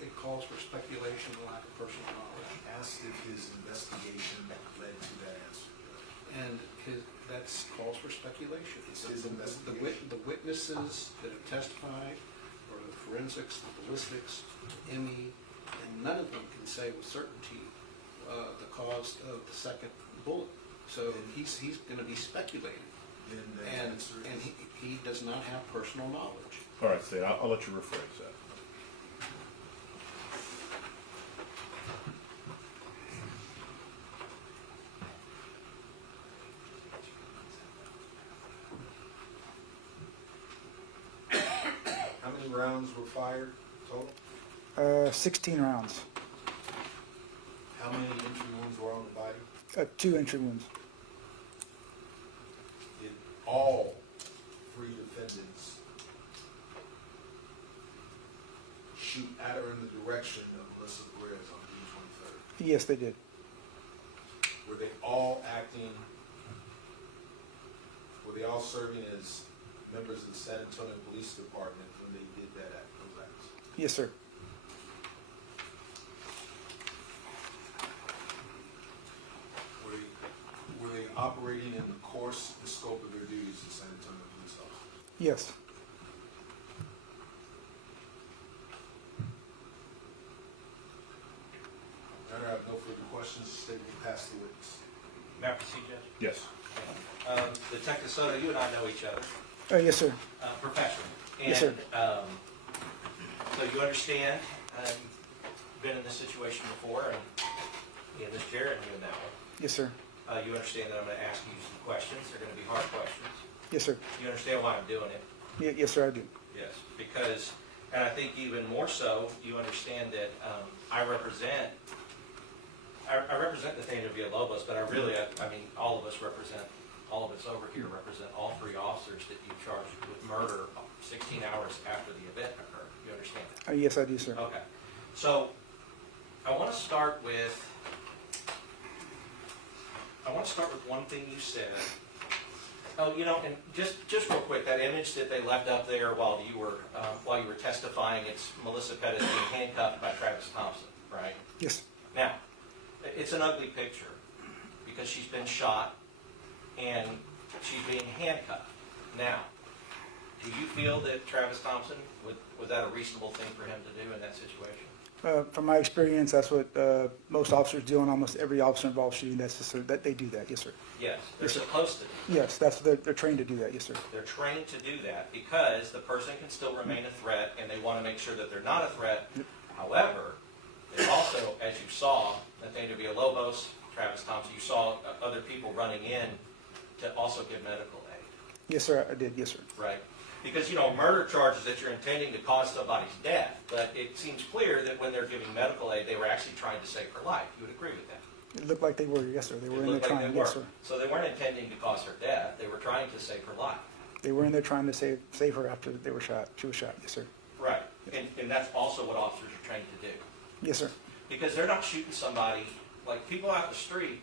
it calls for speculation and lack of personal knowledge. Asked if his investigation led to that answer. And that calls for speculation. It's his investigation. The witnesses that have testified, or the forensics, the ballistics, the ME, and none of them can say with certainty the cause of the second bullet. So he's going to be speculating. And he does not have personal knowledge. All right, State, I'll let you rephrase that. How many rounds were fired total? 16 rounds. How many entry wounds were on the body? 2 entry wounds. Did all three defendants shoot at or in the direction of Melissa Perez on June 23rd? Yes, they did. Were they all serving as members of the San Antonio Police Department when they did those acts? Yes, sir. Were they operating in the course and scope of their duties as San Antonio police officers? Yes. Your Honor, I have no further questions. The state will pass the witness. May I proceed, Judge? Yes. Detective Soto, you and I know each other Yes, sir. professionally. And, Yes, sir. So you understand, you've been in this situation before, and Ms. Jarrett and you in that one. Yes, sir. You understand that I'm going to ask you some questions. They're going to be hard questions. Yes, sir. You understand why I'm doing it? Yes, sir, I do. Yes, because, and I think even more so, you understand that I represent Nathaniel Villalobos, but I mean, all of us over here represent all three officers that you charged with murder 16 hours after the event occurred. You understand that? Yes, I do, sir. Okay. So, I want to start with one thing you said. Oh, and just real quick, that image that they left up there while you were testifying, it's Melissa Perez being handcuffed by Travis Thompson, right? Yes. Now, it's an ugly picture because she's been shot and she's being handcuffed. Now, do you feel that Travis Thompson, was that a reasonable thing for him to do in that situation? From my experience, that's what most officers do, and almost every officer involved shooting, that's just that they do that. Yes, sir. Yes, they're Yes, sir. supposed to do Yes, they're trained to do that. Yes, sir. They're trained to do that because the person can still remain a threat and they want to make sure that they're not a threat. Yep. However, they also, as you saw, Nathaniel Villalobos, Travis Thompson, you saw other people running in to also give medical aid. Yes, sir, I did. Yes, sir. Right. Because, you know, murder charges that you're intending to cause somebody's death, but it seems clear that when they're giving medical aid, they were actually trying to save her life. You would agree with that? It looked like they were, yes, sir. They were It in there looked like trying, they yes, were. sir. So they weren't intending to cause her death, they were trying to save her life. They were in there trying to save her after they were shot. She was shot, yes, sir. Right, and that's also what officers are trained to do. Yes, sir. Because they're not shooting somebody, like people out the street,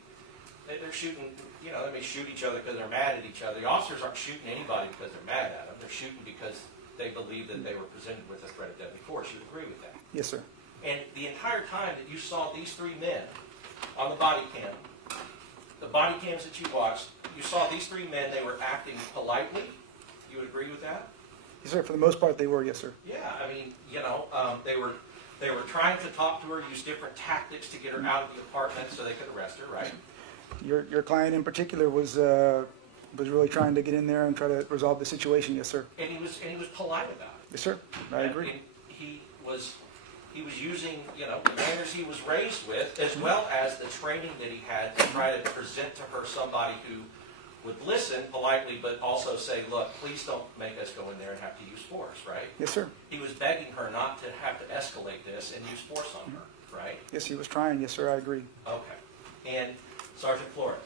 they're shooting, you know, they may shoot each other because they're mad at each other. The officers aren't shooting anybody because they're mad at them, they're shooting because they believe that they were presented with a threat of deadly force. You agree with that? Yes, sir. And the entire time that you saw these three men on the body cam, the body cams that you watched, you saw these three men, they were acting politely. You would agree with that? Yes, sir. For the most part, they were, yes, sir. Yeah, I mean, you know, they were trying to talk to her, use different tactics to get her out of the apartment so they could arrest her, right? Your client in particular was really trying to get in there and try to resolve the situation, yes, sir. And he was polite about it. Yes, sir. I agree. And he was using, you know, the manners he was raised with, as well as the training that he had to try to present to her somebody who would listen politely, but also say, look, please don't make us go in there and have to use force, right? Yes, sir. He was begging her not to have to escalate this and use force on her, right? Yes, he was trying. Yes, sir. I agree. Okay. And Sergeant Flores.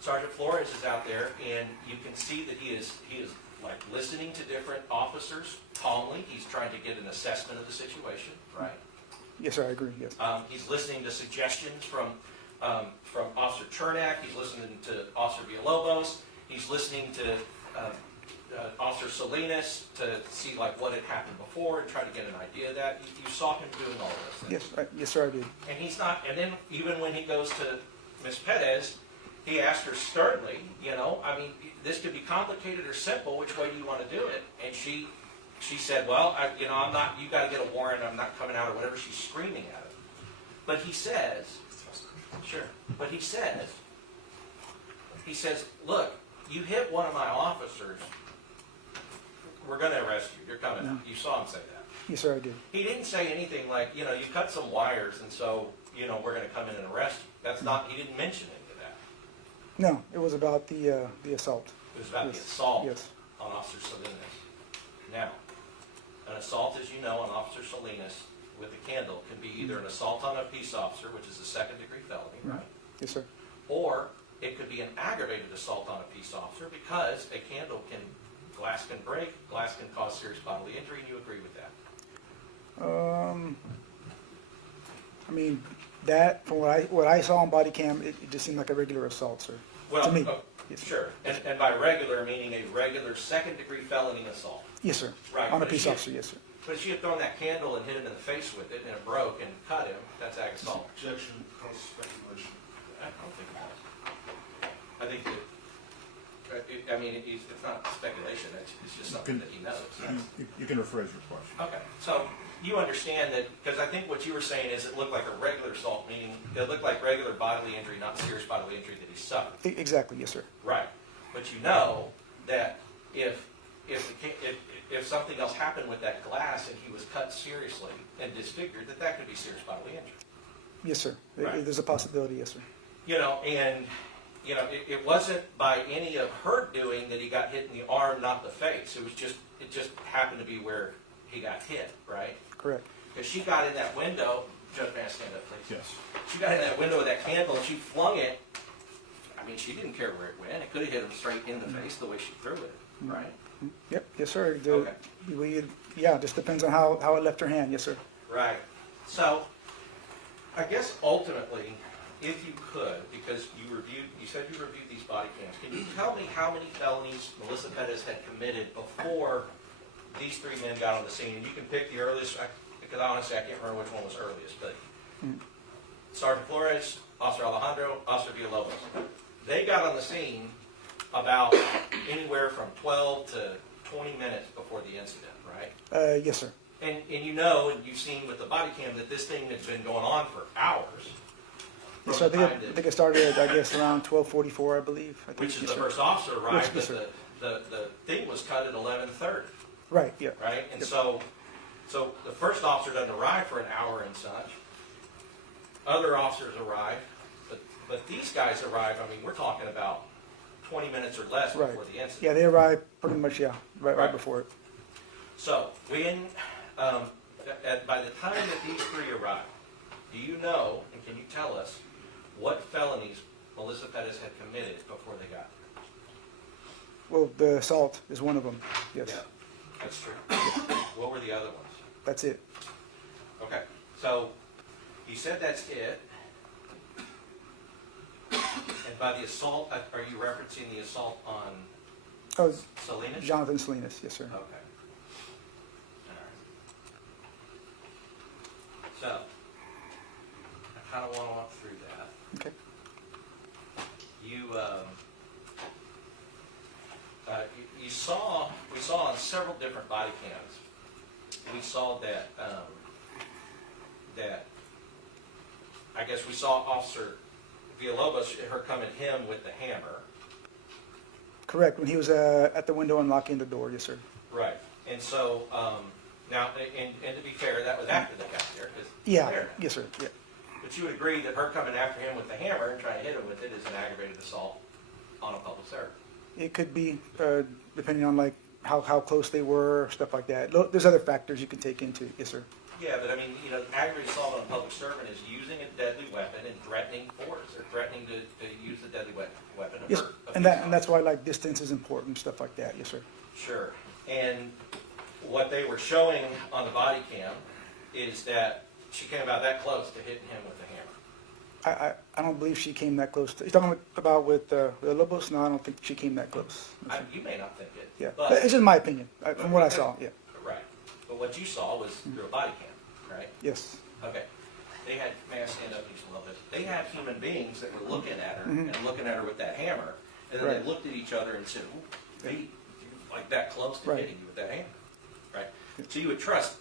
Sergeant Flores is out there, and you can see that he is like listening to different officers calmly. He's trying to get an assessment of the situation, right? Yes, sir. I agree. Yes. He's listening to suggestions from Officer Chernak. He's listening to Officer Villalobos. He's listening to Officer Salinas to see like what had happened before and try to get an idea of that. You saw him doing all this. Yes, yes, sir. I did. And he's not. And then even when he goes to Ms. Perez, he asked her sternly, you know, I mean, this could be complicated or simple. Which way do you want to do it? And she said, well, I'm not. You got to get a warrant. I'm not coming out or whatever. She's screaming at him. But he says, sure. But he says, look, you hit one of my officers. We're going to arrest you. You're coming out. You saw him say that. Yes, sir. I did. He didn't say anything like, you know, you cut some wires and so, you know, we're going to come in and arrest you. That's not. He didn't mention any of that. No, it was about the assault. It was about Yes. the assault Yes. on Officer Salinas. Now, an assault, as you know, on Officer Salinas with a candle can be either an assault on a peace officer, which is a second-degree felony, right? Yes, sir. Or it could be an aggravated assault on a peace officer because a candle glass can break, glass can cause serious bodily injury, and you agree with that? I mean, that from what I saw on body cam, it just seemed like a regular assault, sir. Well, to me. Yes, sir. sure. And by regular, meaning a regular second-degree felony assault. Yes, sir. Right. On a but peace she- officer, yes, sir. But if she had thrown that candle and hit him in the face with it, and it broke and cut him, that's ag assault. Objection, cause speculation. I don't think it was. I think that, it's not speculation, it's just something that he knows. You can rephrase your question. Okay, so you understand that, because I think what you were saying is it looked like a regular assault, meaning it looked like regular bodily injury, not serious bodily injury that he suffered. Exactly, yes, sir. Right. But you know that if something else happened with that glass and he was cut seriously and disfigured, that could be serious bodily injury. Yes, sir. Right. There's a possibility, yes, sir. You know, and you know, it wasn't by any of her doing that he got hit in the arm, not the face. It just happened to be where he got hit, right? Correct. Because she got in that window. Judge, may I stand up, please? Yes. She got in that window with that candle and she flung it. I mean, she didn't care where it went. It could have hit him straight in the face the way she threw it, right? Yep, yes, sir. Okay. Yeah, just depends on how it left her hand, yes, sir. Right. So, I guess ultimately, if you could, because you said you reviewed these body cams, can you tell me how many felonies Melissa Perez had committed before these three men got on the scene? And you can pick the earliest, because honestly I can't remember which one was earliest, but Sergeant Flores, Officer Alejandro, Officer Villalobos. They got on the scene about anywhere from 12 to 20 minutes before the incident, right? Yes, sir. And you know, and you've seen with the body cam that this thing has been going on for hours. Yes, sir. I think it started, I guess, around 12:44, I believe. Which is yes, the sir. first officer arrived, Yes, but sir. the thing was cut at 11:30, Right, yeah. right? And Yep. so the first officer doesn't arrive for an hour and such. Other officers arrive, but these guys arrive, I mean, we're talking about 20 minutes or less Right. before the incident. Yeah, they arrived pretty much, yeah, right Right. before it. So, by the time that these three arrived, do you know, and can you tell us, what felonies Melissa Perez had committed before they got there? Well, the assault is one of them, yes. Yeah, that's true. What were the other ones? That's it. Okay, so you said that's it. And by the assault, are you referencing the assault on Oh, Salinas? Jonathan Salinas, yes, sir. Okay. All right. So, I kind of want to walk through that. Okay. We saw on several different body cams, we saw that, I guess we saw Officer Villalobos, her come at him with the hammer. Correct, when he was at the window unlocking the door, yes, sir. Right. And so, now, and to be fair, that was after they got there, because Yeah, there. yes, sir, yeah. But you would agree that her coming after him with the hammer and trying to hit him with it is an aggravated assault on a public servant. It could be, depending on like how close they were, stuff like that. There's other factors you can take into, yes, sir. Yeah, but I mean, aggravated assault on a public servant is using a deadly weapon and threatening force, or threatening to use a deadly weapon to Yes, hurt a and police that's why like distance is important, stuff like that, yes, sir. Sure. And what they were showing on the body cam is that she came about that close to hitting him with the hammer. I don't believe she came that close. You're talking about with Lobos? No, I don't think she came that close. You may not think it. Yeah, But, it's just my opinion, from what I saw, yeah. right. But what you saw was through a body cam, right? Yes, Okay. They had, may I stand up just a little bit? They had human beings that were looking at her and looking at her with that hammer, and then Right. they looked at each other and said, "Ooh, they like that close to Right. hitting you with that hammer," right? So you would trust,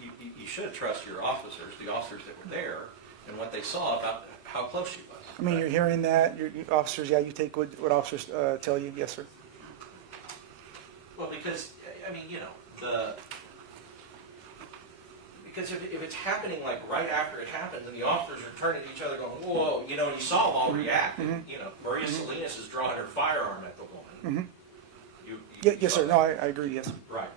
you should trust your officers, the officers that were there, and what they saw about how close she was. I mean, right? you're hearing that, your officers, yeah, you take what officers tell you, yes, sir. Well, because, I mean, because if it's happening like right after it happens and the officers are turning to each other going, whoa, and you saw them all react. And, Maria Salinas is drawing her firearm at the woman. You Yes, saw sir, that. no, I agree, yes. Right.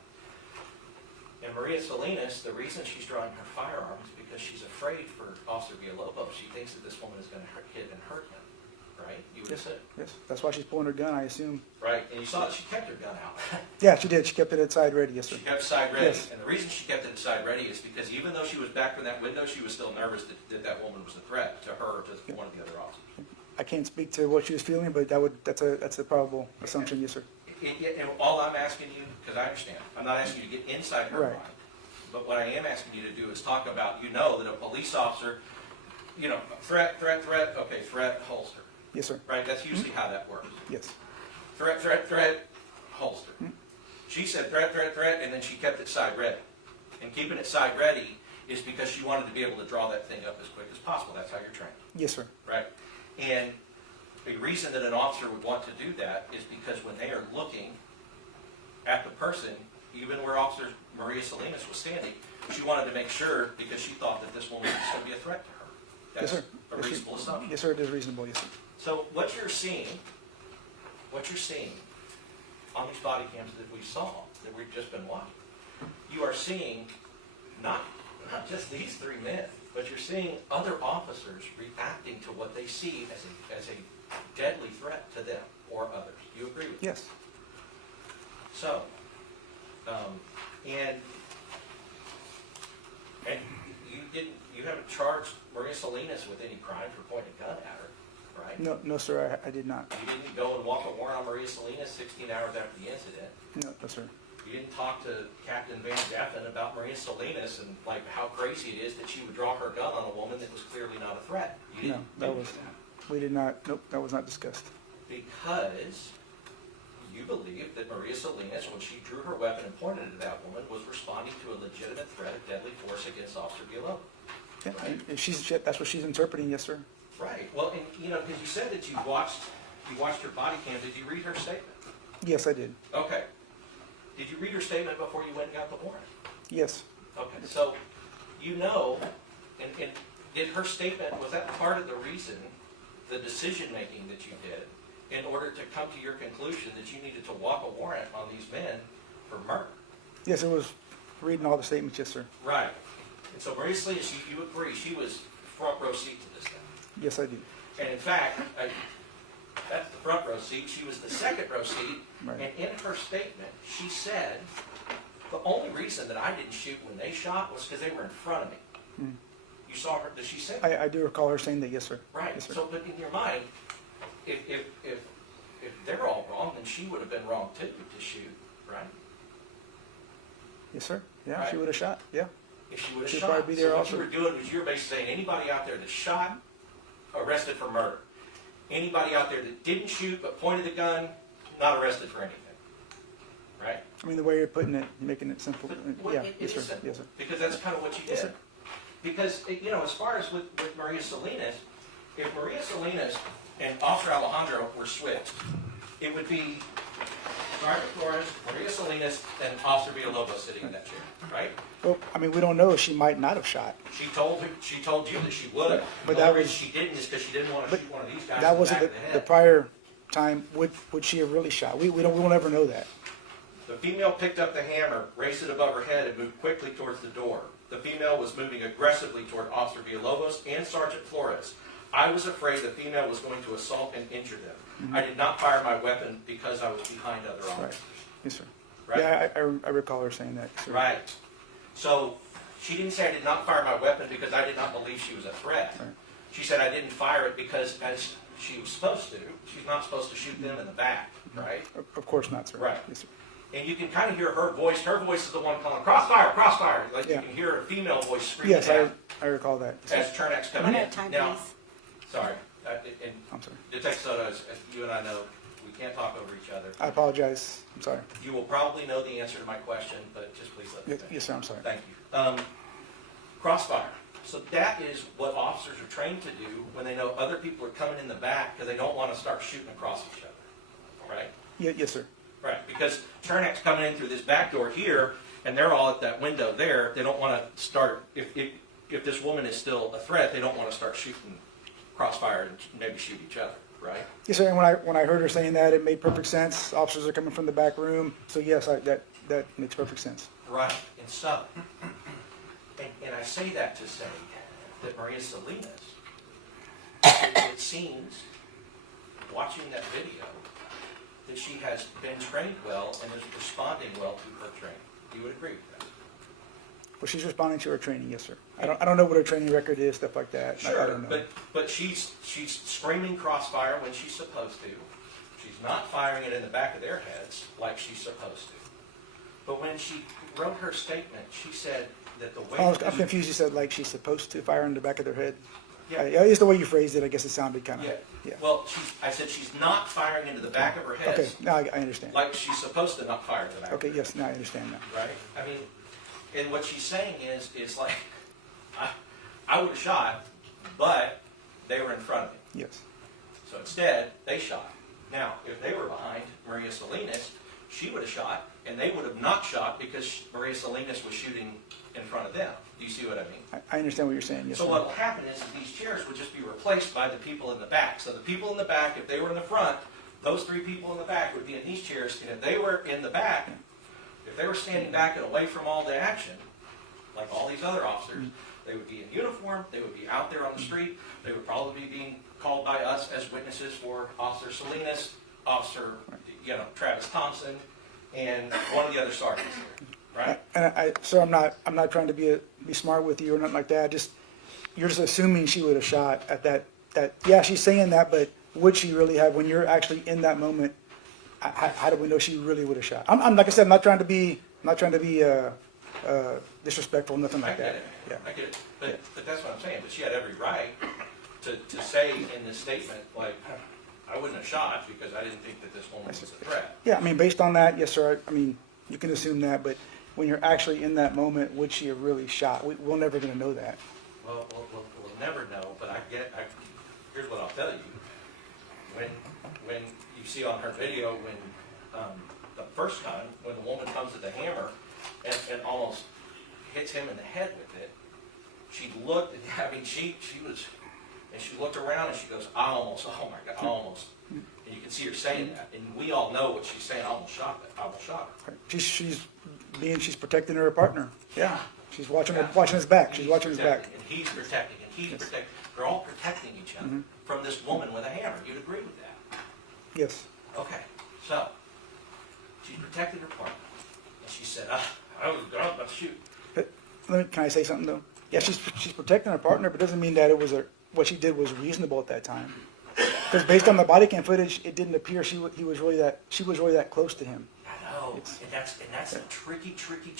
And Maria Salinas, the reason she's drawing her firearm is because she's afraid for Officer Villalobos. She thinks that this woman is going to hit and hurt him. Right? You would have said. Yes, that's why she's pulling her gun, I assume. Right. And you saw that she kept her gun out. Yeah, she did, she kept it at side ready, yes, sir. She kept side ready. Yes. And the reason she kept it side ready is because even though she was back from that window, she was still nervous that woman was a threat to her or to one of the other officers. I can't speak to what she was feeling, but that's a probable assumption, yes, sir. And all I'm asking you, because I understand, I'm not asking you to get inside her Right. mind, but what I am asking you to do is talk about, that a police officer, threat, okay, threat, holster. Yes, sir, Right? That's usually how that works. yes. Threat, holster. She said threat, and then she kept it side ready. And keeping it side ready is because she wanted to be able to draw that thing up as quick as possible. That's how you're trained. Yes, sir. Right? And the reason that an officer would want to do that is because when they are looking at the person, even where Officer Maria Salinas was standing, she wanted to make sure because she thought that this woman was going to be a threat to her. That's Yes, sir. a reasonable assumption. Yes, sir, it is reasonable, yes, sir. So what you're seeing on these body cams that we saw, that we've just been watching, you are seeing not just these three men, but you're seeing other officers reacting to what they see as a deadly threat to them or others. You agree with me? Yes. So, and you haven't charged Maria Salinas with any crime for pointing a gun at her, right? No, sir, I did not. You didn't go and walk a warrant on Maria Salinas 16 hours after the incident. No, sir. You didn't talk to Captain Van Deffen about Maria Salinas and like how crazy it is that she would draw her gun on a woman that was clearly not a threat. You No, didn't do we did not, nope, that was not discussed. because you believe that Maria Salinas, when she drew her weapon and pointed it at that woman, was responding to a legitimate threat of deadly force against Officer Villalobos. Yeah, Right. and that's what she's interpreting, yes, sir. Right. Well, and because you said that you watched her body cam. Did you read her statement? Yes, I did. Okay. Did you read her statement before you went and got the warrant? Yes. Okay. So, and did her statement, was that part of the reason, the decision making that you did, in order to come to your conclusion that you needed to walk a warrant on these men for murder. Yes, it was reading all the statements, yes, sir. Right. And so Maria Salinas, you agree, she was front row seat to this thing. Yes, I do. And in fact, that's the front row seat. She was the second row seat. Right. And in her statement, she said, the only reason that I didn't shoot when they shot was because they were in front of me. Mm. You saw her, did she say that? I do recall her saying that, yes, sir. Right. Yes, sir. So, but in your mind, if they're all wrong, then she would have been wrong too to shoot, right? Yes, sir. Yeah, Right. she would have shot. Yeah. If she would have She'd shot. probably be there so what also. you were doing was you were basically saying anybody out there that shot, arrested for murder. Anybody out there that didn't shoot but pointed the gun, not arrested for anything. Right? I mean, the way you're putting it, making it simple. Well, Yeah, it yes, is sir. simple, Yes, sir. because that's kind of what you Yes, did. sir. Because, you know, as far as with Maria Salinas, if Maria Salinas and Officer Alejandro were switched, it would be Sergeant Flores, Maria Salinas, and Officer Villalobos sitting in that chair, right? Well, I mean, we don't know. She might not have shot. She told you that she would have. But The that only was- reason she didn't is because she didn't want to but shoot one of these guys in That the wasn't back of the the head. prior time. Would she have really shot? We'll never know that. The female picked up the hammer, raised it above her head, and moved quickly towards the door. The female was moving aggressively toward Officer Villalobos and Sergeant Flores. I was afraid the female was going to assault and injure them. Mm-hmm. I did not fire my weapon because I was behind other Right. officers. Yes, sir. Right? Yeah, I recall her saying that. Sir. Right. So she didn't say I did not fire my weapon because I did not believe she was a threat. Right. She said I didn't fire it because, as she was supposed to, she's not supposed to shoot them in the back, right? Of course not, sir. Right. Yes, sir. And you can kind of hear her voice. Her voice is the one calling, crossfire, crossfire. Like Yeah. you can hear a female voice screaming Yes, out I recall that. as Chernak's coming One in. at a time, Now, please. sorry, and I'm sorry. Detective Soto, as you and I know, we can't talk over each other. I apologize. I'm sorry. You will probably know the answer to my question, but just please let me Yes, finish. yes, sir. I'm sorry. Thank you. Crossfire. So that is what officers are trained to do when they know other people are coming in the back because they don't want to start shooting across each other, right? Yes, sir. Right, because Chernak's coming in through this back door here, and they're all at that window there. They don't want to start, if this woman is still a threat, they don't want to start shooting crossfire and maybe shoot each other, right? Yes, sir. And when I heard her saying that, it made perfect sense. Officers are coming from the back room, so yes, that makes perfect sense. Right, and so, and I say that to say that Maria Salinas, it seems, watching that video, that she has been trained well and is responding well to her training. You would agree with that? Well, she's responding to her training, yes, sir. I don't know what her training record is, stuff like that. I Sure, don't know. but she's screaming crossfire when she's supposed to. She's not firing it in the back of their heads like she's supposed to. But when she wrote her statement, she said that the way I'm confused. You said like she's supposed to fire in the back of their head. Yeah, it's the way you phrased it. I guess it sounded kind of. Yeah. Well, I said she's not firing into the back of her head. Okay, now I understand. Like she's supposed to not fire in the back. Okay, of her yes, now I understand now. head, right? I mean, and what she's saying is like, I would have shot, but they were in front of me. Yes. So instead, they shot. Now, if they were behind Maria Salinas, she would have shot, and they would have not shot because Maria Salinas was shooting in front of them. Do you see what I mean? I understand what you're saying. Yes, So sir. what will happen is that these chairs would just be replaced by the people in the back. So the people in the back, if they were in the front, those three people in the back would be in these chairs, and if they were in the back, if they were standing back and away from all the action, like all these other officers, they would be in uniform, they would be out there on the street, they would probably be being called by us as witnesses for Officer Salinas, Officer, Travis Thompson, and one of the other sergeants here, right? And sir, I'm not trying to be smart with you or nothing like that. You're just assuming she would have shot at that. Yeah, she's saying that, but would she really have? When you're actually in that moment, how do we know she really would have shot? I'm like I said, I'm not trying to be disrespectful, nothing like that. Yeah. I get it, but that's what I'm saying. But she had every right to say in this statement, like, I wouldn't have shot because I didn't think that this woman was a threat. Yeah, I mean, based on that, yes, sir. I mean, you can assume that, but when you're actually in that moment, would she have really shot? We're never going to know that. Well, we'll never know, but here's what I'll tell you. When you see on her video, when the first time, when the woman comes with the hammer and almost hits him in the head with it, she looked, I mean, she was, And she looked around and she goes, I almost, oh my God, I almost. And you can see her saying that, and we all know what she's saying, I almost shot her. She's protecting her partner. Yeah, she's watching his back. She's watching his back. And he's protecting, protecting. They're all protecting each other from this woman with a hammer. You'd agree with that? Yes. Okay, so she protected her partner, and she said, I was about to shoot. Can I say something though? Yeah, she's protecting her partner, but doesn't mean that what she did was reasonable at that time. Because based on the body cam footage, it didn't appear she was really that close to him. I know, and that's a tricky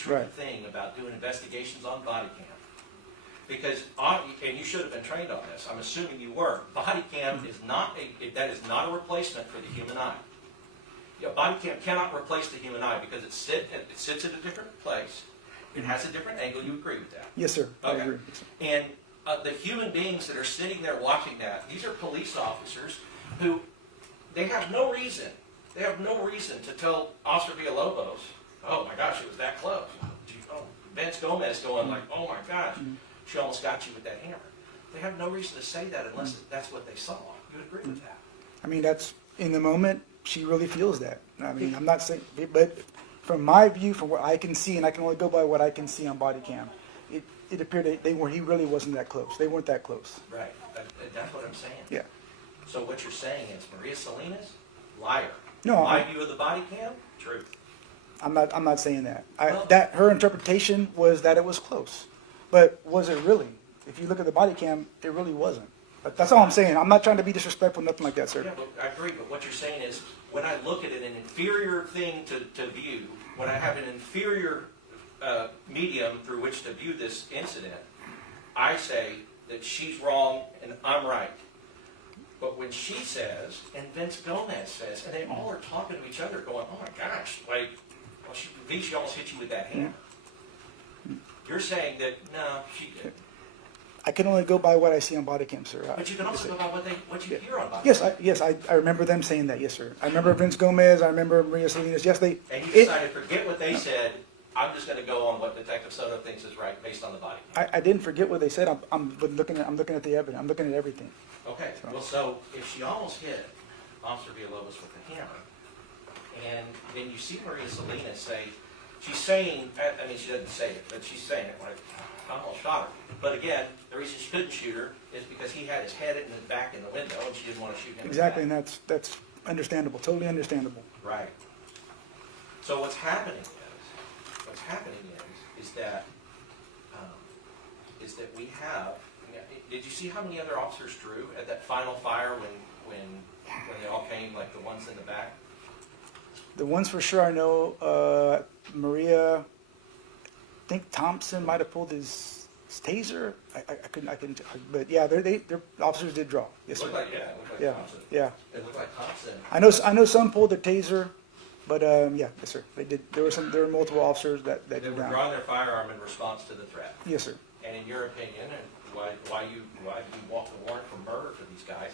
Right. thing about doing investigations on body cam. Because, and you should have been trained on this, I'm assuming you were, body cam is not a replacement for the human eye. Yeah, body cam cannot replace the human eye because it sits at a different place, it has a different angle, you agree with that? Yes, sir. I Okay. agree. And the human beings that are sitting there watching that, these are police officers who, they have no reason to tell Officer Villalobos, oh my gosh, it was that close. Vince Gomez going like, oh my gosh, she almost got you with that hammer. They have no reason to say that unless that's what they saw. You would agree with that? I mean, that's in the moment. She really feels that. I mean, I'm not saying, but from my view, from what I can see, and I can only go by what I can see on body cam, it appeared that he really wasn't that close. They weren't that close. Right. That's what I'm saying. Yeah. So what you're saying is Maria Salinas, liar. No, My view of the body cam, truth. I'm not saying that. Well- That her interpretation was that it was close, but was it really? If you look at the body cam, it really wasn't. But that's all I'm saying. I'm not trying to be disrespectful, nothing like that, sir. Yeah, but I agree, but what you're saying is, when I look at it, an inferior thing to view, when I have an inferior medium through which to view this incident, I say that she's wrong and I'm right. But when she says, and Vince Gomez says, and they all are talking to each other going, oh my gosh, like, well, she almost hit you with that hammer. You're saying that, no, she didn't. I can only go by what I see on body cam, sir. But you can also go by what you hear on body Yes, I remember them saying that. Yes, sir. I remember Vince Gomez. I remember Maria Salinas. Yes, they. And you decided, forget what they said, I'm just going to go on what Detective Soto thinks is right based on the body cam. I didn't forget what they said. I'm looking at the evidence. I'm looking at everything. Okay, well, so if she almost hit Officer Villalobos with the hammer, and then you see Maria Salinas say, she's saying, I mean, she doesn't say it, but she's saying it like, I almost shot her. But again, the reason she couldn't shoot her is because he had his head and his back in the window, and she didn't want to shoot him. Exactly, and that's understandable. Totally understandable. Right. So what's happening is that we have. Did you see how many other officers drew at that final fire when they all came, like the ones in the back? The ones for sure I know, Maria, I think Thompson might have pulled his taser. I couldn't, but yeah, their officers did draw. Yes, sir. It looked like Yeah, Thompson. yeah. It looked like Thompson. I know some pulled their taser, but yeah, yes, sir. They did. There were multiple officers that They drew were down. drawing their firearm in response to the threat. Yes, sir. And in your opinion, and why you walked the warrant for murder for these guys,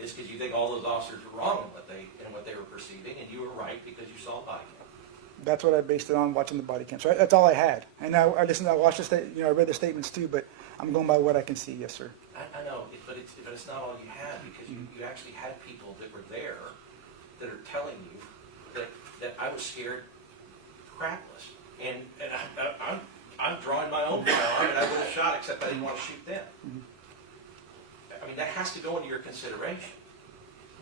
is because you think all those officers were wrong in what they were perceiving, and you were right because you saw a body cam. That's what I based it on, watching the body cam. So that's all I had. And I listened, I watched I read the statements too, but I'm going by what I can see. Yes, sir. I know, but it's not all you had, because you actually had people that were there that are telling you that I was scared crapless, and I'm drawing my own firearm, and I would have shot, except I didn't want to shoot them. I mean, that has to go into your consideration,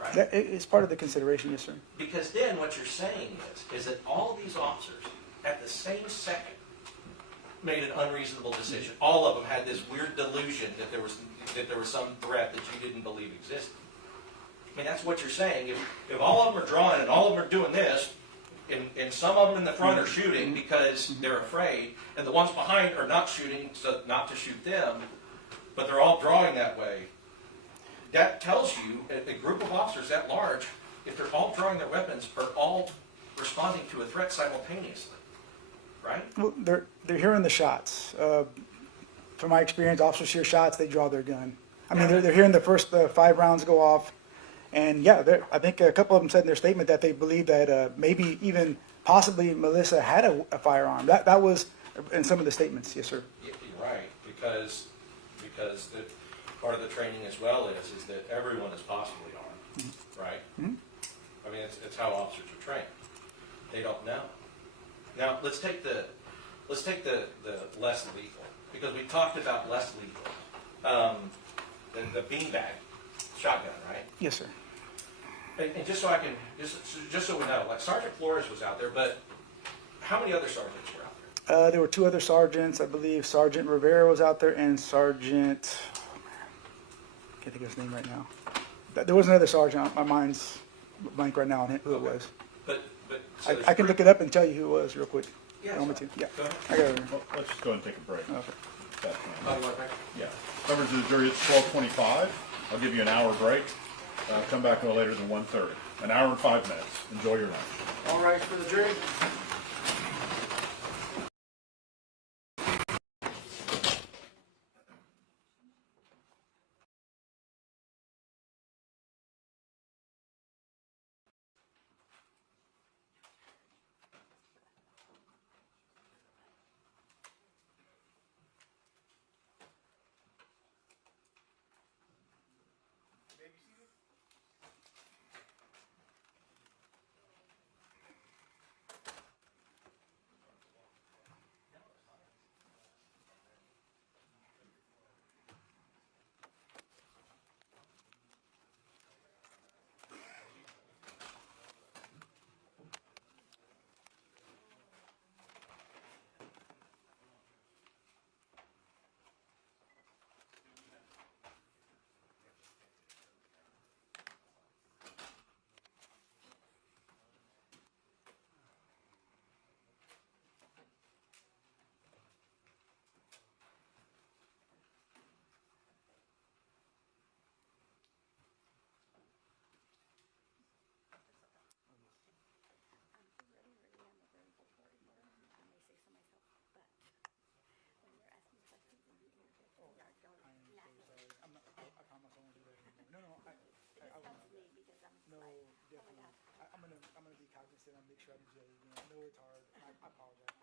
right? It's part of the consideration, yes, sir. Because then what you're saying is that all these officers, at the same second, made an unreasonable decision. All of them had this weird delusion that there was some threat that you didn't believe existed. I mean, that's what you're saying. If all of them are drawing and all of them are doing this, and some of them in the front are shooting because they're afraid, and the ones behind are not shooting, so not to shoot them, but they're all drawing that way, that tells you a group of officers that large, if they're all drawing their weapons, are all responding to a threat simultaneously, right? Well, they're hearing the shots. From my experience, officers hear shots, they draw their gun. I mean, they're hearing the first 5 rounds go off. And yeah, I think a couple of them said in their statement that they believe that maybe even possibly Melissa had a firearm. That was in some of the statements. Yes, sir. You're right, because part of the training as well is that everyone is possibly armed, right? Mhm. I mean, it's how officers are trained. They don't know. Now, let's take the less lethal, because we talked about less lethal. The beanbag shotgun, right? Yes, sir. And just so I can, just so we know, like Sergeant Flores was out there, but how many other sergeants were out there? There were 2 other sergeants. I believe Sergeant Rivera was out there and Sergeant, can't think of his name right now. There was another sergeant. My mind's blank right now on who it was. But so there's I can look it up and tell you who it was real quick. Yeah, You want me to? Yeah. Go ahead. I got it. Well, let's just go ahead and take a break. Okay. That's Oh, fine. you want it back? Yeah. Members of the jury, it's 12:25. I'll give you an hour break. Come back no later than 1:30. An hour and 5 minutes. Enjoy your lunch. All right, for the jury. No, definitely. I'm gonna be cognizant and make sure I do. I know it's hard. I apologize.